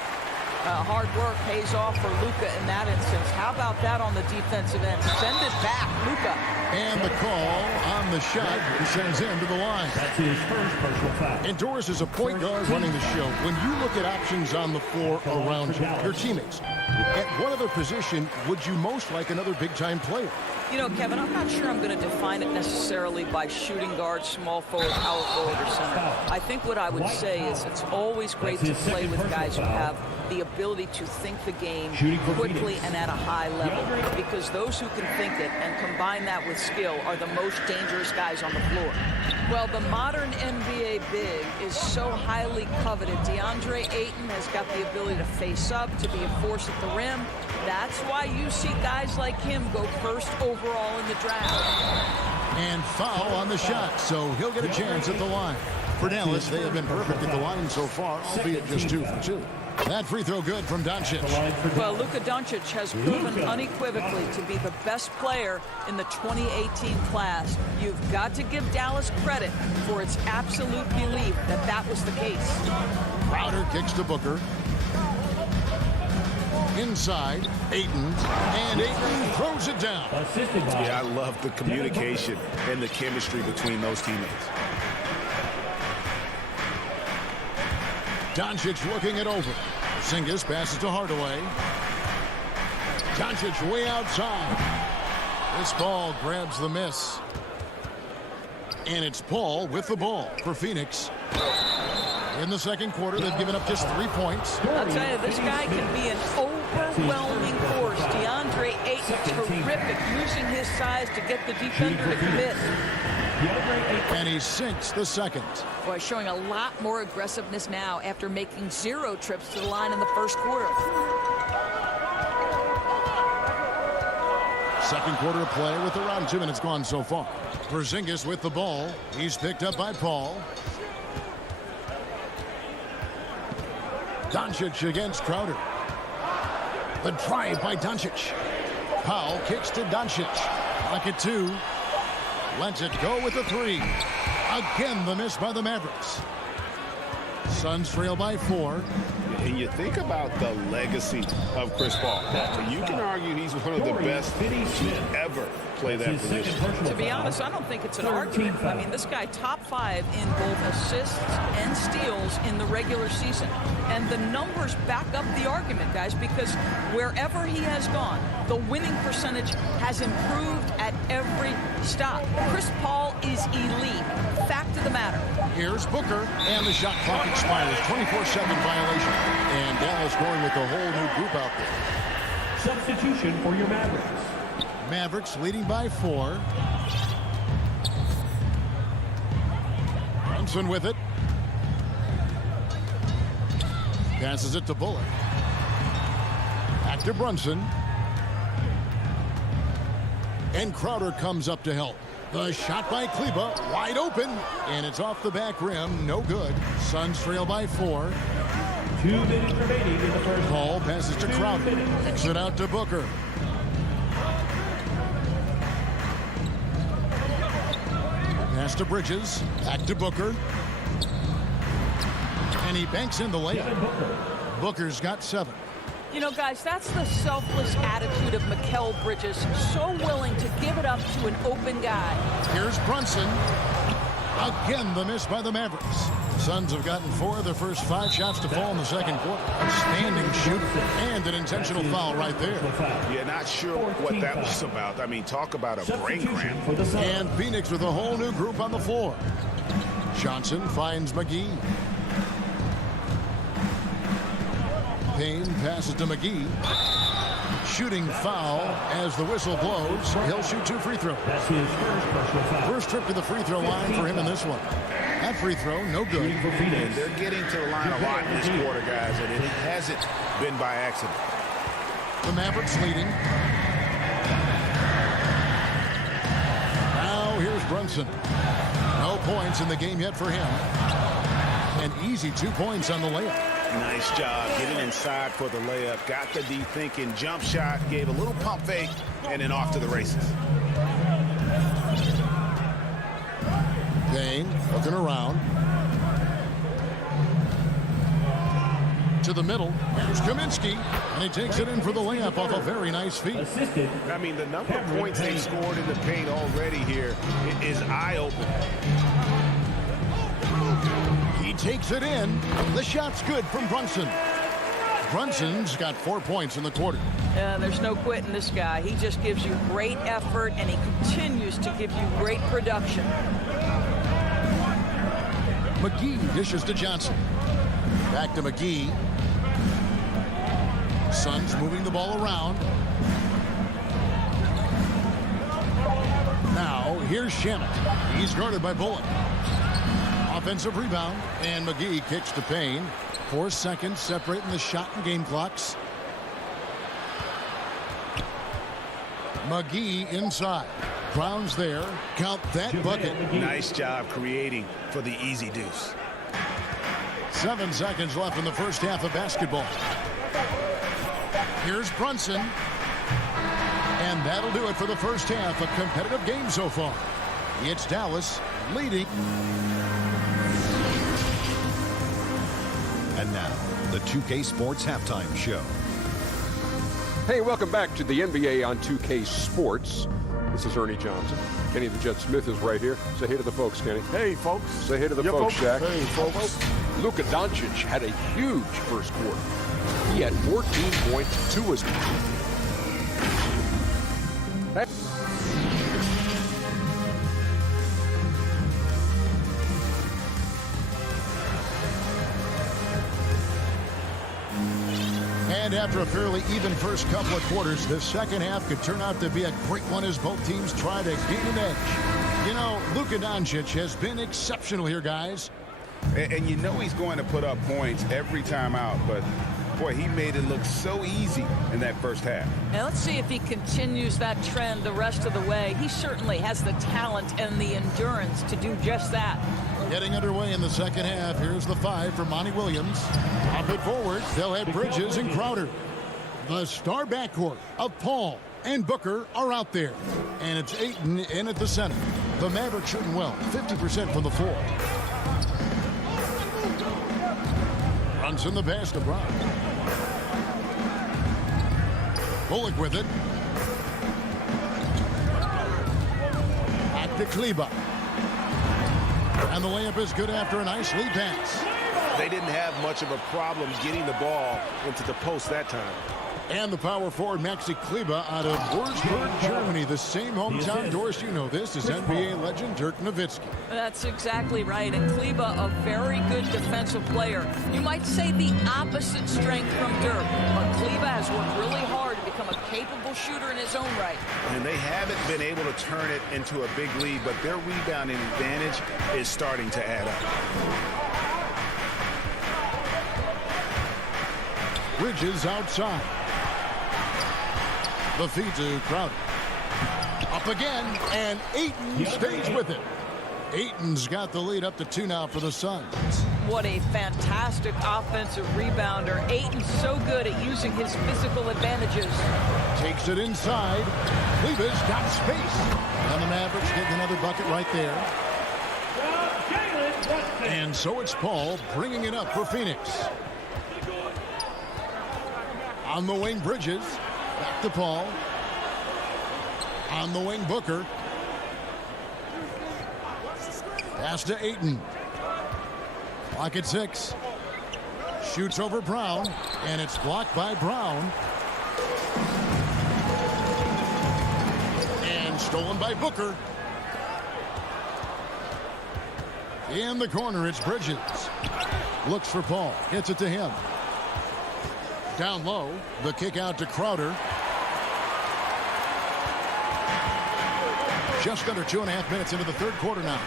Hard work pays off for Luka in that instance. How about that on the defensive end? Send it back, Luka. And the call on the shot sends him to the line. That's his first personal foul. And Doris is a point guard running the show. When you look at options on the floor around you, your teammates, at what other position would you most like another big-time player? You know, Kevin, I'm not sure I'm going to define it necessarily by shooting guard, small forward, power forward, or center. I think what I would say is it's always great to play with guys who have the ability to think the game quickly and at a high level, because those who can think it and combine that with skill are the most dangerous guys on the floor. Well, the modern NBA big is so highly coveted. DeAndre Ayton has got the ability to face up, to be a force at the rim. That's why you see guys like him go first overall in the draft. And foul on the shot, so he'll get a chance at the line. For Dallas, they have been perfect at the line so far, albeit just 2 for 2. That free throw good from Doncic. Well, Luka Doncic has proven unequivocally to be the best player in the 2018 class. You've got to give Dallas credit for its absolute belief that that was the case. Crowder kicks to Booker. Inside, Ayton, and Ayton throws it down. Yeah, I love the communication and the chemistry between those teammates. Doncic looking it over. Porzingis passes to Hardaway. Doncic way outside. This ball grabs the miss. And it's Paul with the ball for Phoenix. In the second quarter, they've given up just 3 points. I'll tell you, this guy can be an overwhelming force. DeAndre Ayton, terrific, using his size to get the defender to commit. And he sinks the second. Boy, showing a lot more aggressiveness now after making 0 trips to the line in the first quarter. Second quarter of play with around 2 minutes gone so far. Porzingis with the ball. He's picked up by Paul. Doncic against Crowder. The drive by Doncic. Powell kicks to Doncic. Pocket 2. Lets it go with the 3. Again, the miss by the Mavericks. Suns trail by 4. And you think about the legacy of Chris Paul. You can argue he's one of the best to ever play that position. To be honest, I don't think it's an argument. I mean, this guy top 5 in both assists and steals in the regular season. And the numbers back up the argument, guys, because wherever he has gone, the winning percentage has improved at every stop. Chris Paul is elite. Fact of the matter. Here's Booker, and the shot clock expires. 24-second violation. And Dallas going with the whole new group out there. Substitution for your Mavericks. Mavericks leading by 4. Brunson with it. Passes it to Bullock. Back to Brunson. And Crowder comes up to help. The shot by Kleba, wide open, and it's off the back rim, no good. Suns trail by 4. 2 minutes remaining in the first. Paul passes to Crowder, kicks it out to Booker. Pass to Bridges, back to Booker. And he banks in the layup. Booker's got 7. You know, guys, that's the selfless attitude of Mikal Bridges. So willing to give it up to an open guy. Here's Brunson. Again, the miss by the Mavericks. Suns have gotten 4 of their first 5 shots to fall in the second quarter. Outstanding shoot and an intentional foul right there. Yeah, not sure what that was about. I mean, talk about a brain cramp. And Phoenix with a whole new group on the floor. Johnson finds McGee. Payne passes to McGee. Shooting foul as the whistle blows. He'll shoot 2 free throws. That's his first personal foul. First trip to the free throw line for him in this one. That free throw, no good. And they're getting to the line a lot in this quarter, guys, and it hasn't been by accident. The Mavericks leading. Now here's Brunson. No points in the game yet for him. An easy 2 points on the layup. Nice job getting inside for the layup. Got the deep thinking jump shot, gave a little pump fake, and then off to the races. Payne looking around. To the middle. Here's Kaminsky. And he takes it in for the layup off a very nice feed. I mean, the number of points they've scored in the paint already here is eye-opening. He takes it in. The shot's good from Brunson. Brunson's got 4 points in the quarter. There's no quitting this guy. He just gives you great effort, and he continues to give you great production. McGee dishes to Johnson. Back to McGee. Suns moving the ball around. Now, here's Shamet. He's guarded by Bullock. Offensive rebound, and McGee kicks to Payne. 4 seconds separating the shot and game clocks. McGee inside. Brown's there. Count that bucket. Nice job creating for the easy deuce. 7 seconds left in the first half of basketball. Here's Brunson. And that'll do it for the first half. A competitive game so far. It's Dallas leading. And now, the 2K Sports Halftime Show. Hey, welcome back to the NBA on 2K Sports. This is Ernie Johnson. Kenny the Jet Smith is right here. Say hey to the folks, Kenny. Hey, folks. Say hey to the folks, Shaq. Hey, folks. Luka Doncic had a huge first quarter. He had 14 points, 2 assists. And after a fairly even first couple of quarters, the second half could turn out to be a great one as both teams try to gain an edge. You know, Luka Doncic has been exceptional here, guys. And you know he's going to put up points every time out, but Boy, he made it look so easy in that first half. Now let's see if he continues that trend the rest of the way. He certainly has the talent and the endurance to do just that. Getting underway in the second half. Here's the 5 for Monty Williams. Pop it forward. They'll have Bridges and Crowder. The star backcourt of Paul and Booker are out there. And it's Ayton in at the center. The Mavericks shooting well. 50% from the floor. Runs in the pass to Brown. Bullock with it. Back to Kleber. And the layup is good after a nice lead pass. They didn't have much of a problem getting the ball into the post that time. And the power forward, Maxi Kleber, out of Würzburg, Germany. The same hometown, Doris, you know this, is NBA legend Dirk Nowitzki. That's exactly right. And Kleber, a very good defensive player. You might say the opposite strength from Dirk. But Kleber has worked really hard to become a capable shooter in his own right. And they haven't been able to turn it into a big lead, but their rebounding advantage is starting to add up. Bridges outside. The feed to Crowder. Up again, and Ayton stays with it. Ayton's got the lead up to 2 now for the Suns. What a fantastic offensive rebounder. Ayton's so good at using his physical advantages. Takes it inside. Kleber's got space. And the Mavericks get another bucket right there. And so it's Paul bringing it up for Phoenix. On the wing, Bridges. Back to Paul. On the wing, Booker. Pass to Ayton. Clock at 6. Shoots over Brown. And it's blocked by Brown. And stolen by Booker. In the corner, it's Bridges. Looks for Paul. Gets it to him. Down low, the kick out to Crowder. Just under 2.5 minutes into the third quarter now.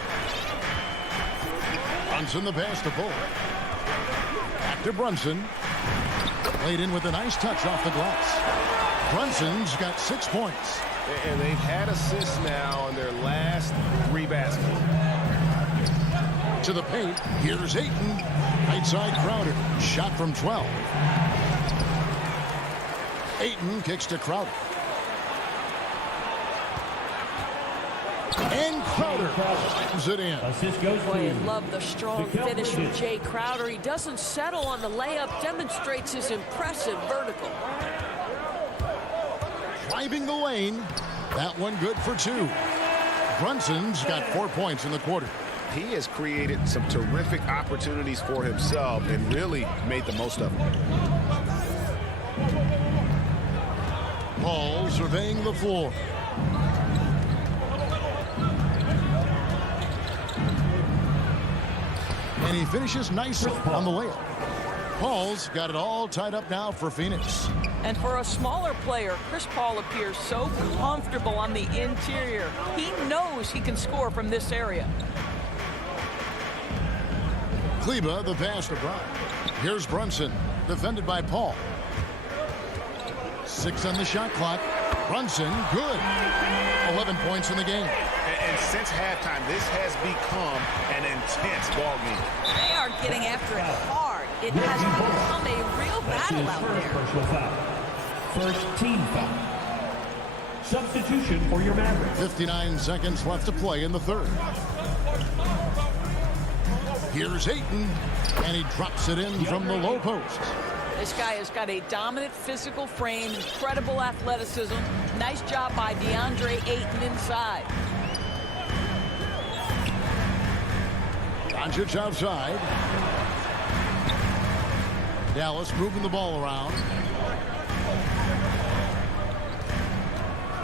Brunson the pass to Bull. Back to Brunson. Laid in with a nice touch off the glass. Brunson's got 6 points. And they've had assists now on their last 3 baskets. To the paint, here's Ayton. Right side Crowder. Shot from 12. Ayton kicks to Crowder. And Crowder slams it in. Boy, I love the strong finish from Jay Crowder. He doesn't settle on the layup, demonstrates his impressive vertical. Driving the lane. That one good for 2. Brunson's got 4 points in the quarter. He has created some terrific opportunities for himself and really made the most of them. Paul surveying the floor. And he finishes nicely on the layup. Paul's got it all tied up now for Phoenix. And for a smaller player, Chris Paul appears so comfortable on the interior. He knows he can score from this area. Kleber, the pass to Brown. Here's Brunson, defended by Paul. 6 on the shot clock. Brunson, good. 11 points in the game. And since halftime, this has become an intense ball game. They are getting after it hard. It has become a real battle out there. Personal foul. First team foul. Substitution for your Mavericks. 59 seconds left to play in the third. Here's Ayton, and he drops it in from the low post. This guy has got a dominant physical frame, incredible athleticism. Nice job by DeAndre Ayton inside. Doncic outside. Dallas moving the ball around.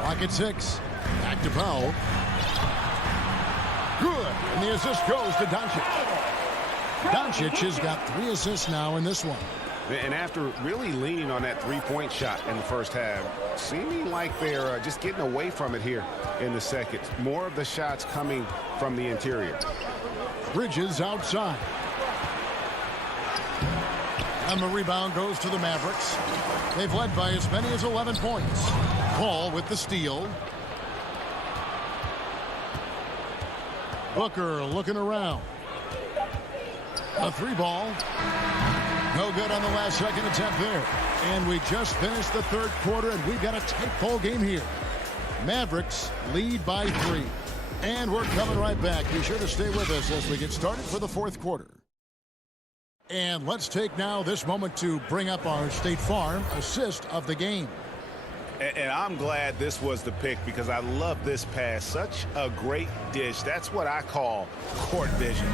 Clock at 6. Back to Powell. Good. And the assist goes to Doncic. Doncic has got 3 assists now in this one. And after really leaning on that 3-point shot in the first half, seeming like they're just getting away from it here in the second. More of the shots coming from the interior. Bridges outside. And the rebound goes to the Mavericks. They've led by as many as 11 points. Paul with the steal. Booker looking around. A three ball. No good on the last second attempt there. And we just finished the third quarter, and we've got a tight ball game here. Mavericks lead by 3. And we're coming right back. Be sure to stay with us as we get started for the fourth quarter. And let's take now this moment to bring up our State Farm assist of the game. And I'm glad this was the pick because I love this pass. Such a great dish. That's what I call court vision.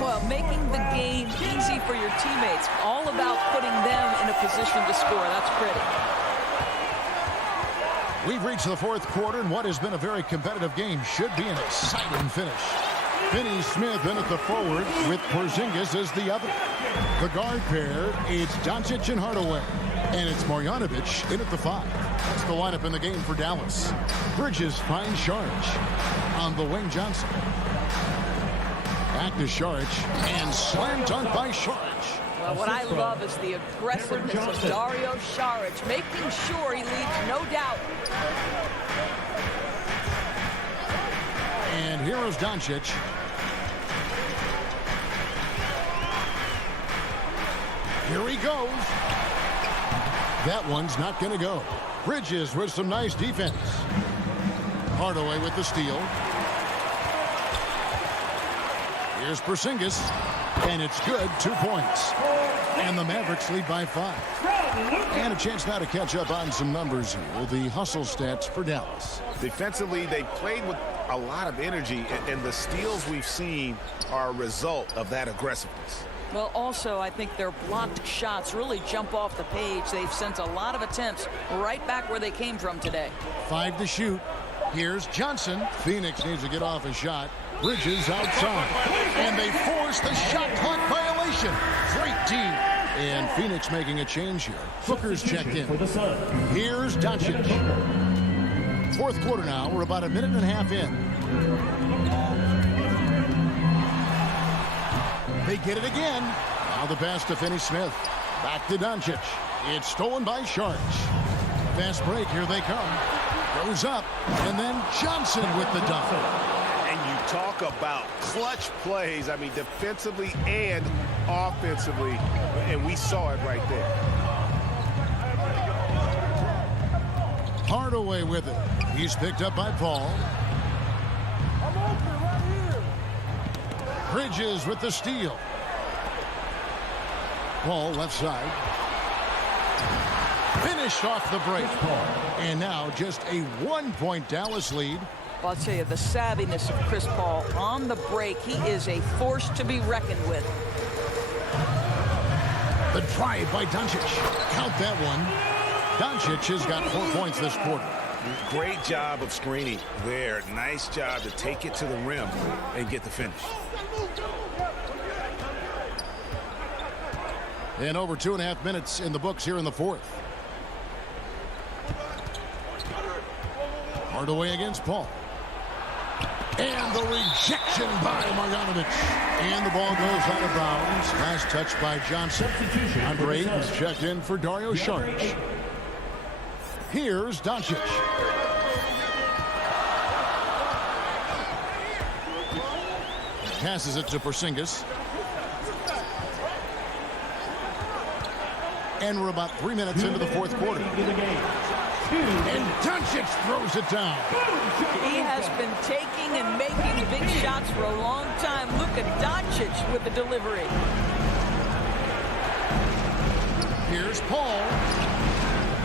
Well, making the game easy for your teammates. All about putting them in a position to score. That's pretty. We've reached the fourth quarter, and what has been a very competitive game should be an exciting finish. Finney Smith in at the forward with Porzingis as the other. The guard pair, it's Doncic and Hardaway. And it's Marjanovic in at the 5. That's the lineup in the game for Dallas. Bridges finds Šarić. On the wing, Johnson. Back to Šarić. And slam dunk by Šarić. Well, what I love is the aggressiveness of Dario Šarić, making sure he leaves no doubt. And here is Doncic. Here he goes. That one's not going to go. Bridges with some nice defense. Hardaway with the steal. Here's Porzingis. And it's good. 2 points. And the Mavericks lead by 5. And a chance now to catch up on some numbers here. The hustle stats for Dallas. Defensively, they played with a lot of energy, and the steals we've seen are a result of that aggressiveness. Well, also, I think their blocked shots really jump off the page. They've sent a lot of attempts right back where they came from today. 5 to shoot. Here's Johnson. Phoenix needs to get off a shot. Bridges outside. And they force the shot clock violation. Great D. And Phoenix making a change here. Booker's checked in. Here's Doncic. Fourth quarter now. We're about a minute and a half in. They get it again. Now the pass to Finney Smith. Back to Doncic. It's stolen by Šarić. Fast break. Here they come. Goes up. And then Johnson with the dunk. And you talk about clutch plays. I mean, defensively and offensively. And we saw it right there. Hardaway with it. He's picked up by Paul. Bridges with the steal. Paul left side. Finished off the break. And now just a 1-point Dallas lead. Well, I'll tell you, the savviness of Chris Paul on the break. He is a force to be reckoned with. The drive by Doncic. Count that one. Doncic has got 4 points this quarter. Great job of screening there. Nice job to take it to the rim and get the finish. And over 2.5 minutes in the books here in the fourth. Hardaway against Paul. And the rejection by Marjanovic. And the ball goes out of bounds. Last touch by Johnson. Andre is checked in for Dario Šarić. Here's Doncic. Passes it to Porzingis. And we're about 3 minutes into the fourth quarter. And Doncic throws it down. He has been taking and making big shots for a long time. Look at Doncic with the delivery. Here's Paul.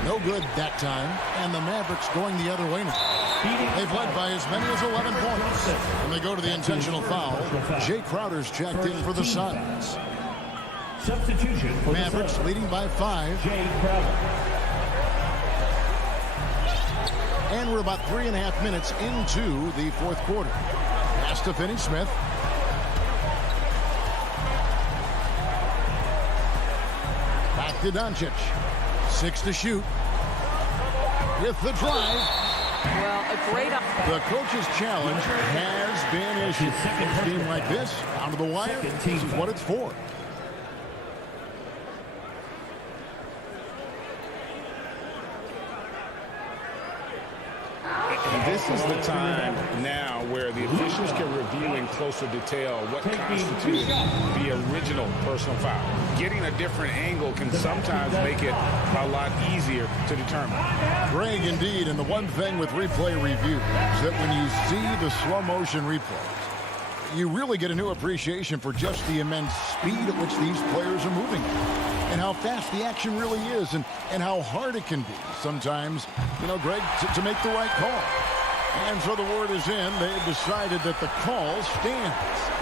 No good that time. And the Mavericks going the other way now. They've led by as many as 11 points. When they go to the intentional foul, Jay Crowder's checked in for the Suns. Substitution for Mavericks leading by 5. Jay Crowder. And we're about 3.5 minutes into the fourth quarter. Pass to Finney Smith. Back to Doncic. 6 to shoot. With the drive. Well, a great... The coach's challenge has been issued. A team like this, down to the wire, this is what it's for. And this is the time now where the officials can review in closer detail what constitutes the original personal foul. Getting a different angle can sometimes make it a lot easier to determine. Greg, indeed, and the one thing with replay review is that when you see the slow motion replays, you really get a new appreciation for just the immense speed at which these players are moving and how fast the action really is and how hard it can be sometimes, Greg, to make the right call. And so the word is in. They've decided that the call stands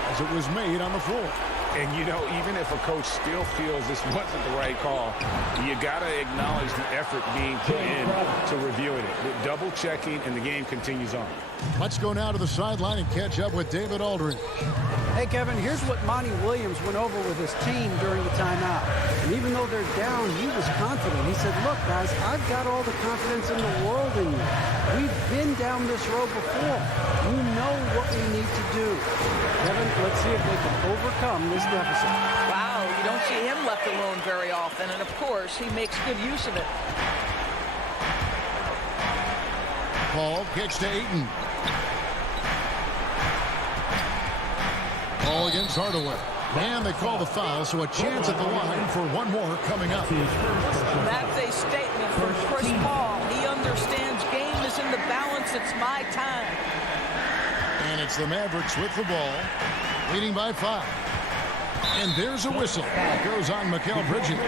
as it was made on the floor. And, even if a coach still feels this wasn't the right call, you got to acknowledge the effort being put in to reviewing it. With double checking, and the game continues on. Let's go now to the sideline and catch up with David Aldridge. Hey, Kevin, here's what Monty Williams went over with his team during the timeout. And even though they're down, he was confident. He said, look, guys, I've got all the confidence in the world in you. We've been down this road before. You know what we need to do. Kevin, let's see if they can overcome this deficit. Wow, you don't see him left alone very often. And, of course, he makes good use of it. Paul kicks to Ayton. Ball against Hardaway. And they call the foul, so a chance at the line for one more coming up. That's a statement from Chris Paul. He understands game is in the balance. It's my time. And it's the Mavericks with the ball, leading by 5. And there's a whistle. It goes on Mikal Bridges.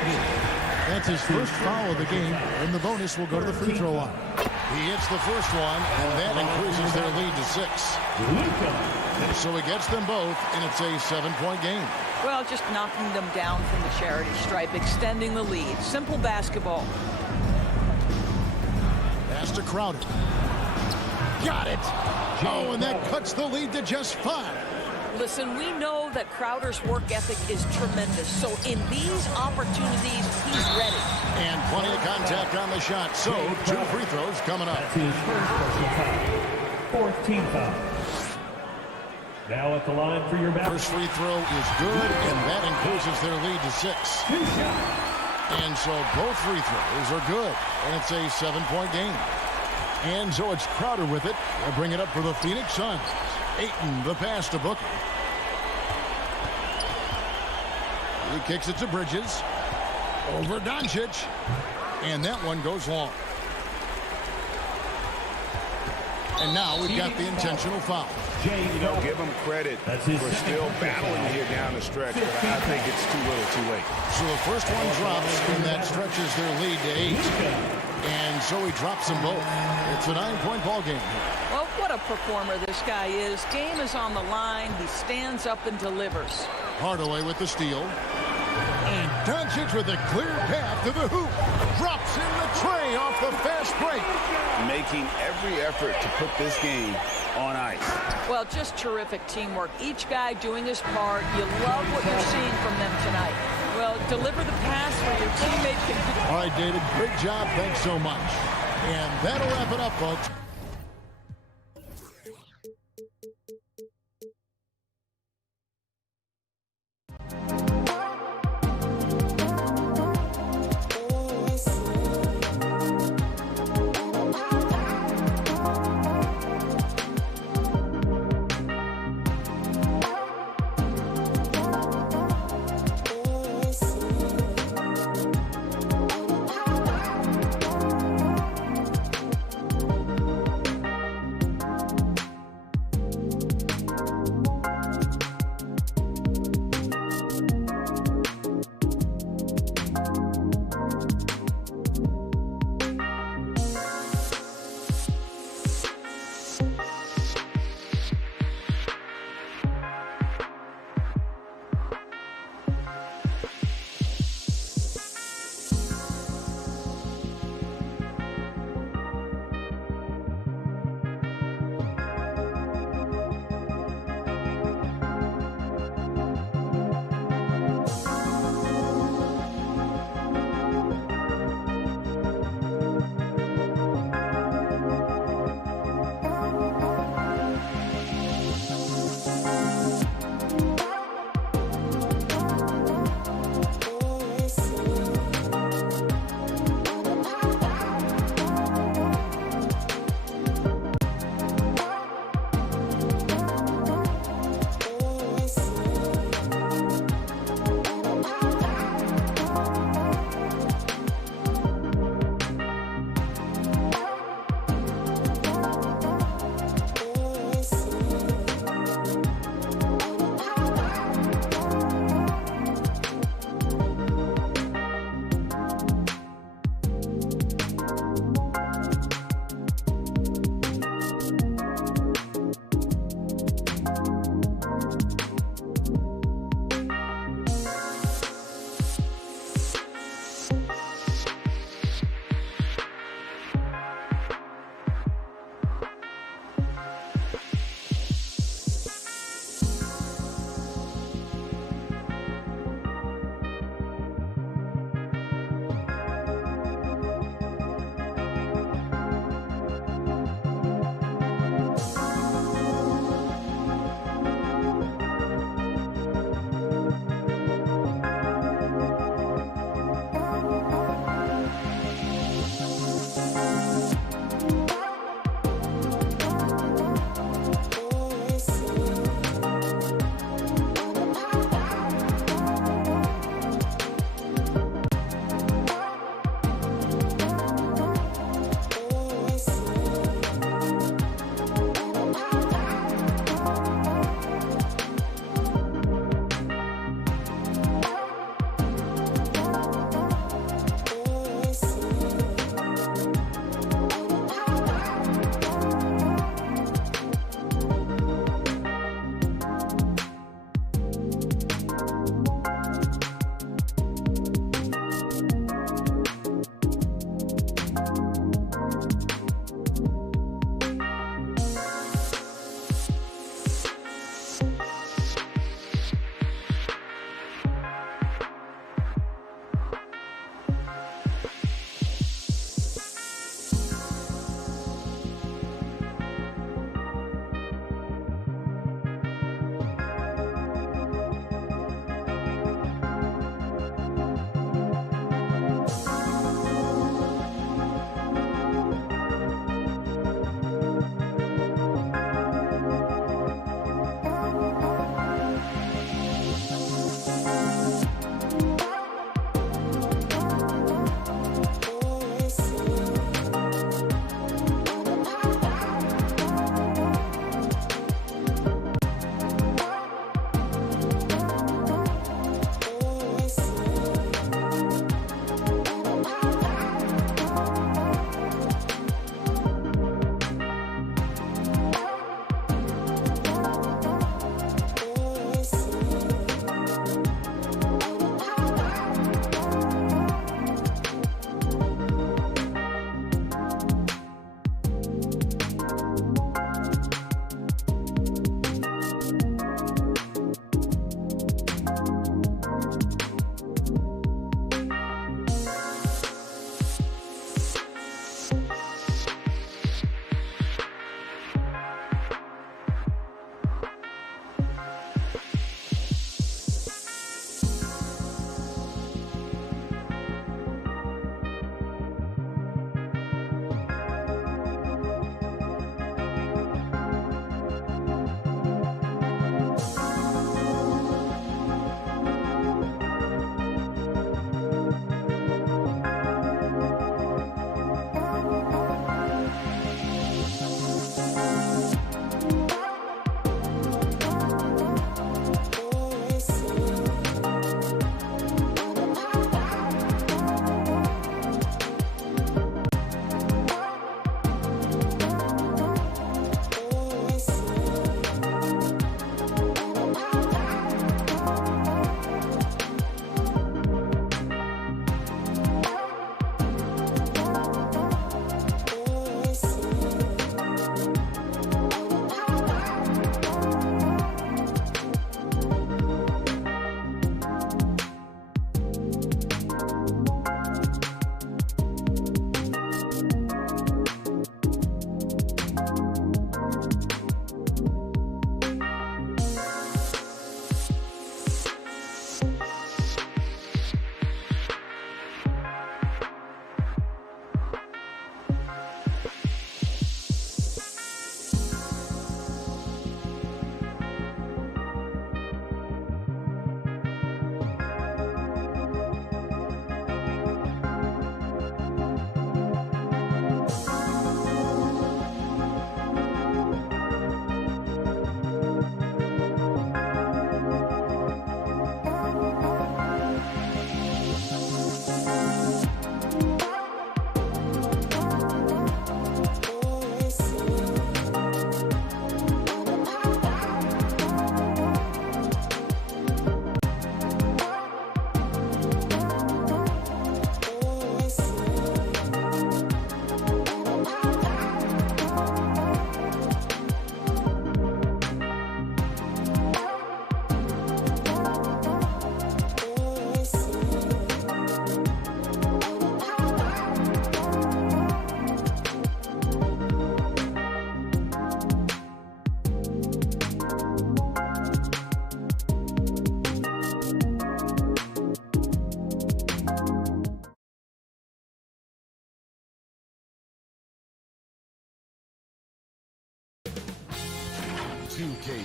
That's his first foul of the game, and the bonus will go to the free throw line. He hits the first one, and that increases their lead to 6. So he gets them both, and it's a 7-point game. Well, just knocking them down from the charity stripe, extending the lead. Simple basketball. Pass to Crowder. Got it. Oh, and that cuts the lead to just 5. Listen, we know that Crowder's work ethic is tremendous. So in these opportunities, he's ready. And plenty of contact on the shot. So 2 free throws coming up. That's his first personal foul. 4th team foul. Now at the line for your back. First free throw is good, and that increases their lead to 6. And so both free throws are good, and it's a 7-point game. And so it's Crowder with it. They'll bring it up for the Phoenix Suns. Ayton, the pass to Booker. He kicks it to Bridges. Over Doncic. And that one goes long. And now we've got the intentional foul. Give him credit for still battling here down the stretch, but I think it's too little too late. So the first one drops, and that stretches their lead to 8. And so he drops them both. It's a 9-point ball game. Well, what a performer this guy is. Game is on the line. He stands up and delivers. Hardaway with the steal. And Doncic with a clear path to the hoop. Drops in the tray off the fast break. Making every effort to put this game on ice. Well, just terrific teamwork. Each guy doing his part. You love what you're seeing from them tonight. Well, deliver the pass where your teammate can... All right, David, great job. Thanks so much. And that'll wrap it up, folks.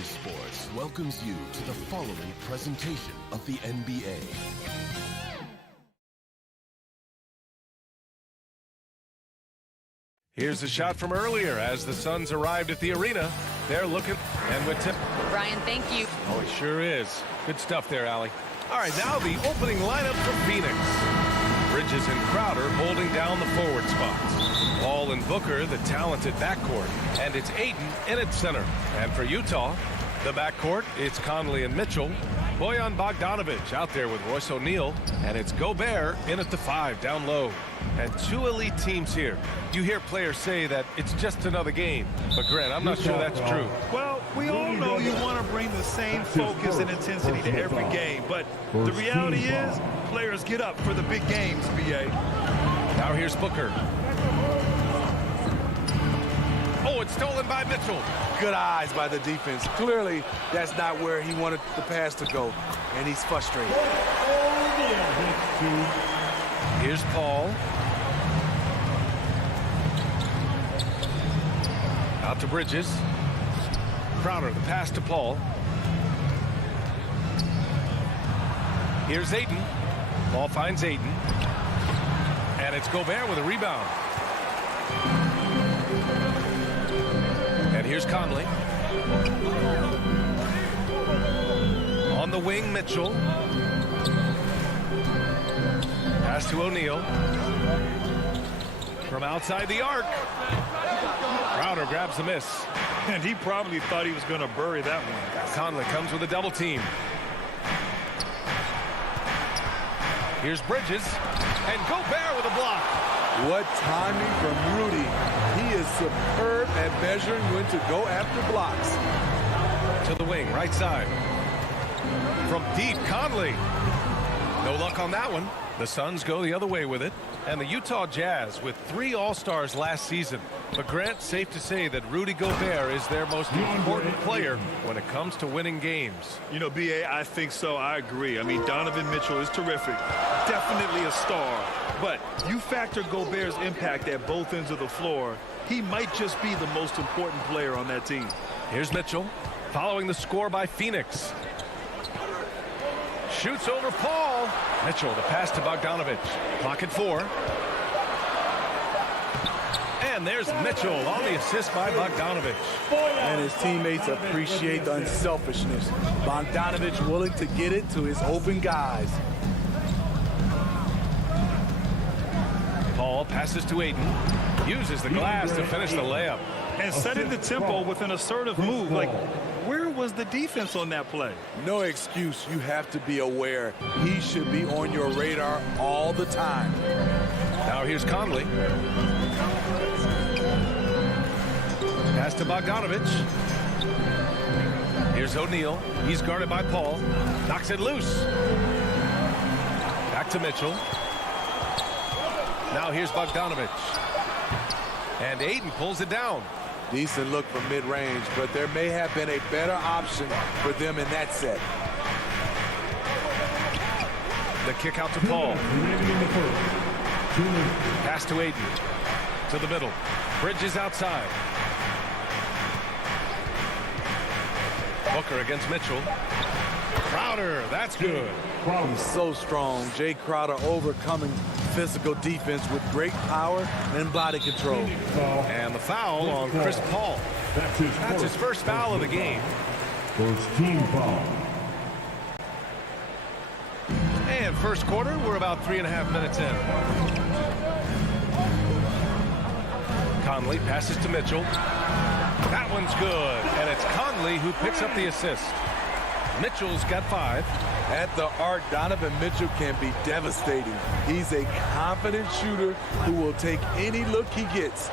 Sports welcomes you to the following presentation of the NBA. Here's a shot from earlier as the Suns arrived at the arena. They're looking, and with tip. Brian, thank you. Oh, it sure is. Good stuff there, Allie. All right, now the opening lineup for Phoenix. Bridges and Crowder holding down the forward spots. Paul and Booker, the talented backcourt. And it's Ayton in at center. And for Utah, the backcourt, it's Conley and Mitchell. Bojan Bogdanovic out there with Royce O'Neal. And it's Gobert in at the 5 down low. And two elite teams here. You hear players say that it's just another game. But Grant, I'm not sure that's true. Well, we all know you want to bring the same focus and intensity to every game. But the reality is, players get up for the big games, B.A. Now here's Booker. Oh, it's stolen by Mitchell. Good eyes by the defense. Clearly, that's not where he wanted the pass to go, and he's frustrated. Here's Paul. Out to Bridges. Crowder, the pass to Paul. Here's Ayton. Ball finds Ayton. And it's Gobert with a rebound. And here's Conley. On the wing, Mitchell. Pass to O'Neal. From outside the arc. Crowder grabs the miss. And he probably thought he was going to bury that one. Conley comes with a double team. Here's Bridges. And Gobert with a block. What timing from Rudy. He is superb at measuring when to go after blocks. To the wing, right side. From deep, Conley. No luck on that one. The Suns go the other way with it. And the Utah Jazz with 3 All-Stars last season. But Grant, safe to say that Rudy Gobert is their most important player when it comes to winning games. You know, B.A., I think so. I agree. I mean, Donovan Mitchell is terrific. Definitely a star. But you factor Gobert's impact at both ends of the floor, he might just be the most important player on that team. Here's Mitchell following the score by Phoenix. Shoots over Paul. Mitchell, the pass to Bogdanovic. Clock at 4. And there's Mitchell on the assist by Bogdanovic. And his teammates appreciate the unselfishness. Bogdanovic willing to get it to his open guys. Paul passes to Ayton. Uses the glass to finish the layup. And setting the tempo with an assertive move. Like, where was the defense on that play? No excuse. You have to be aware. He should be on your radar all the time. Now here's Conley. Pass to Bogdanovic. Here's O'Neal. He's guarded by Paul. Knocks it loose. Back to Mitchell. Now here's Bogdanovic. And Ayton pulls it down. Decent look from mid-range, but there may have been a better option for them in that set. The kick out to Paul. Pass to Ayton. To the middle. Bridges outside. Booker against Mitchell. Crowder, that's good. He's so strong. Jay Crowder overcoming physical defense with great power and body control. And the foul on Chris Paul. That's his first foul of the game. First team foul. And first quarter, we're about 3.5 minutes in. Conley passes to Mitchell. That one's good. And it's Conley who picks up the assist. Mitchell's got 5. At the arc, Donovan Mitchell can be devastating. He's a confident shooter who will take any look he gets.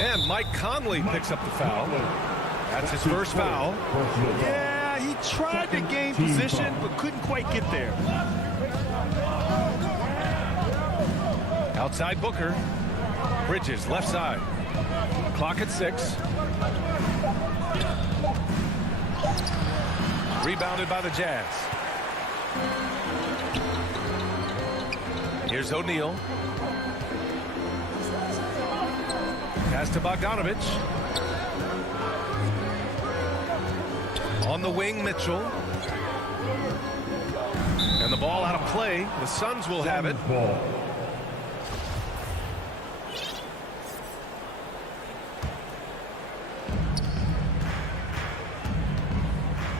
And Mike Conley picks up the foul. That's his first foul. Yeah, he tried to gain position, but couldn't quite get there. Outside Booker. Bridges, left side. Clock at 6. Rebounded by the Jazz. Here's O'Neal. Pass to Bogdanovic. On the wing, Mitchell. And the ball out of play. The Suns will have it.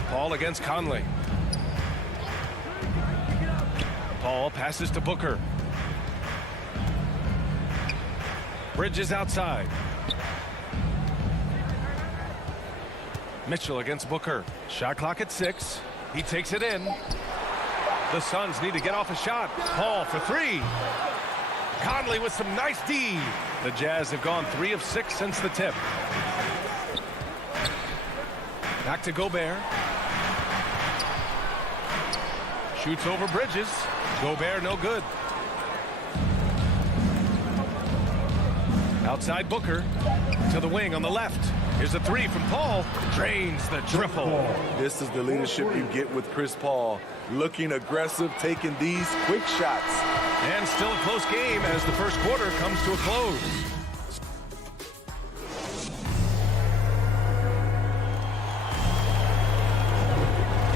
Paul against Conley. Paul passes to Booker. Bridges outside. Mitchell against Booker. Shot clock at 6. He takes it in. The Suns need to get off a shot. Paul for 3. Conley with some nice D. The Jazz have gone 3 of 6 since the tip. Back to Gobert. Shoots over Bridges. Gobert no good. Outside Booker to the wing on the left. Here's a 3 from Paul. Drains the triple. This is the leadership you get with Chris Paul. Looking aggressive, taking these quick shots. And still a close game as the first quarter comes to a close.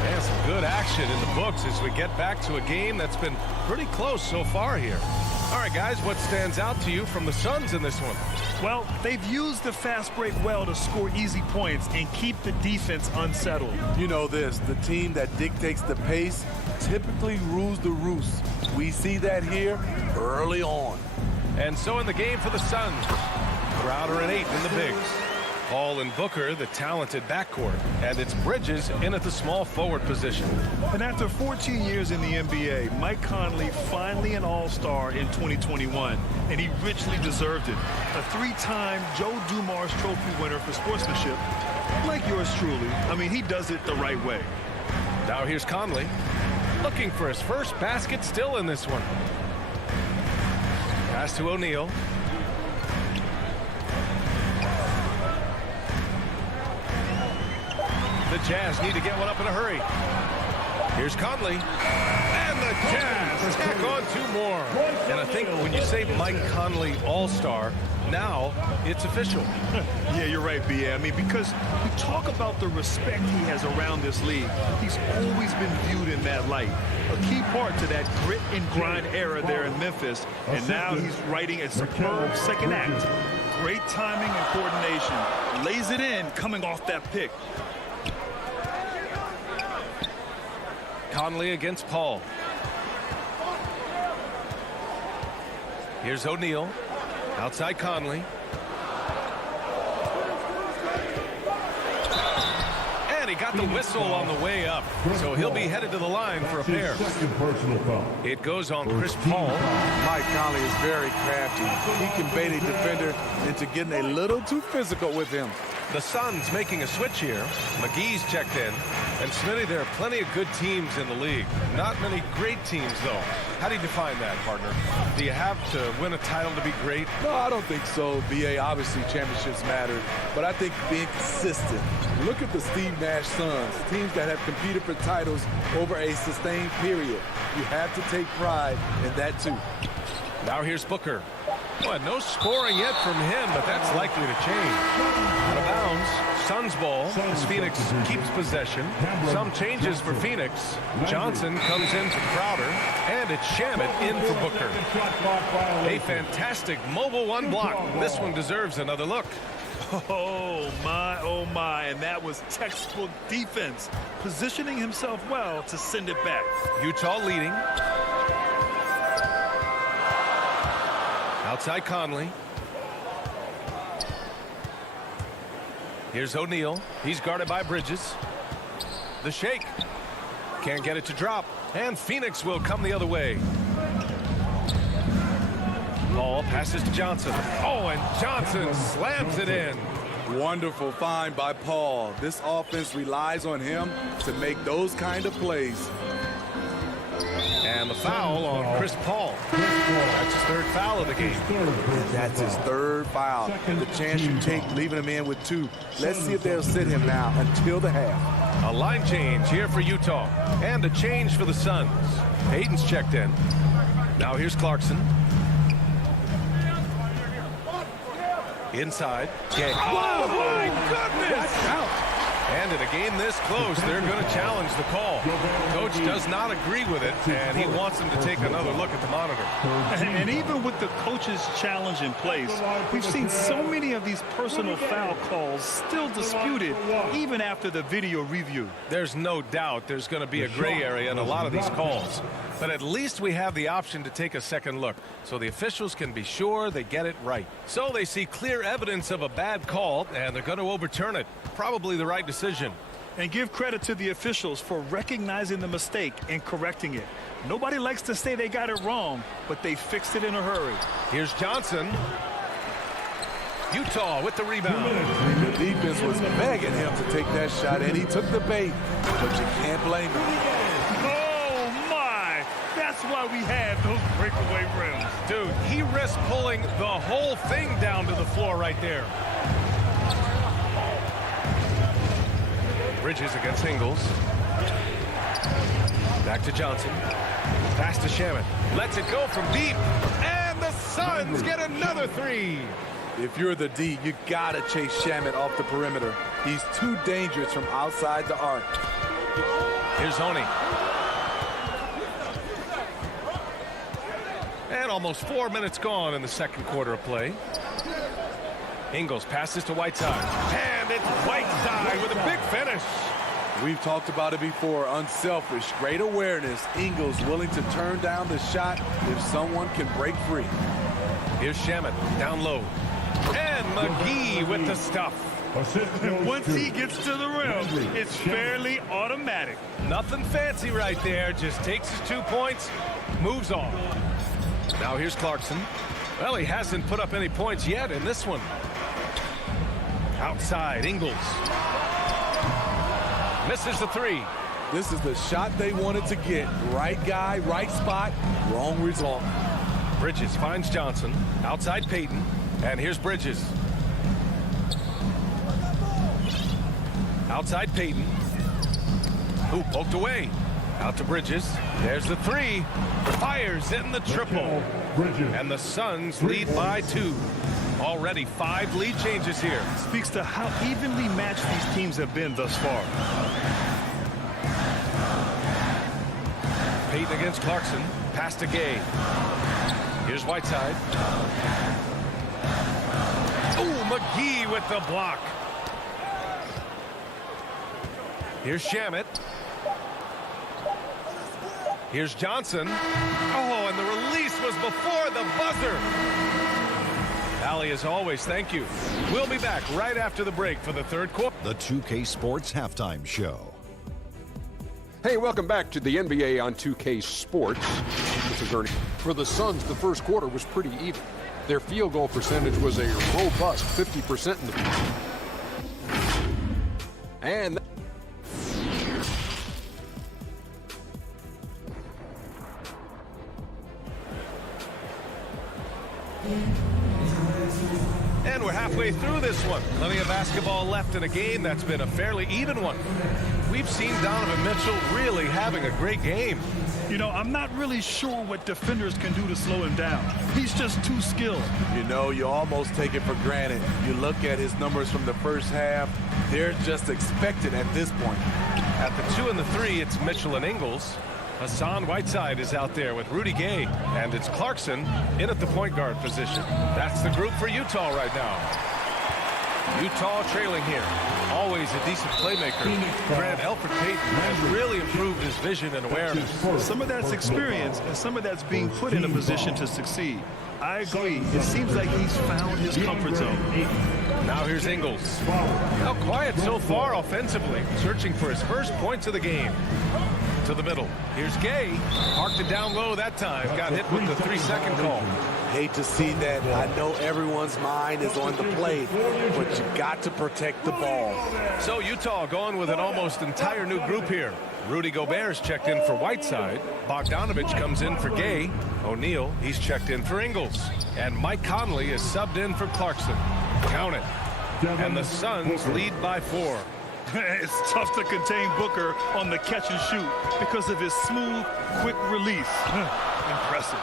And some good action in the books as we get back to a game that's been pretty close so far here. All right, guys, what stands out to you from the Suns in this one? Well, they've used the fast break well to score easy points and keep the defense unsettled. You know this, the team that dictates the pace typically rules the roost. We see that here early on. And so in the game for the Suns, Crowder and 8 in the bigs. Paul and Booker, the talented backcourt, and it's Bridges in at the small forward position. And after 14 years in the NBA, Mike Conley finally an all-star in 2021, and he richly deserved it. A 3-time Joe Dumars Trophy winner for sportsmanship, like yours truly. I mean, he does it the right way. Now here's Conley, looking for his first basket still in this one. Pass to O'Neal. The Jazz need to get one up in a hurry. Here's Conley. And the Jazz tack on 2 more. And I think when you say Mike Conley All-Star, now it's official. Yeah, you're right, B.A. I mean, because we talk about the respect he has around this league. He's always been viewed in that light. A key part to that grit and grind era there in Memphis. And now he's writing a superb second act. Great timing and coordination. Lays it in coming off that pick. Conley against Paul. Here's O'Neal. Outside Conley. And he got the whistle on the way up. So he'll be headed to the line for a pair. It goes on Chris Paul. Mike Conley is very crafty. He can bait a defender into getting a little too physical with him. The Suns making a switch here. McGee's checked in. And Smitty, there are plenty of good teams in the league. Not many great teams, though. How do you define that, partner? Do you have to win a title to be great? No, I don't think so, B.A. Obviously, championships matter. But I think being consistent. Look at the Steve Nash Suns, teams that have competed for titles over a sustained period. You have to take pride in that, too. Now here's Booker. Well, no scoring yet from him, but that's likely to change. Out of bounds, Suns ball as Phoenix keeps possession. Some changes for Phoenix. Johnson comes in for Crowder, and it's Shamet in for Booker. A fantastic mobile 1 block. This one deserves another look. Oh my, and that was textbook defense. Positioning himself well to send it back. Utah leading. Outside Conley. Here's O'Neal. He's guarded by Bridges. The shake. Can't get it to drop. And Phoenix will come the other way. Paul passes to Johnson. Oh, and Johnson slams it in. Wonderful find by Paul. This offense relies on him to make those kind of plays. And the foul on Chris Paul. That's his 3rd foul of the game. That's his 3rd foul. The chance you take leaving him in with 2. Let's see if they'll sit him now until the half. A line change here for Utah. And a change for the Suns. Hayden's checked in. Now here's Clarkson. Inside. Oh, my goodness! And in a game this close, they're going to challenge the call. Coach does not agree with it, and he wants them to take another look at the monitor. And even with the coach's challenge in place, we've seen so many of these personal foul calls still disputed even after the video review. There's no doubt there's going to be a gray area in a lot of these calls. But at least we have the option to take a second look, so the officials can be sure they get it right. So they see clear evidence of a bad call, and they're going to overturn it. Probably the right decision. And give credit to the officials for recognizing the mistake and correcting it. Nobody likes to say they got it wrong, but they fixed it in a hurry. Here's Johnson. Utah with the rebound. The defense was begging him to take that shot, and he took the bait, but you can't blame him. That's why we have those breakaway rims. Dude, he risked pulling the whole thing down to the floor right there. Bridges against Ingles. Back to Johnson. Pass to Shaman. Lets it go from deep. And the Suns get another three. If you're the D, you gotta chase Shaman off the perimeter. He's too dangerous from outside the arc. Here's Honey. And almost 4 minutes gone in the second quarter of play. Ingles passes to Whiteside. And it's Whiteside with a big finish. We've talked about it before. Unselfish, great awareness. Ingles willing to turn down the shot if someone can break free. Here's Shaman down low. And McGee with the stuff. Once he gets to the rim, it's fairly automatic. Nothing fancy right there. Just takes his 2 points, moves on. Now here's Clarkson. Well, he hasn't put up any points yet in this one. Outside, Ingles. Misses the three. This is the shot they wanted to get. Right guy, right spot, wrong result. Bridges finds Johnson. Outside Payton. And here's Bridges. Outside Payton. Who poked away. Out to Bridges. There's the three. Fires in the triple. And the Suns lead by 2. Already 5 lead changes here. Speaks to how evenly matched these teams have been thus far. Payton against Clarkson. Pass to Gay. Here's Whiteside. Oh, McGee with the block. Here's Shamet. Here's Johnson. Oh, and the release was before the buzzer. Allie, as always, thank you. We'll be back right after the break for the third quarter. The 2K Sports Halftime Show. Hey, welcome back to the NBA on 2K Sports. This is Ernie. For the Suns, the first quarter was pretty even. Their field goal percentage was a robust 50% in the... And... And we're halfway through this one. Plenty of basketball left in a game that's been a fairly even one. We've seen Donovan Mitchell really having a great game. You know, I'm not really sure what defenders can do to slow him down. He's just too skilled. You know, you almost take it for granted. You look at his numbers from the first half, they're just expected at this point. At the 2 and the 3, it's Mitchell and Ingles. Hassan Whiteside is out there with Rudy Gay, and it's Clarkson in at the point guard position. That's the group for Utah right now. Utah trailing here. Always a decent playmaker. Grant Elfrid Payton has really improved his vision and awareness. Some of that's experience, and some of that's being put in a position to succeed. I agree. It seems like he's found his comfort zone. Now here's Ingles. Now quiet so far offensively, searching for his first points of the game. To the middle. Here's Gay. Parked it down low that time. Got hit with the 3-second call. Hate to see that. I know everyone's mind is on the plate, but you got to protect the ball. So Utah going with an almost entire new group here. Rudy Gobert's checked in for Whiteside. Bogdanovich comes in for Gay. O'Neal, he's checked in for Ingles. And Mike Conley is subbed in for Clarkson. Count it. And the Suns lead by 4. It's tough to contain Booker on the catch and shoot because of his smooth, quick release. Impressive.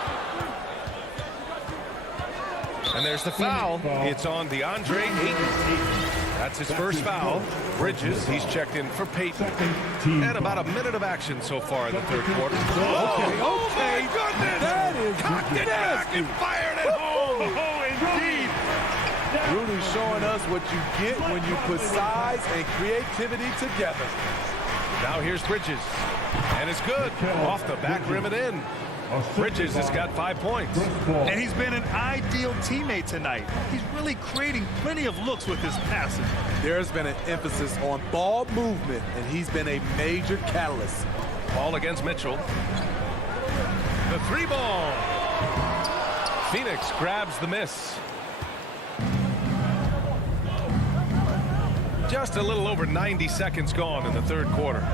And there's the foul. It's on DeAndre Ayton. That's his first foul. Bridges, he's checked in for Peyton. And about a minute of action so far in the third quarter. Okay. Goodness! That is cocked it back and fired it home. Oh, indeed. Rudy's showing us what you get when you put size and creativity together. Now here's Bridges. And it's good. Off the back rim and in. Bridges has got 5 points. And he's been an ideal teammate tonight. He's really creating plenty of looks with his passing. There's been an emphasis on ball movement, and he's been a major catalyst. Ball against Mitchell. The 3 ball. Phoenix grabs the miss. Just a little over 90 seconds gone in the third quarter.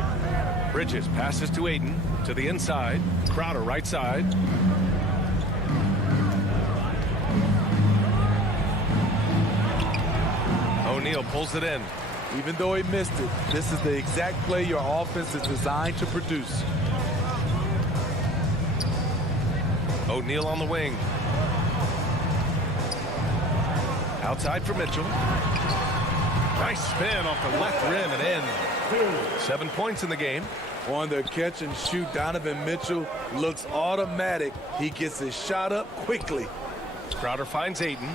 Bridges passes to Aiden to the inside. Crowder right side. O'Neal pulls it in. Even though he missed it, this is the exact play your offense is designed to produce. O'Neal on the wing. Outside for Mitchell. Nice spin off the left rim and in. 7 points in the game. On the catch and shoot, Donovan Mitchell looks automatic. He gets his shot up quickly. Crowder finds Aiden.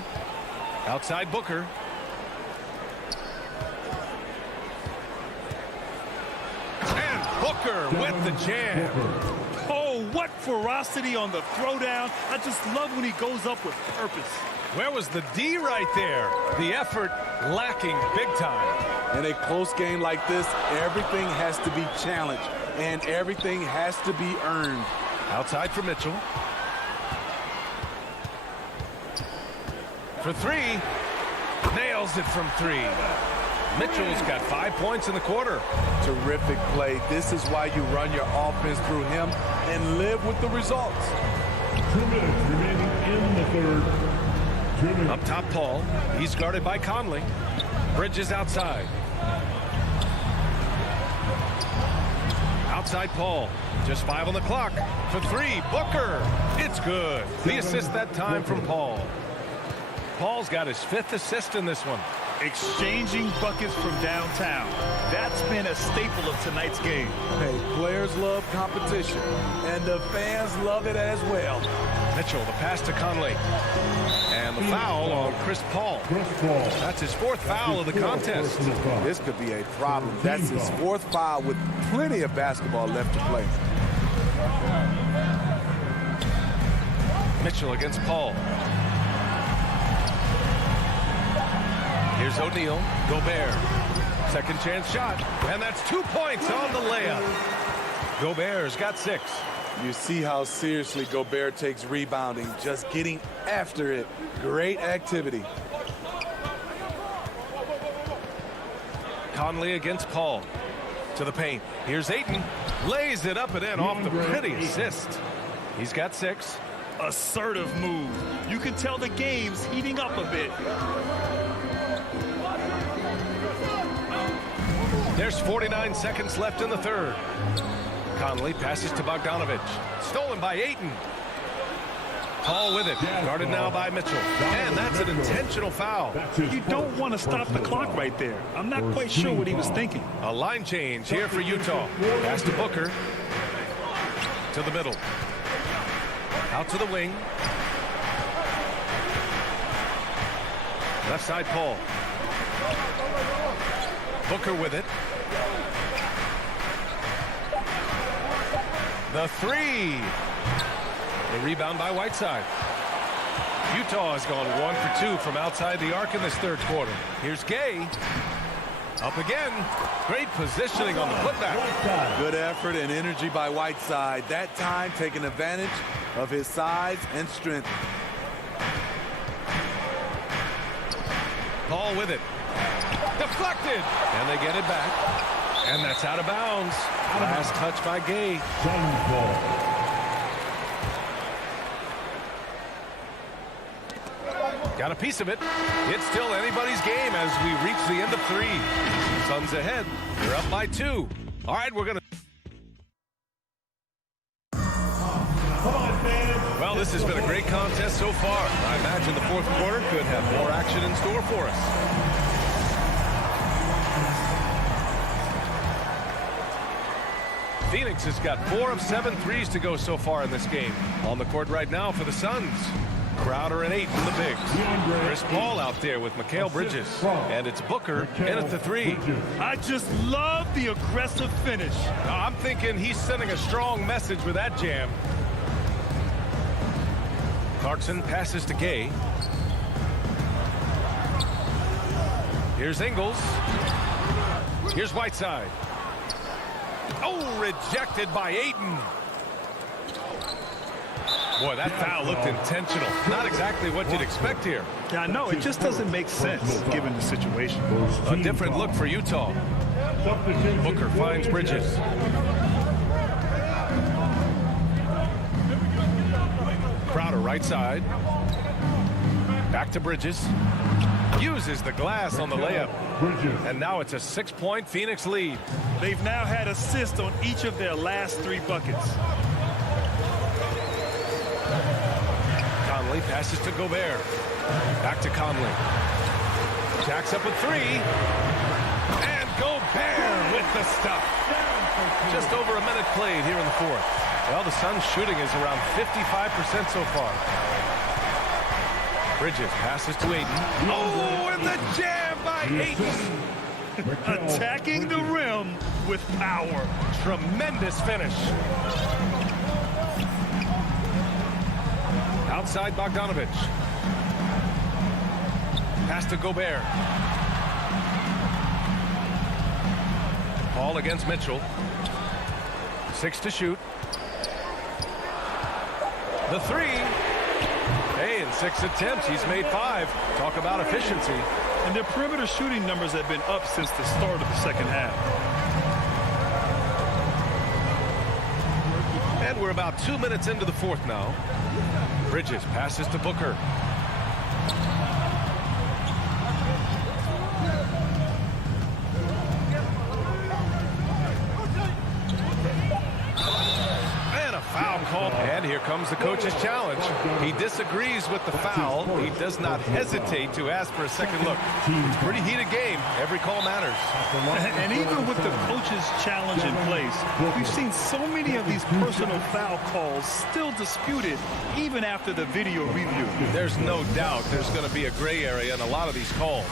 Outside Booker. And Booker with the jam. Oh, what ferocity on the throwdown. I just love when he goes up with purpose. Where was the D right there? The effort lacking big time. In a close game like this, everything has to be challenged, and everything has to be earned. Outside for Mitchell. For 3. Nails it from 3. Mitchell's got 5 points in the quarter. Terrific play. This is why you run your offense through him and live with the results. 2 minutes remaining in the third. Up top, Paul. He's guarded by Conley. Bridges outside. Outside Paul. Just 5 on the clock. For 3, Booker. It's good. The assist that time from Paul. Paul's got his 5th assist in this one. Exchanging buckets from downtown. That's been a staple of tonight's game. Hey, players love competition, and the fans love it as well. Mitchell, the pass to Conley. And the foul on Chris Paul. That's his 4th foul of the contest. This could be a problem. That's his 4th foul with plenty of basketball left to play. Mitchell against Paul. Here's O'Neal. Gobert. Second chance shot. And that's 2 points on the layup. Gobert's got 6. You see how seriously Gobert takes rebounding, just getting after it. Great activity. Conley against Paul. To the paint. Here's Ayton. Lays it up and in off the pretty assist. He's got 6. Assertive move. You can tell the game's heating up a bit. There's 49 seconds left in the third. Conley passes to Bogdanovich. Stolen by Ayton. Paul with it. Guarded now by Mitchell. And that's an intentional foul. You don't want to stop the clock right there. I'm not quite sure what he was thinking. A line change here for Utah. Pass to Booker. To the middle. Out to the wing. Left side Paul. Booker with it. The 3. The rebound by Whiteside. Utah has gone 1 for 2 from outside the arc in this third quarter. Here's Gay. Up again. Great positioning on the putback. Good effort and energy by Whiteside. That time taking advantage of his size and strength. Paul with it. Deflected. And they get it back. And that's out of bounds. Last touch by Gay. Got a piece of it. It's still anybody's game as we reach the end of 3. Suns ahead. They're up by 2. All right, we're going to... Well, this has been a great contest so far. I imagine the fourth quarter could have more action in store for us. Phoenix has got 4 of 7 threes to go so far in this game. On the court right now for the Suns. Crowder and 8 in the bigs. Chris Paul out there with Mikal Bridges. And it's Booker in at the 3. I just love the aggressive finish. I'm thinking he's sending a strong message with that jam. Clarkson passes to Gay. Here's Ingles. Here's Whiteside. Oh, rejected by Ayton. Boy, that foul looked intentional. Not exactly what you'd expect here. Yeah, I know. It just doesn't make sense given the situation. A different look for Utah. Booker finds Bridges. Crowder right side. Back to Bridges. Uses the glass on the layup. And now it's a 6-point Phoenix lead. They've now had assists on each of their last 3 buckets. Conley passes to Gobert. Back to Conley. Jacks up with 3. And Gobert with the stuff. Just over a minute played here in the 4th. Well, the Suns' shooting is around 55% so far. Bridges passes to Ayton. Oh, and the jam by Ayton. Attacking the rim with power. Tremendous finish. Outside Bogdanovich. Pass to Gobert. Paul against Mitchell. 6 to shoot. The 3. Hey, in 6 attempts, he's made 5. Talk about efficiency. And their perimeter shooting numbers have been up since the start of the second half. And we're about 2 minutes into the 4th now. Bridges passes to Booker. Foul called, and here comes the coach's challenge. He disagrees with the foul. He does not hesitate to ask for a second look. It's a pretty heated game. Every call matters. And even with the coach's challenge in place, we've seen so many of these personal foul calls still disputed even after the video review. There's no doubt there's going to be a gray area in a lot of these calls.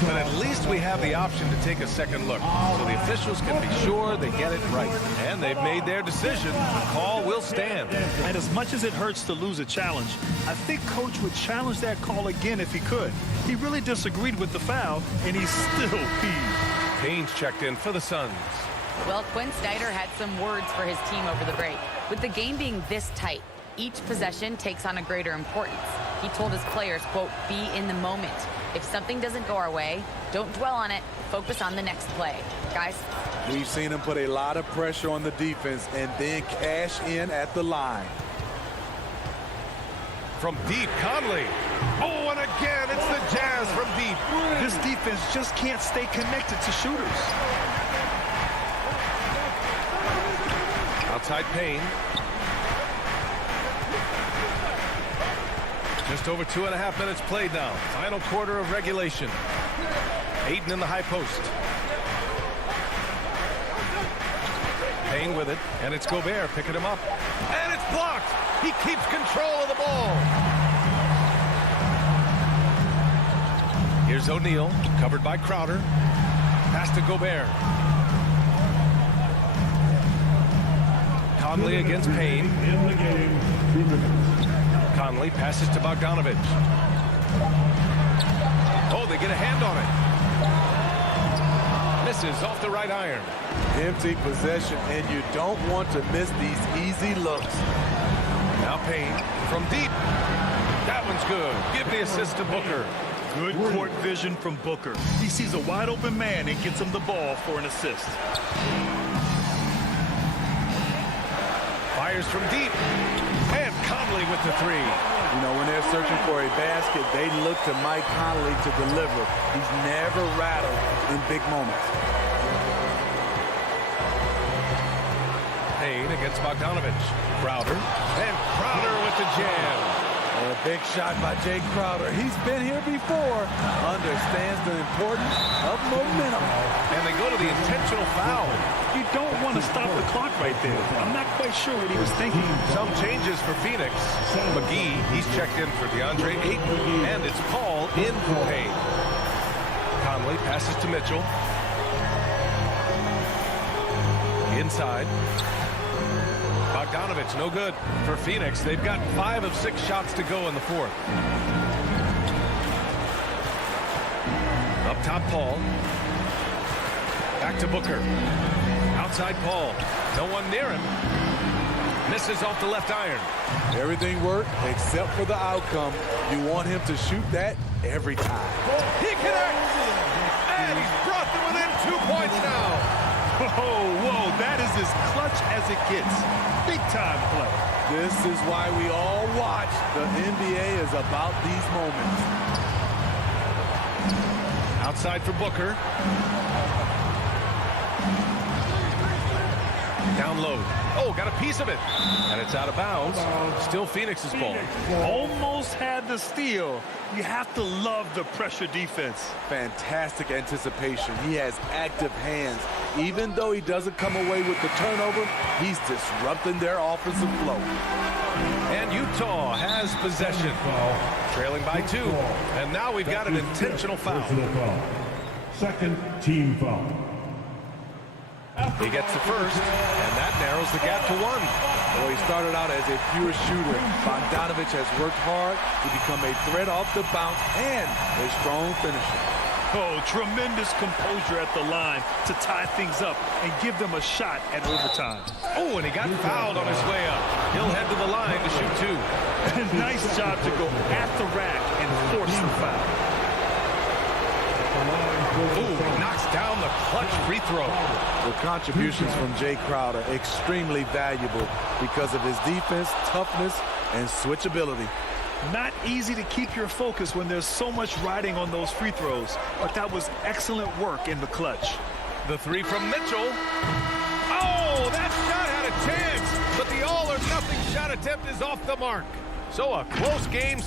But at least we have the option to take a second look. So the officials can be sure they get it right. And they've made their decision. The call will stand. And as much as it hurts to lose a challenge, I think Coach would challenge that call again if he could. He really disagreed with the foul, and he's still peeved. Payne's checked in for the Suns. Well, Quinn Snyder had some words for his team over the break. With the game being this tight, each possession takes on a greater importance. He told his players, quote, be in the moment. If something doesn't go our way, don't dwell on it. Focus on the next play. Guys? We've seen him put a lot of pressure on the defense and then cash in at the line. From deep, Conley. Oh, and again, it's the Jazz from deep. This defense just can't stay connected to shooters. Outside Payne. Just over 2.5 minutes played now. Final quarter of regulation. Ayton in the high post. Payne with it, and it's Gobert picking him up. And it's blocked. He keeps control of the ball. Here's O'Neal, covered by Crowder. Pass to Gobert. Conley against Payne. Conley passes to Bogdanovich. Oh, they get a hand on it. Misses off the right iron. Empty possession, and you don't want to miss these easy looks. Now Payne from deep. That one's good. Give the assist to Booker. Good court vision from Booker. He sees a wide open man and gets him the ball for an assist. Fires from deep. And Conley with the 3. You know, when they're searching for a basket, they look to Mike Conley to deliver. He's never rattled in big moments. Payne against Bogdanovich. Crowder. And Crowder with the jam. A big shot by Jay Crowder. He's been here before, understands the importance of momentum. And they go to the intentional foul. You don't want to stop the clock right there. I'm not quite sure what he was thinking. Some changes for Phoenix. McGee, he's checked in for DeAndre Ayton, and it's Paul in for Payne. Conley passes to Mitchell. Inside. Bogdanovich, no good for Phoenix. They've got 5 of 6 shots to go in the fourth. Up top, Paul. Back to Booker. Outside Paul. No one near him. Misses off the left iron. Everything worked except for the outcome. You want him to shoot that every time. He connects! And he's brought them within 2 points now. Whoa, that is as clutch as it gets. Big time play. This is why we all watch. The NBA is about these moments. Outside for Booker. Down low. Oh, got a piece of it. And it's out of bounds. Still Phoenix's ball. Almost had the steal. You have to love the pressure defense. Fantastic anticipation. He has active hands. Even though he doesn't come away with the turnover, he's disrupting their offensive flow. And Utah has possession. Trailing by 2. And now we've got an intentional foul. Second team foul. He gets the first, and that narrows the gap to 1. Well, he started out as a pure shooter. Bogdanovich has worked hard to become a threat off the bounce and a strong finisher. Oh, tremendous composure at the line to tie things up and give them a shot at overtime. Oh, and he got fouled on his way up. He'll head to the line to shoot 2. Nice job to go at the rack and force the foul. Ooh, knocks down the clutch free throw. The contributions from Jay Crowder extremely valuable because of his defense, toughness, and switchability. Not easy to keep your focus when there's so much riding on those free throws, but that was excellent work in the clutch. The 3 from Mitchell. Oh, that shot had a chance, but the all-or-nothing shot attempt is off the mark. So a close game.